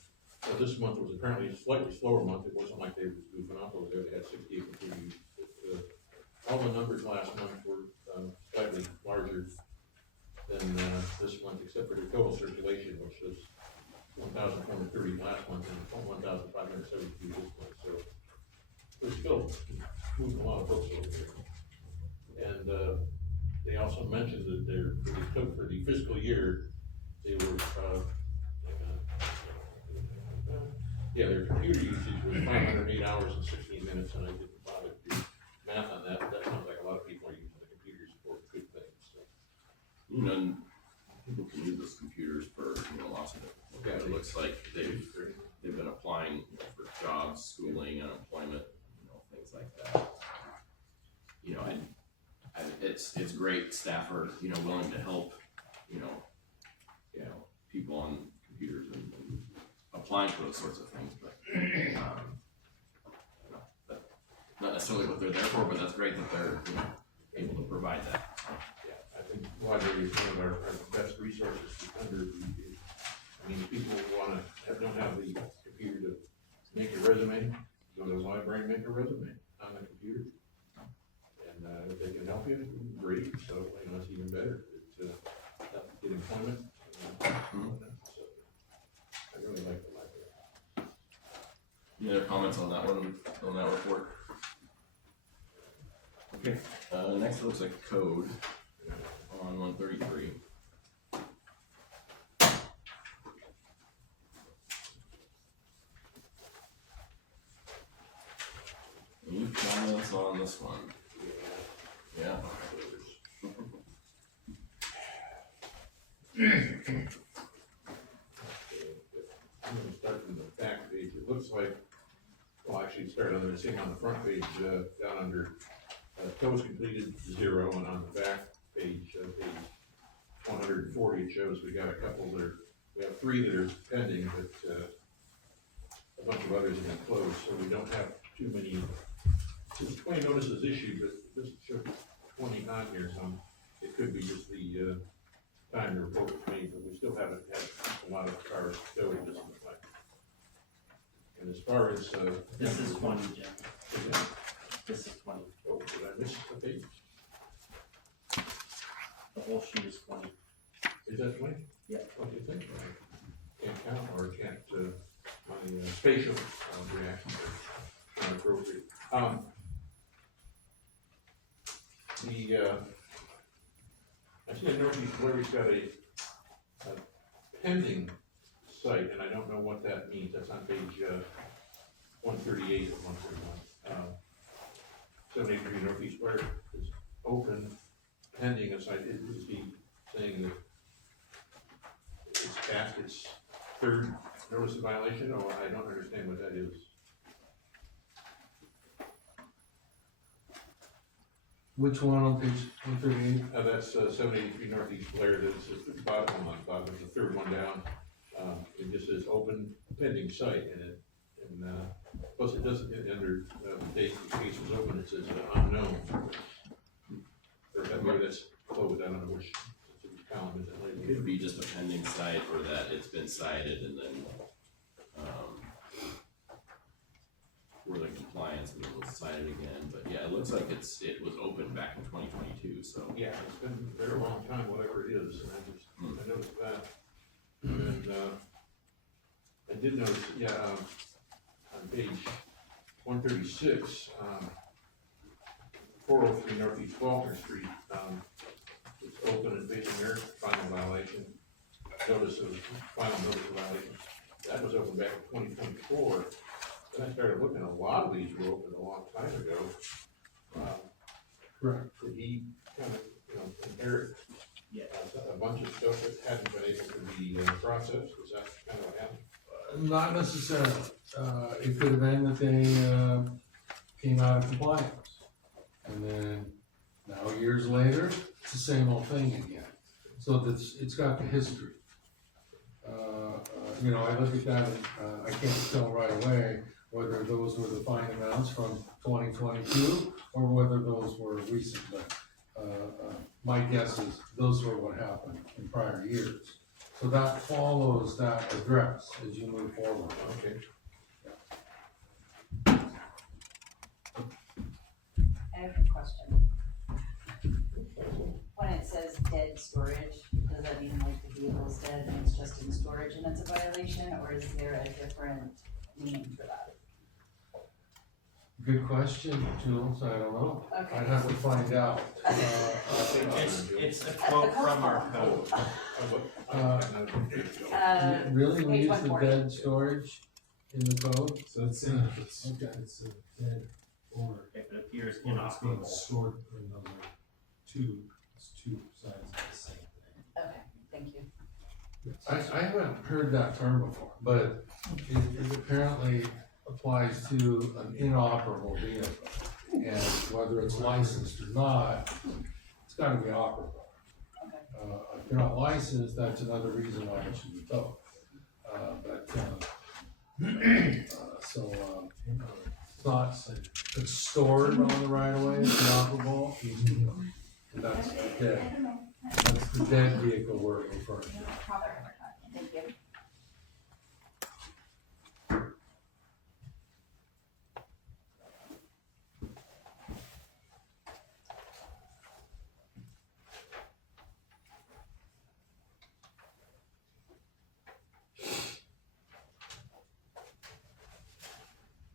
so this month was apparently a slightly slower month. It wasn't like they were goofing off over there. They had 68 computers. All the numbers last month were slightly larger than this month, except for the total circulation, which was 1,430 last month and 1,572 this month. So we're still moving a lot of folks over here. And they also mentioned that for the fiscal year, they were their computer usage was 508 hours and 16 minutes, and I didn't bother to do math on that, but that sounds like a lot of people are using the computers for good things, so. People can use those computers for lots of different things. It looks like they've been applying for jobs, schooling, unemployment, things like that. It's great staff are willing to help people on computers and applying for those sorts of things, but not necessarily what they're there for, but that's great that they're able to provide that. Yeah, I think the library is one of our best resources under. I mean, people don't have the computer to make a resume, go to the library and make a resume on the computer. And if they can help you, great, so it's even better to get employment. So I really like the library. Any other comments on that one, on that report? Okay, next looks like code on 133. Any comments on this one? Yeah. I'm gonna start from the back page. It looks like, well, actually, start on the same on the front page, down under tows completed 0, and on the back page, page 140, it shows we got a couple we have 3 that are pending, but a bunch of others have been closed, so we don't have too many. Since 20 notices issued, but this shows 20 on here, so it could be just the time the report was made, but lot of cars go, it doesn't look like. And as far as, This is 20, Jim. yeah. This is 20. Oh, did I miss a page? The whole sheet is 20. Is that 20? Yeah. What do you think? Can't count or can't, my spatial reactions are not appropriate. I see a note where he's got a pending site, and I don't know what that means. That's on page 138 or 131. 783 Northeast Square is open, pending a site. Is he saying that it's past its third notice of violation, or I don't understand what that is? Which one on page 138? That's 783 Northeast Blair. That's at the bottom one, bottom, the third one down. It just says open pending site, and plus it doesn't, under the date the case was open, it says unknown. Or maybe that's closed, I don't know which column is it It later. could be just a pending site or that it's been cited and then, we're in compliance and it was cited again, but yeah, it looks like it was open back in 2022, so. Yeah, it's been a very long time, whatever it is, and I noticed that. And, I did notice, yeah, on page 136, 403 Northeast Faulkner Street, it's open and facing there, final violation. Notice of, final notice of violation. That was open back in 2024. Then I started looking, a lot of these were open a long time ago. Correct. Did he kind of, inherit a bunch of stuff that hadn't been able to be processed? Was that kind of what happened? Not necessarily. It could have been that they came out of compliance. And then now years later, it's the same old thing again. So it's got the history. I look at that and I can't tell right away whether those were the fine amounts from 2022 or whether those were recent. But my guess is those were what happened in prior years. So that follows that address as you move forward. Okay. I have a question. When it says dead storage, does that mean like the vehicle's dead and it's just in storage and it's a violation, or is there a different meaning for that? Good question, Jules. I don't know. Okay. I'd have to find out. It's a quote from our code. Really, we page use the 140. dead storage in the code? So it's saying if it's, Okay. it's a dead or If it appears or it's being inoperable. stored in another two, it's two sides of the same thing. Okay, thank you. I haven't heard that term before, but it apparently applies to an inoperable vehicle. And whether it's licensed or not, it's gotta be operable. Okay. If you're not licensed, that's another reason why it should be towed. It's not, it's stored on the right of way, it's inoperable, and that's the dead vehicle we're referring to. Thank you.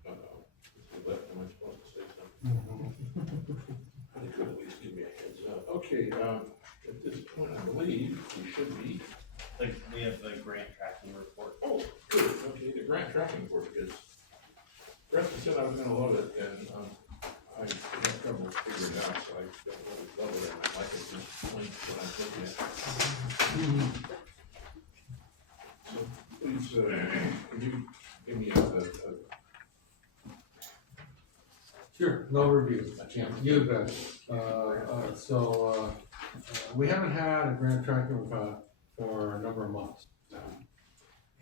Am I supposed to say something? They could at least give me a heads up. Okay, at this point, I believe we should be. Like, we have the grant tracking report. Oh, good, okay, the grant tracking report, because Preston said I was gonna load it, and, I had trouble figuring it out, so I don't really load it, and I like it just link what I'm looking at. So, please, can you give me a Sure, no review. You bet. We haven't had a grant tracking for a number of months now.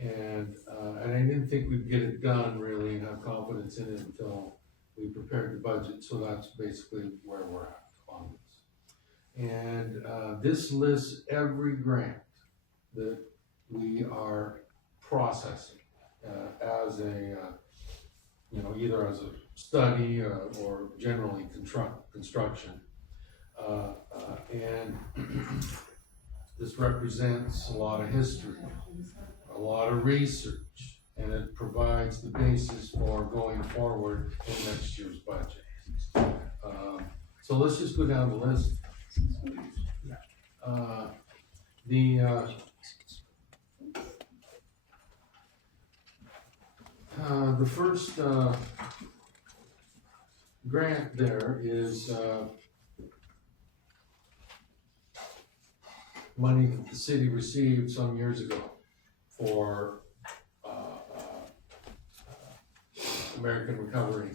And I didn't think we'd get it done really and have confidence in it until we prepared the budget, so that's basically where we're at on this. And this lists every grant that we are processing, as a, either as a study, or generally construction. And this represents a lot of history, a lot of research, and it provides the basis for going forward in next year's budget. So let's just go down the list. The first grant there is money that the city received some years ago for American Recovery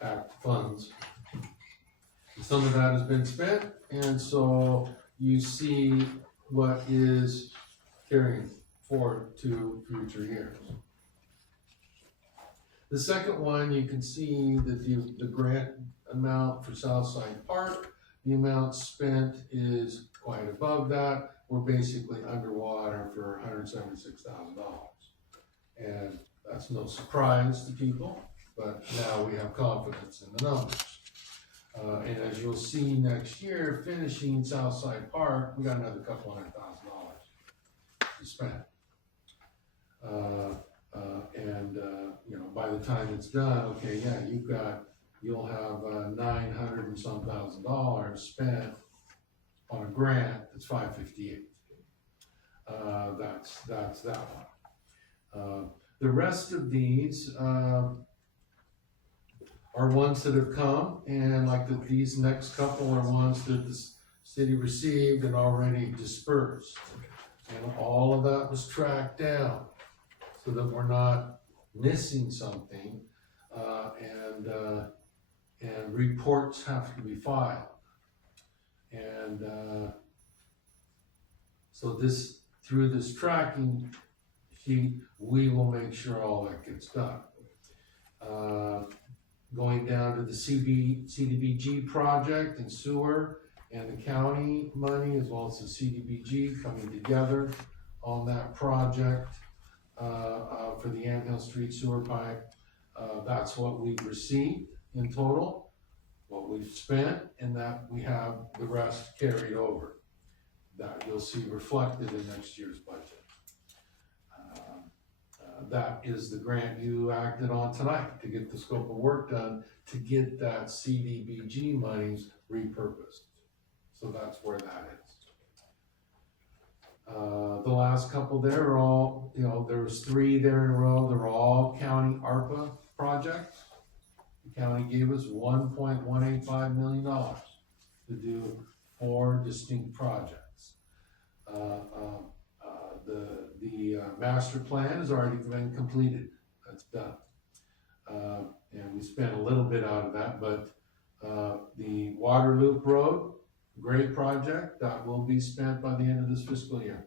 Act funds. Some of that has been spent, and so you see what is carrying forward to future years. The second one, you can see that the grant amount for Southside Park, the amount spent is quite above that. We're basically underwater for $176,000. And that's no surprise to people, but now we have confidence in the numbers. And as you'll see next year, finishing Southside Park, we got another couple $100,000 to spend. By the time it's done, okay, yeah, you'll have $900 and some thousand spent on a grant that's $558. That's that one. The rest of these are ones that have come, and these next couple are ones that the city received and already dispersed. And all of that was tracked down so that we're not missing something, and reports have to be filed. And so through this tracking sheet, we will make sure all that gets done. Going down to the CDBG project and sewer, and the county money, as well as the CDBG coming together on that project for the Yamhill Street sewer pipe. That's what we've received in total, what we've spent, and that we have the rest carried over. That you'll see reflected in next year's budget. That is the grant you acted on tonight to get the scope of work done, to get that CDBG monies repurposed. So that's where that is. The last couple there are all, there was 3 there in a row. They're all county ARPA projects. The county gave us $1.185 million to do 4 distinct projects. The master plan has already been completed. That's done. And we spent a little bit out of that, but the Water Loop Road, great project, that will be spent by the end of this fiscal year.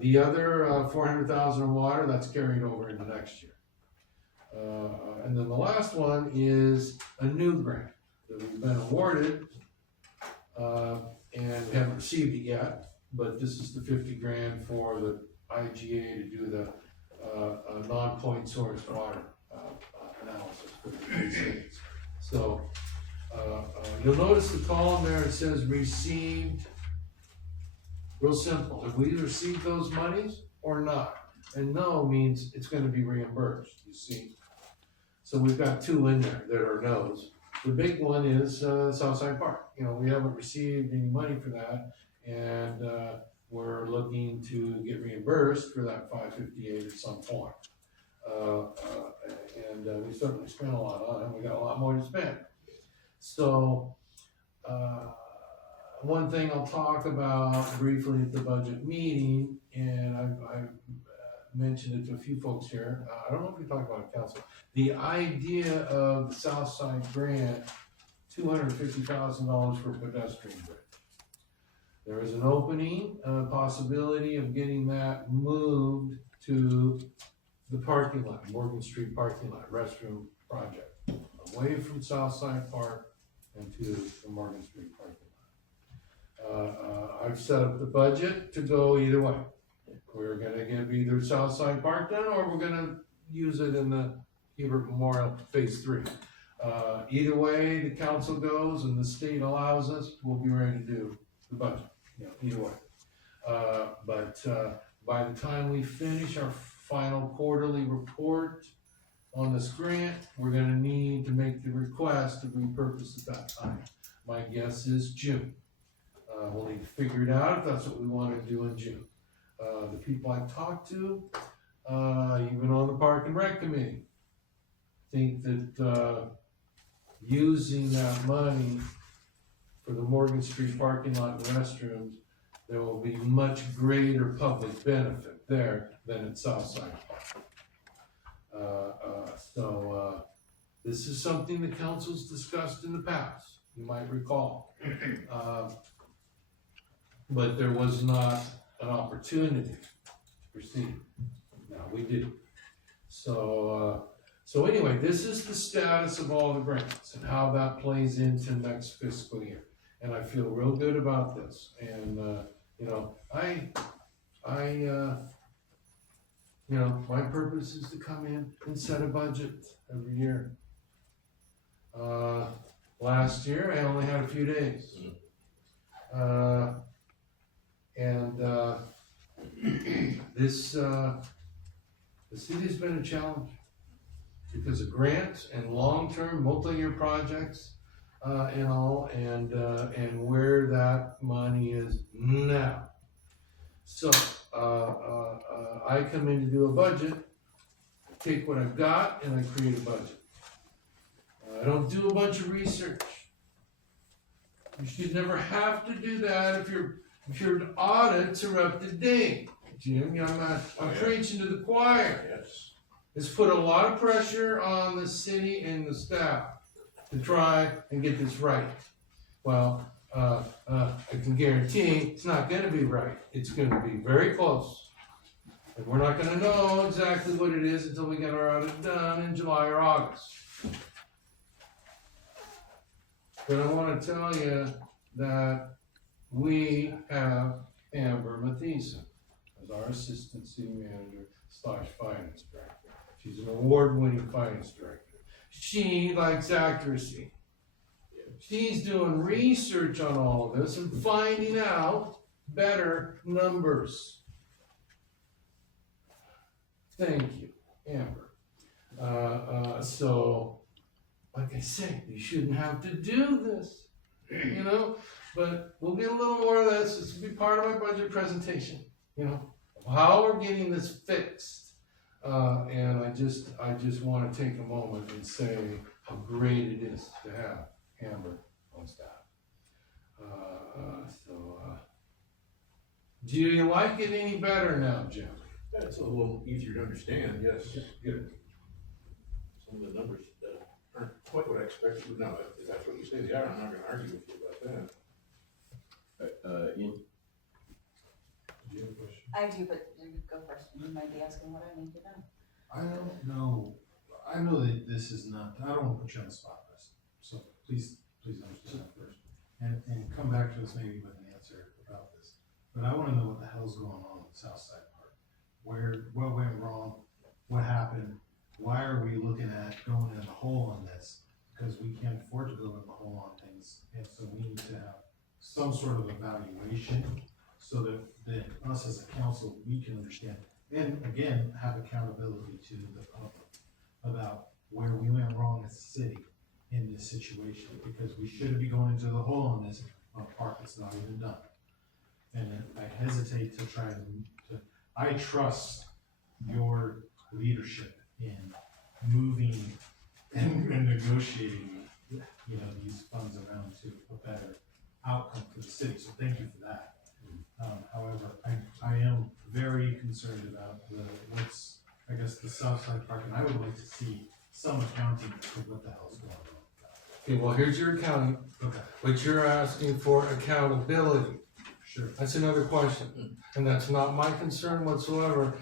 The other $400,000 in water, that's carried over into next year. And then the last one is a new grant that we've been awarded, and we haven't received it yet, but this is the $50,000 for the IGA to do the non-point source water analysis for the 3 states. So you'll notice the column there, it says received. Real simple. Have we received those monies or not? And no means it's going to be reimbursed, you see. So we've got 2 in there that are no's. The big one is Southside Park. We haven't received any money for that, and we're looking to get reimbursed for that $558 at some point. And we certainly spent a lot on it. We got a lot more to spend. So one thing I'll talk about briefly at the budget meeting, and I've mentioned it to a few folks here. I don't know if we talked about it, Council. The idea of the Southside grant, $250,000 for pedestrian bridge. There is an opening, possibility of getting that moved to the parking lot, Morgan Street parking lot, restroom project, away from Southside Park and to the Morgan Street parking lot. I've set up the budget to go either way. We're gonna give either Southside Park done, or we're gonna use it in the Hebert Memorial Phase 3. Either way the council goes and the state allows us, we'll be ready to do the budget, either way. But by the time we finish our final quarterly report on this grant, we're gonna need to make the request to repurpose at that time. My guess is June. We'll need to figure it out if that's what we wanna do in June. The people I've talked to, even on the Park and Rec Committee, think that using that money for the Morgan Street parking lot and restrooms, there will be much greater public benefit there than at Southside Park. So this is something the council's discussed in the past, you might recall. But there was not an opportunity to proceed. Now we do. So anyway, this is the status of all the grants and how that plays into next fiscal year. And I feel real good about this. And my purpose is to come in and set a budget every year. Last year I only had a few days. The city's been a challenge because of grants and long-term multi-year projects and where that money is now. So I come in to do a budget, take what I've got and I create a budget. I don't do a bunch of research. You should never have to do that if your audits are up to date. Jim, I'm preaching to the choir. Yes. It's put a lot of pressure on the city and the staff to try and get this right. Well, I can guarantee it's not gonna be right. It's gonna be very close. And we're not gonna know exactly what it is until we get our audit done in July or August. But I wanna tell you that we have Amber Mathieson as our assistant city manager / finance director. She's an award-winning finance director. She likes accuracy. She's doing research on all of this and finding out better numbers. Thank you, Amber. So, like I said, you shouldn't have to do this, but we'll get a little more of this. This will be part of my budget presentation, of how we're getting this fixed. And I just want to take a moment and say how great it is to have Amber on staff. Do you like it any better now, Jim? That's a little easier to understand, yes. Good. Some of the numbers aren't quite what I expected. No, if that's what you say they are, I'm not gonna argue with you about that. Ian? Do you have a question? I do, but you go first. You might be asking what I need to know. I don't know. I know that this is not, I don't want to put you on the spot, Chris. So please understand that first. And come back to us maybe with an answer about this. But I want to know what the hell's going on with Southside Park. What went wrong? What happened? Why are we looking at going in the hole on this? Because we can't afford to go in the hole on things. And so we need to have some sort of evaluation so that us as a council, we can understand. And again, have accountability to the public about where we went wrong as a city in this situation, because we shouldn't be going into the hole on this on a park that's not even done. And I hesitate to try to, I trust your leadership in moving and negotiating, these funds around to a better outcome for the city, so thank you for that. However, I am very concerned about the Southside Park, and I would like to see some accounting for what the hell's going on. Okay, well, here's your accounting, Okay, but you're asking for accountability. sure. That's another question, and that's not my concern whatsoever.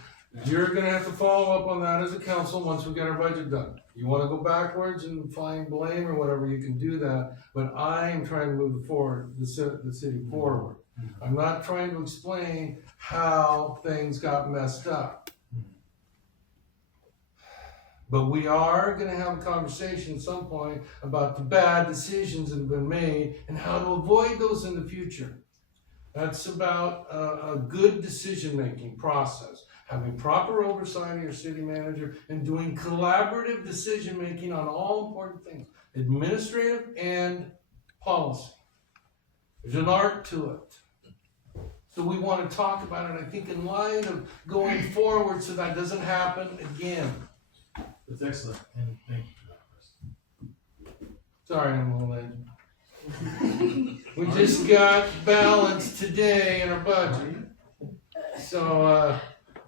You're gonna have to follow up on that as a council once we get our budget done. You wanna go backwards and find blame or whatever, you can do that, but I am trying to move the city forward. I'm not trying to explain how things got messed up. But we are gonna have a conversation at some point about the bad decisions that have been made and how to avoid those in the future. That's about a good decision-making process, having proper oversight of your city manager and doing collaborative decision-making on all important things, administrative and policy. There's an art to it. So we want to talk about it, I think, in light of going forward so that doesn't happen again. That's excellent, and thank you for that, Chris. Sorry, I'm a little late. We just got balance today in our budget. So,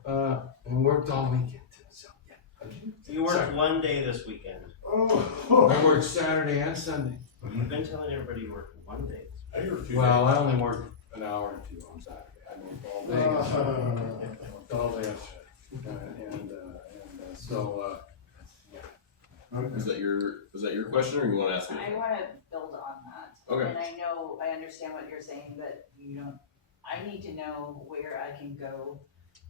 and worked all weekend too, so, yeah. You worked one day this weekend. I worked Saturday and Sunday. You've been telling everybody you worked one day. Well, I only worked an hour or two on Saturday. I worked all day. I worked all day yesterday. And so, Was that your question, or you wanna ask me? I wanna build on that. Okay. And I understand what you're saying, but I need to know where I can go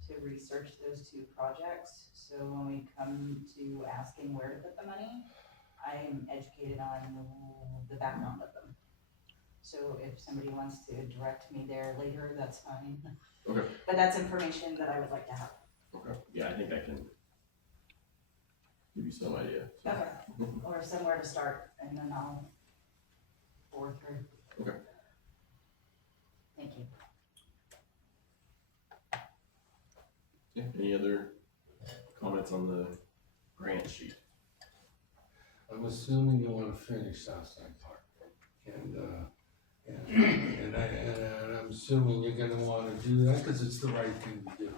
to research those two projects. So when we come to asking where to put the money, I'm educated on the background of them. So if somebody wants to direct me there later, that's fine. Okay. But that's information that I would like to have. Okay, yeah, I think I can give you some idea. Okay. Or somewhere to start, and then I'll forward through. Okay. Thank you. Yeah, any other comments on the grant sheet? I'm assuming you wanna finish Southside Park. And I'm assuming you're gonna wanna do that, cause it's the right thing to do.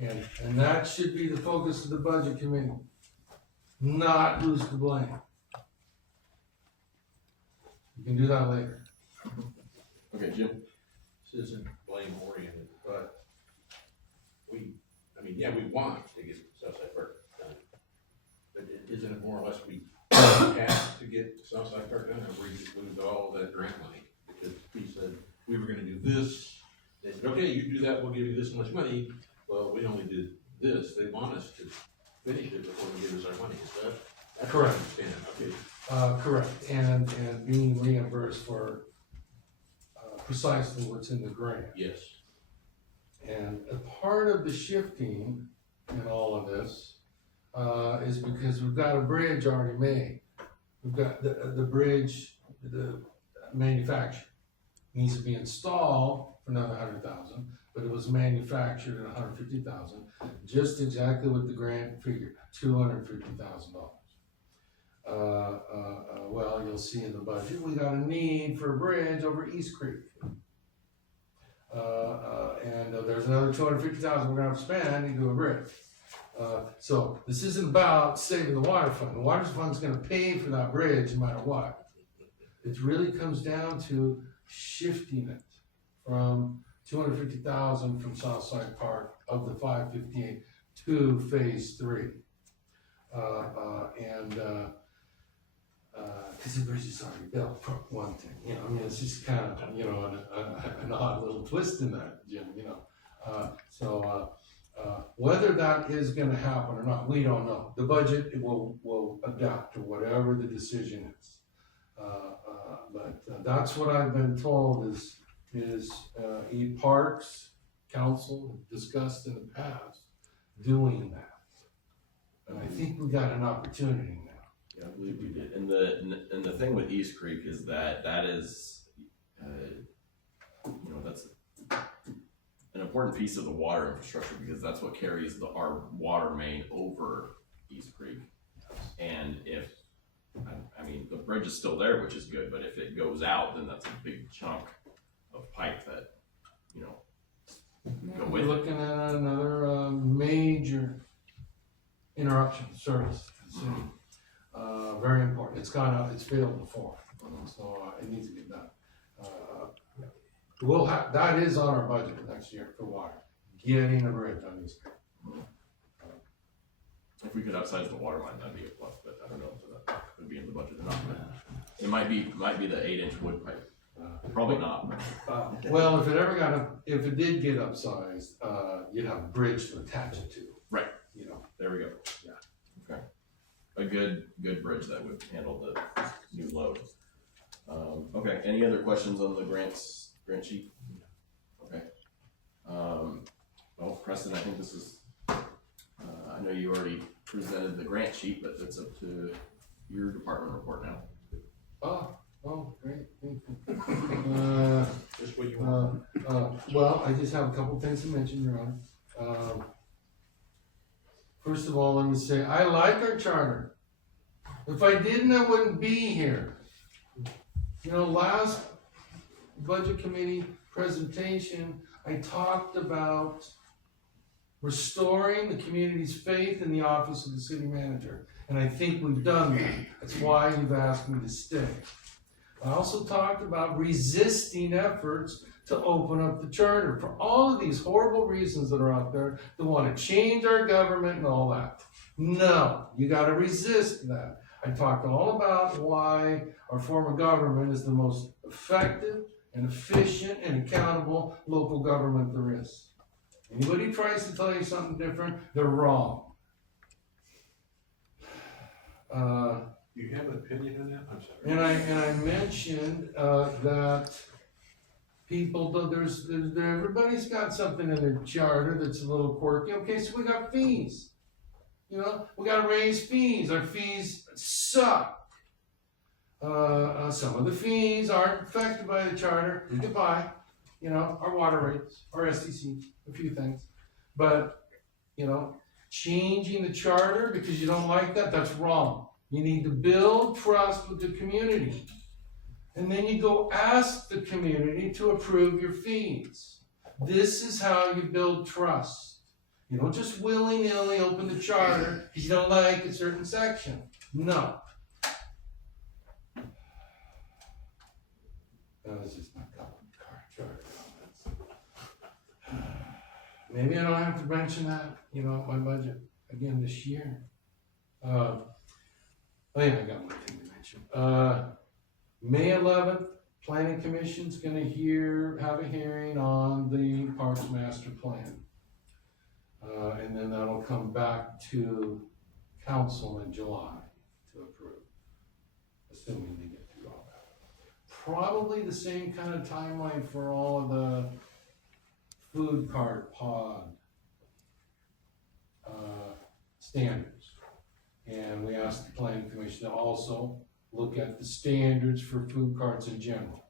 And that should be the focus of the budget committee, not who's to blame. You can do that later. Okay, Jim? This isn't blame oriented, but yeah, we want to get Southside Park done. But isn't it more or less we have to get Southside Park done, or we just lose all that grant money? Because we said we were gonna do this, they said, okay, you do that, we'll give you this much money. Well, we only did this, they want us to finish it before they give us our money, is that? That's what I Correct. understand, okay. Correct, and being reimbursed for precisely what's in the grant. Yes. And a part of the shifting in all of this is because we've got a bridge already made. We've got the bridge, the manufactured, needs to be installed for another 100,000, but it was manufactured at 150,000, just exactly what the grant figured, $250,000. Well, you'll see in the budget, we got a need for a bridge over East Creek. And there's another 250,000 we're gonna have to spend to do a bridge. So this isn't about saving the water fund. The water fund's gonna pay for that bridge no matter what. It really comes down to shifting it from 250,000 from Southside Park of the 558 to phase 3. Cause the bridge is already built, for one thing, I mean, it's just kind of, an odd little twist in that, Jim, whether that is gonna happen or not, we don't know. The budget, it will adapt to whatever the decision is. But that's what I've been told is Parks Council discussed in the past doing that. And I think we got an opportunity now. Yeah, I believe we did. And the thing with East Creek is that is, that's an important piece of the water infrastructure, because that's what carries our water main over East Creek. And if, the bridge is still there, which is good, but if it goes out, then that's a big chunk of pipe that, go We're with it. looking at another major interruption service to the city. Very important. It's gone out, it's failed before, so it needs to get done. That is on our budget next year for water, getting a bridge on East Creek. If we could upsize the water line, that'd be a plus, but I don't know if that would be in the budget or not. It might be the 8-inch wood pipe. Probably not. Well, if it did get upsized, you'd have a bridge to attach it to. Right. You know, There we go. Yeah. Okay. A good bridge that would handle the new load. Okay, any other questions on the grant sheet? Okay. Well, Preston, I think this is, I know you already presented the grant sheet, but it's up to your department report now. Oh, great, thank you. Just what you want. Well, I just have a couple things to mention, Your Honor. First of all, let me say, I like our charter. If I didn't, I wouldn't be here. You know, last budget committee presentation, I talked about restoring the community's faith in the office of the city manager. And I think we've done that. That's why you've asked me to stay. I also talked about resisting efforts to open up the charter for all of these horrible reasons that are out there that want to change our government and all that. No, you got to resist that. I talked all about why our form of government is the most effective and efficient and accountable local government there is. Anybody who tries to tell you something different, they're wrong. Do you have an opinion on that? I'm sorry. And I mentioned that people, everybody's got something in their charter that's a little quirky. Okay, so we got fees. You know, we got to raise fees. Our fees suck. Some of the fees aren't affected by the charter. We could buy, you know, our water rates, our STCs, a few things. But, you know, changing the charter because you don't like that, that's wrong. You need to build trust with the community. And then you go ask the community to approve your fees. This is how you build trust. You don't just willy-nilly open the charter because you don't like a certain section. No. That was just my charter. Maybe I don't have to mention that, you know, my budget again this year. I got one thing to mention. May 11th, Planning Commission's gonna have a hearing on the Parks Master Plan. And then that'll come back to council in July to approve, assuming they get through all that. Probably the same kind of timeline for all of the food cart pod standards. And we asked the Planning Commission to also look at the standards for food carts in general.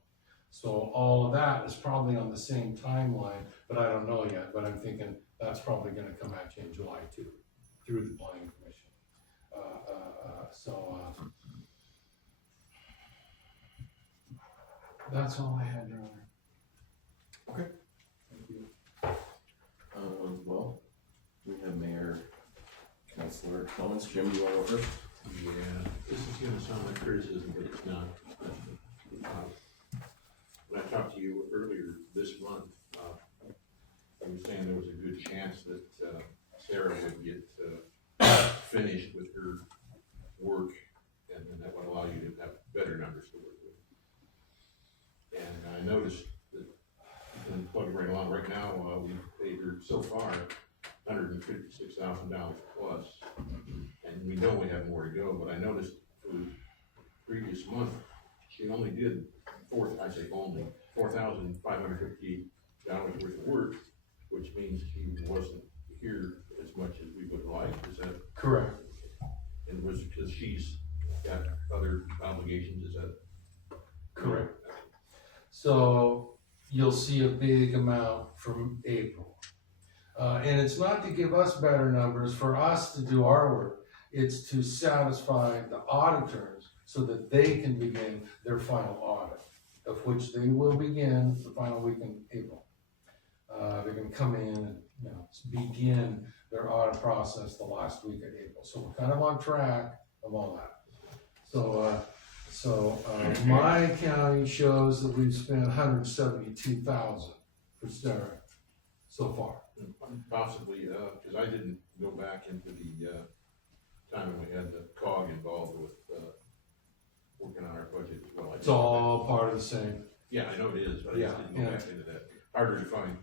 So all of that is probably on the same timeline, but I don't know yet, but I'm thinking that's probably gonna come at you in July too, through the Planning Commission. That's all I had, Your Honor. Okay. Thank you. Well, we have Mayor, Councilor comments. Jim, do you want to go first? Yeah, this is gonna sound like criticism, but it's not. When I talked to you earlier this month, I was saying there was a good chance that Sarah would get finished with her work, and then that would allow you to have better numbers to work with. And I noticed that, you can plug right along right now, we've paid her so far $156,000 plus, and we know we have more to go, but I noticed for the previous month, she only did $4,550 worth of work, which means she wasn't here as much as we would like. Is that correct? And was it because she's got other obligations? Is that correct? So you'll see a big amount from April. And it's not to give us better numbers for us to do our work. It's to satisfy the auditors so that they can begin their final audit, of which they will begin the final week in April. They're gonna come in and, you know, begin their audit process the last week of April. So we're kind of on track of all that. So my accounting shows that we've spent $172,000 for Sarah so far. Possibly, because I didn't go back into the time when we had the COG involved with working on our budget as well. It's all part of the same. Yeah, I know it is, but I just didn't go back into that. Harder to find.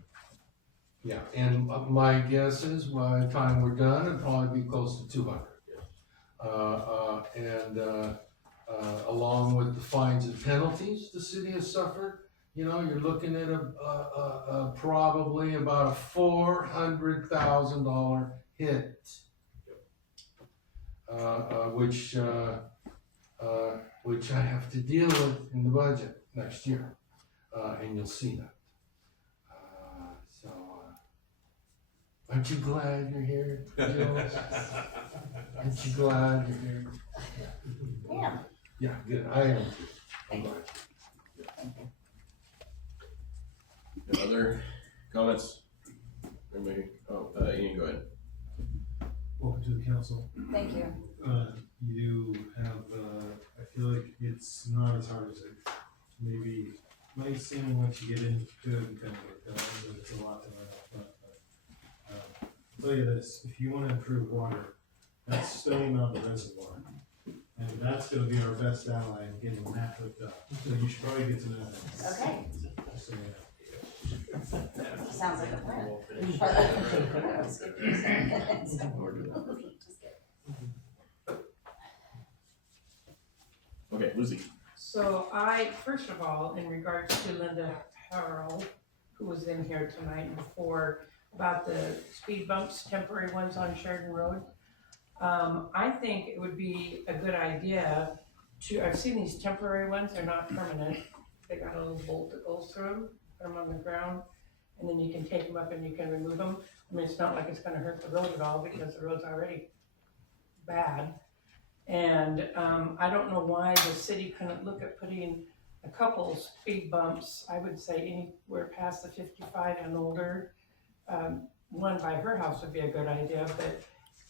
Yeah, and my guess is by the time we're done, it'll probably be close to 200. Along with the fines and penalties the city has suffered, you know, you're looking at probably about a $400,000 hit. Which I have to deal with in the budget next year, and you'll see that. Aren't you glad you're here, Joe? Aren't you glad you're here? Yeah. Yeah, good, I am too. I'm glad. Other comments? Anybody? Oh, Ian, go ahead. Welcome to the council. Thank you. You have, I feel like it's not as hard as it maybe might seem once you get into it and kind of work it out, but it's a lot to learn off front. I'll tell you this, if you wanna improve water, that's Stony Mountain Reservoir. And that's gonna be our best ally in getting that hooked up, so you should probably get to know that. Okay. Just so you know. Sounds like a plan. Okay, Lucy. So first of all, in regards to Linda Harrell, who was in here tonight before, about the speed bumps, temporary ones on Sheridan Road, I think it would be a good idea I've seen these temporary ones, they're not permanent. They got a little bolt that goes through them, put them on the ground, and then you can take them up and you can remove them. I mean, it's not like it's gonna hurt the road at all because the road's already bad. And I don't know why the city couldn't look at putting a couple speed bumps, I would say anywhere past the 55 and older. One by her house would be a good idea, but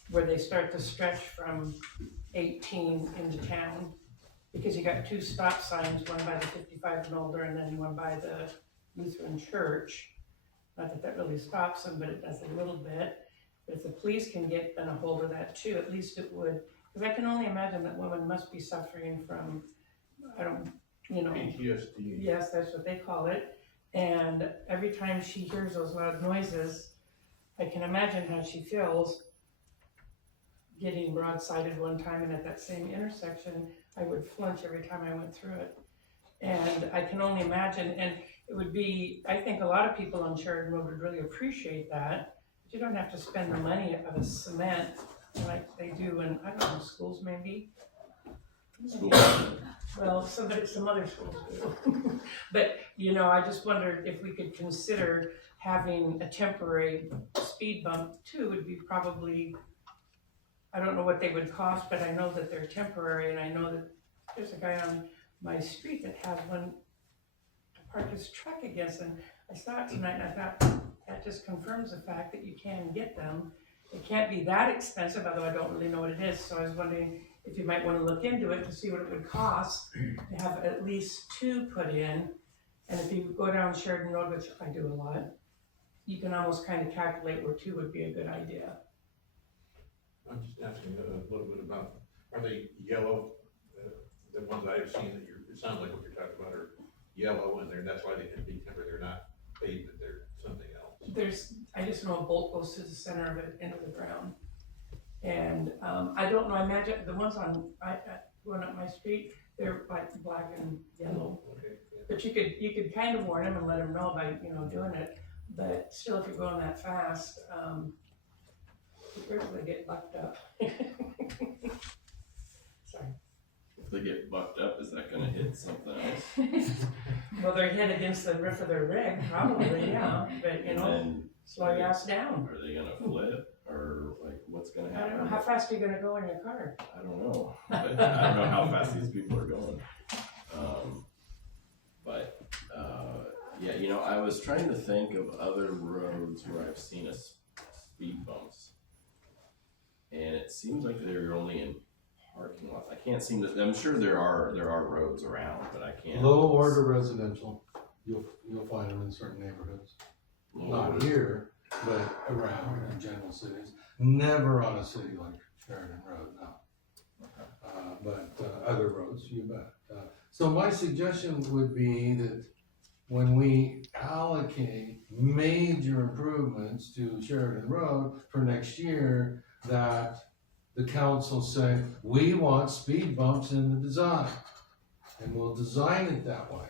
where they start to stretch from 18 into town. Because you got 2 stop signs, one by the 55 and older and then one by the Lutheran church. Not that that really stops them, but it does a little bit. But if the police can get in a hold of that too, at least it would. Because I can only imagine that woman must be suffering from, PTSD. Yes, that's what they call it. And every time she hears those loud noises, I can imagine how she feels getting broadsided one time, and at that same intersection, I would flinch every time I went through it. And I can only imagine, and it would be, I think a lot of people on Sheridan Road would really appreciate that. But you don't have to spend the money of a cement like they do in, I don't know, schools maybe? Schools. Well, some other schools do. But, I just wondered if we could consider having a temporary speed bump too. Would be probably, I don't know what they would cost, but I know that they're temporary, and I know that there's a guy on my street that has one to park his truck against, and I saw it tonight and I thought, that just confirms the fact that you can get them. It can't be that expensive, although I don't really know what it is, so I was wondering if you might want to look into it to see what it would cost to have at least 2 put in. And if you go down Sheridan Road, which I do a lot, you can almost kind of calculate where 2 would be a good idea. I'm just asking a little bit about, are they yellow? The ones I've seen that it sounds like what you're talking about are yellow, and that's why they can be temporary. They're not pavement, they're something else. I just know a bolt goes to the center of it into the ground. And I don't know, I imagine the ones going up my street, they're like black and yellow. Okay. But you could kind of warn them and let them know by, doing it. But still, if you're going that fast, you really get bucked up. Sorry. If they get bucked up, is that gonna hit something else? Well, they're hit against the roof of their rig, probably, yeah. But, slow your ass down. Are they gonna flip, or like, what's gonna happen? I don't know, how fast are you gonna go in your car? I don't know. I don't know how fast these people are going. Yeah, I was trying to think of other roads where I've seen speed bumps. And it seems like they're only in parking lots. I can't seem to, I'm sure there are roads around, but I can't. Low order residential, you'll find them in certain neighborhoods. Not here, but around in general cities. Never on a city like Sheridan Road, no. But other roads, you bet. So my suggestion would be that when we allocate major improvements to Sheridan Road for next year, that the council say, we want speed bumps in the design, and we'll design it that way.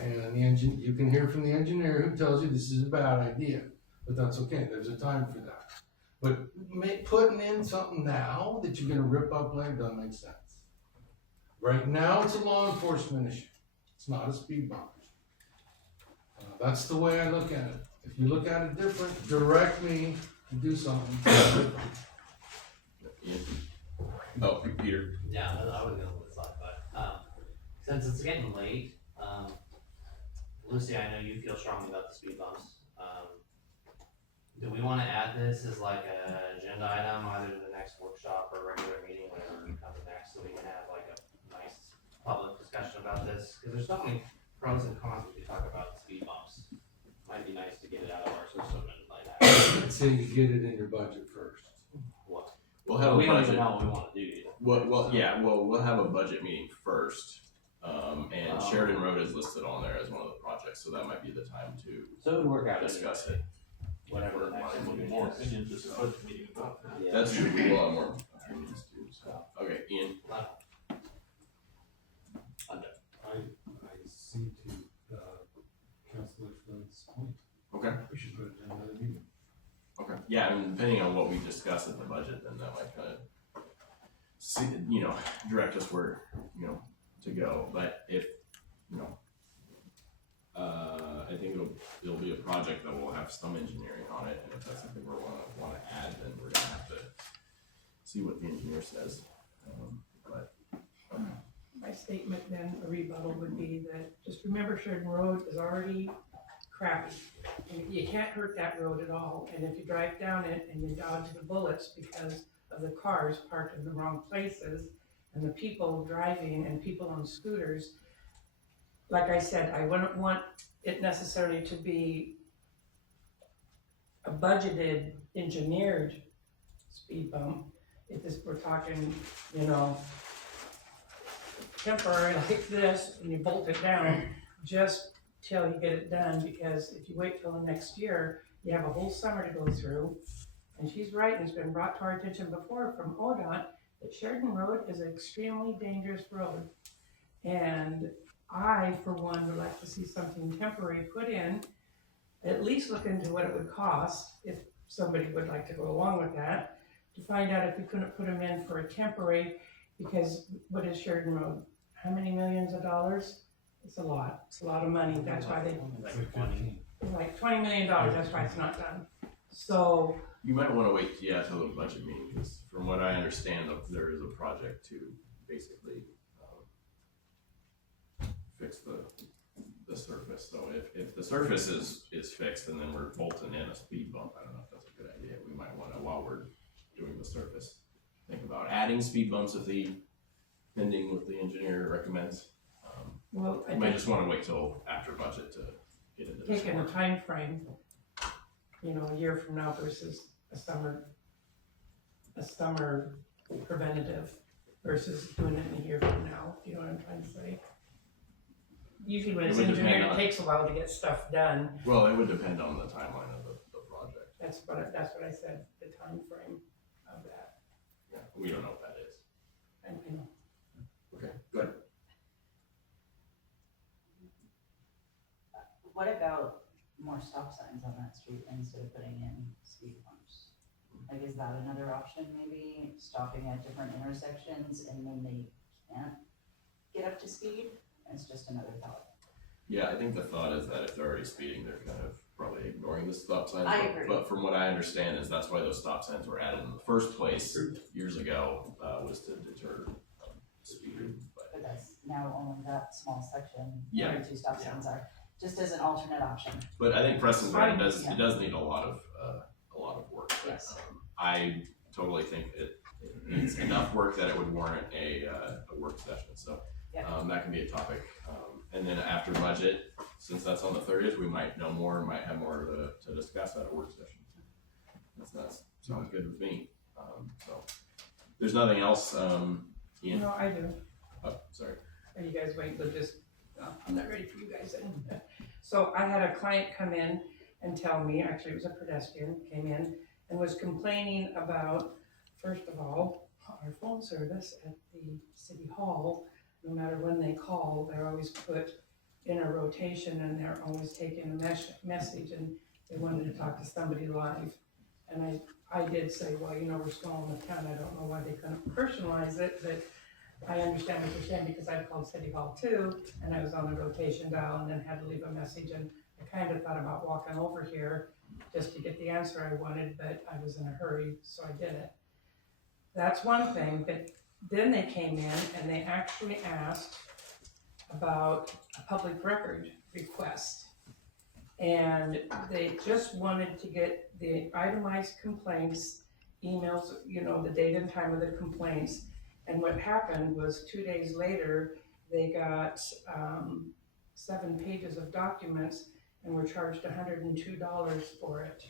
And you can hear from the engineer who tells you this is a bad idea, but that's okay, there's a time for that. But putting in something now that you're gonna rip up later doesn't make sense. Right now, it's a law enforcement issue, it's not a speed bump issue. That's the way I look at it. If you look at it different, direct me to do something different. Oh, Peter. Yeah, I was gonna let this off, but, since it's getting late, Lucy, I know you feel strongly about the speed bumps. Do we wanna add this as like a agenda item, either to the next workshop or regular meeting, whatever comes next, so we can have like a nice public discussion about this? Cause there's so many pros and cons we could talk about speed bumps. Might be nice to get it out of our system and like that. I'd say you get it in your budget first. What? We'll have We a don't budget. even know what we wanna do yet. We'll have a budget meeting first. And Sheridan Road is listed on there as one of the projects, so that might be the time to So it would work out discuss it. Whatever the next one is. More opinions, just a budget meeting about that. Yeah. That's true, we will have more opinions too, so, okay, Ian. I see to, Councilor Flynn's point. Okay. We should put it in another meeting. Okay, yeah, and depending on what we discuss at the budget, then that might kind of see, direct us where, to go, but if, I think it'll be a project that will have some engineering on it, and if that's something we're wanna add, then we're gonna have to see what the engineer says, but. My statement then, a rebuttal would be that, just remember Sheridan Road is already crappy. And you can't hurt that road at all, and if you drive down it and you dodge the bullets because of the cars parked in the wrong places, and the people driving and people on scooters, like I said, I wouldn't want it necessarily to be a budgeted, engineered speed bump. If this, we're talking, temporary like this, and you bolt it down just till you get it done, because if you wait till the next year, you have a whole summer to go through. And she's right, and it's been brought to our attention before from ODOT, that Sheridan Road is an extremely dangerous road. And I, for one, would like to see something temporary put in, at least look into what it would cost, if somebody would like to go along with that, to find out if we couldn't put them in for a temporary, because what is Sheridan Road? How many millions of dollars? It's a lot of money, that's why they, like $20 million, that's why it's not done. So. You might wanna wait, till the budget meeting, because from what I understand, there is a project to basically, fix the surface, so if the surface is fixed and then we're bolting in a speed bump, I don't know if that's a good idea, we might wanna, while we're doing the surface, think about adding speed bumps pending what the engineer recommends. Well, You might just wanna wait till after budget to get into this. taking a time frame, a year from now versus a summer preventative versus doing it in a year from now, you know what I'm trying to say? Usually when it's It would depend engineered, it on- takes a while to get stuff done. Well, it would depend on the timeline of the project. That's what I said, the time frame of that. Yeah, we don't know what that is. I know. Okay, good. What about more stop signs on that street instead of putting in speed bumps? Like, is that another option, maybe stopping at different intersections and then they can't get up to speed? It's just another thought. Yeah, I think the thought is that if they're already speeding, they're kind of probably ignoring the stop signs. I agree. But from what I understand is that's why those stop signs were added in the first place years ago, was to deter speeding. But that's now only that small section, Yeah, where 2 stop yeah. signs are, just as an alternate option. But I think Preston's right, Yeah. it does need a lot of work. But, Yes. I totally think it needs enough work that it would warrant a work session, so. Yeah. That can be a topic, and then after budget, since that's on the 30th, we might know more, might have more to discuss at a work session. That sounds good with me, so, there's nothing else, Ian? No, I do. Oh, sorry. Are you guys waiting, but just, I'm not ready for you guys then. So I had a client come in and tell me, actually it was a pedestrian, came in and was complaining about, first of all, our phone service at the city hall. No matter when they call, they're always put in a rotation and they're always taking a message, and they wanted to talk to somebody live. And I did say, well, you know, we're small in the town, I don't know why they couldn't personalize it, but I understand what you're saying, because I've called City Hall too, and I was on the rotation dial and then had to leave a message, and I kind of thought about walking over here just to get the answer I wanted, but I was in a hurry, so I did it. That's one thing, but then they came in and they actually asked about a public record request. And they just wanted to get the itemized complaints, emails, you know, the date and time of the complaints. And what happened was 2 days later, they got 7 pages of documents and were charged $102 for it.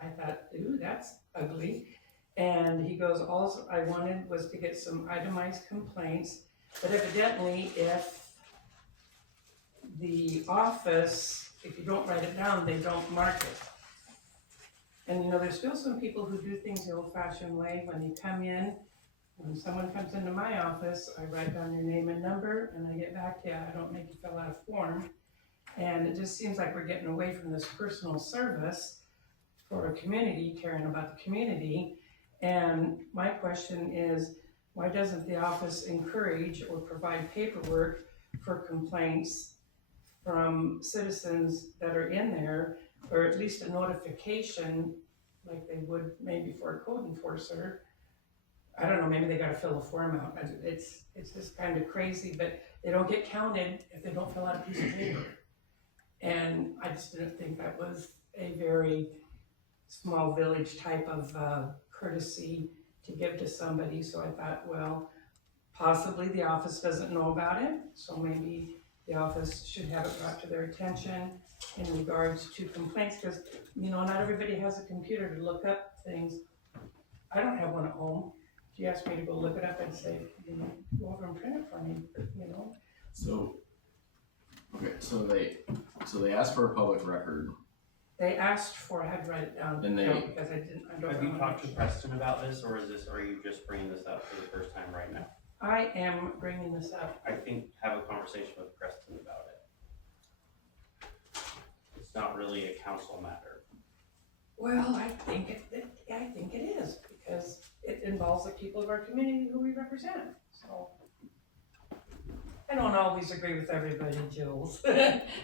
I thought, ooh, that's ugly. And he goes, all I wanted was to get some itemized complaints, but evidently if the office, if you don't write it down, they don't mark it. And you know, there's still some people who do things the old-fashioned way. When you come in, when someone comes into my office, I write down your name and number and I get back to you. I don't make you fill out a form. And it just seems like we're getting away from this personal service for a community, caring about the community. And my question is, why doesn't the office encourage or provide paperwork for complaints from citizens that are in there, or at least a notification like they would maybe for a code enforcer? I don't know, maybe they gotta fill a form out. It's just kind of crazy, but they don't get counted if they don't fill out a piece of paper. And I just didn't think that was a very small village type of courtesy to give to somebody. So I thought, well, possibly the office doesn't know about it, so maybe the office should have it brought to their attention in regards to complaints, because, you know, not everybody has a computer to look up things. I don't have one at home. If you ask me to go look it up, I'd say, you know, go over and print it for me, you know? So, okay, so they asked for a public record. They asked for, I had to write it down, And they- because I don't Have you know. talked to Preston about this, or are you just bringing this up for the first time right now? I am bringing this up. I think have a conversation with Preston about it. It's not really a council matter. Well, I think it is, because it involves the people of our community who we represent, so. I don't always agree with everybody, Jules.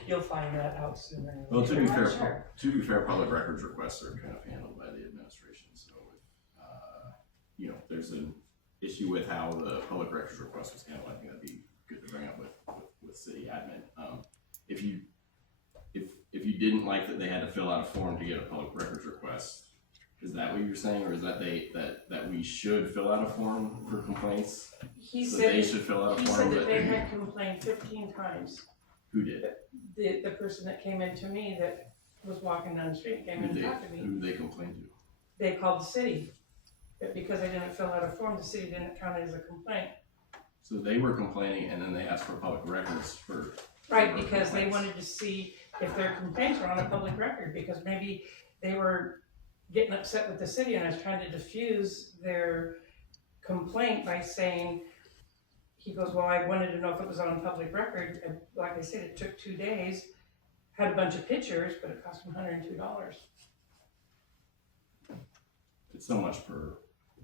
You'll find that out sooner. Well, to be I'm fair, sure. public records requests are kind of handled by the administration. So, you know, if there's an issue with how the public records request was handled, I think that'd be good to bring up with city admin. If you didn't like that they had to fill out a form to get a public records request, is that what you're saying, or is that that we should fill out a form for complaints? He So said, they should fill out a he form said that they had complained 15 times. Who did? The person that came in to me that was walking down the street, came in and talked to me. Who did they complain to? They called the city, but because I didn't fill out a form, the city didn't count it as a complaint. So they were complaining, and then they asked for public records for. Right, because they wanted to see if their complaints were on a public record, because maybe they were getting upset with the city, and I was trying to diffuse their complaint by saying, he goes, well, I wanted to know if it was on public record, and like I said, it took 2 days, had a bunch of pictures, but it cost him $102. It's so much per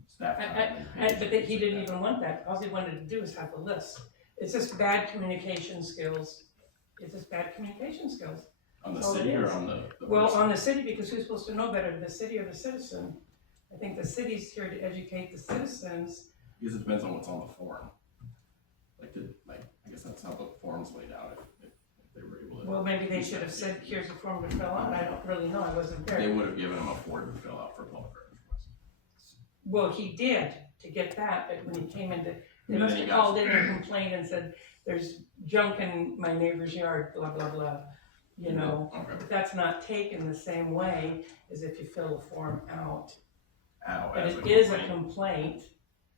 staff time. But he didn't even want that. All he wanted to do was have a list. It's just bad communication skills. It's just bad communication skills. On the city or on the Well, person? on the city, because who's supposed to know better, the city or the citizen? I think the city's here to educate the citizens. Because it depends on what's on the form. I guess that's how the form's laid out, if they were able to. Well, maybe they should have said, here's a form to fill out. I don't really know. I wasn't there. They would have given them a form to fill out for public records request. Well, he did to get that, but when he came into, they And must then have he got- called in and complained and said, there's junk in my neighbor's yard, blah, blah, blah. You know, Okay. but that's not taken the same way as if you fill a form out. But As it is a complaint. complaint,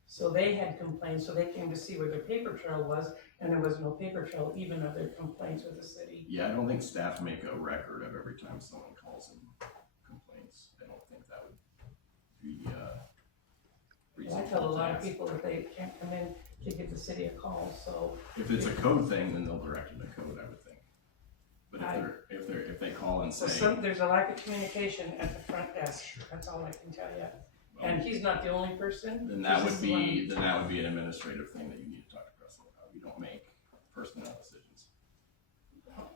So they had complaints, so they came to see where their paper trail was, and there was no paper trail even of their complaints with the city. Yeah, I don't think staff make a record of every time someone calls and complains. I don't think that would be, I reasonable tell a to lot of ask. people that they can't come in to give the city a call, so. If it's a code thing, then they'll direct them to code, I would think. But if they call and So say, there's a lack of communication at the front desk, that's all I can tell you. And he's not the only person. then that He's would just the one- be, then that would be an administrative thing that you need to talk to Russell about. We don't make personnel decisions.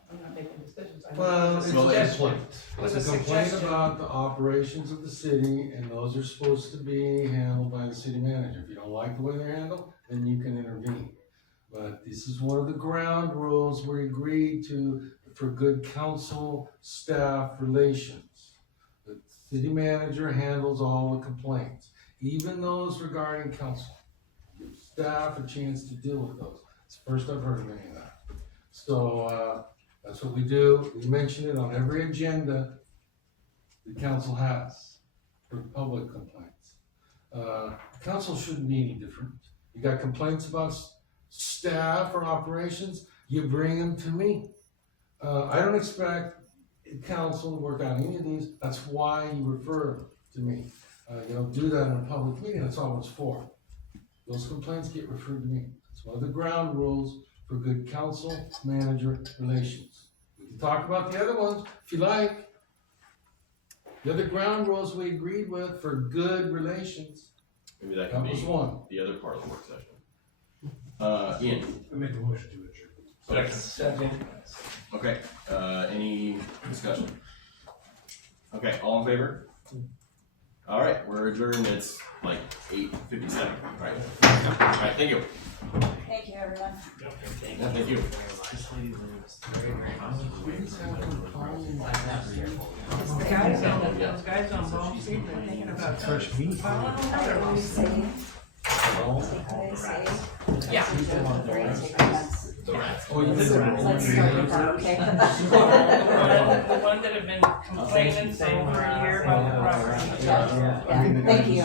I'm not making decisions. I'm Well, making it's a a suggestion. complaint. It was It's a a complaint suggestion. about the operations of the city, and those are supposed to be handled by the city manager. If you don't like the way they're handled, then you can intervene. But this is one of the ground rules we agreed to for good council staff relations. The city manager handles all the complaints, even those regarding council. Give staff a chance to deal with those. It's the first I've heard of any of that. So, that's what we do. We mention it on every agenda the council has for public complaints. Council shouldn't be any different. You got complaints about staff or operations, you bring them to me. I don't expect council to work out any of these. That's why you refer to me. You don't do that in a public meeting. That's all it's for. Those complaints get referred to me. It's one of the ground rules for good council manager relations. We can talk about the other ones if you like. The other ground rules we agreed with for good relations. Maybe that That could was be one. the other part of the work session. Ian? I make a motion to adjourn. Second. Okay, any discussion? Okay, all in favor? All right, we're adjourned. It's like 8:57. All right. All right, thank you. Thank you, everyone. Yeah, thank you. Those guys on Ball Street, they're thinking about. Fresh meat. Following another one. Yeah. Oh, you did it. Let's start with that, okay? The one that have been complaining for over a year about the property. Yeah, thank you.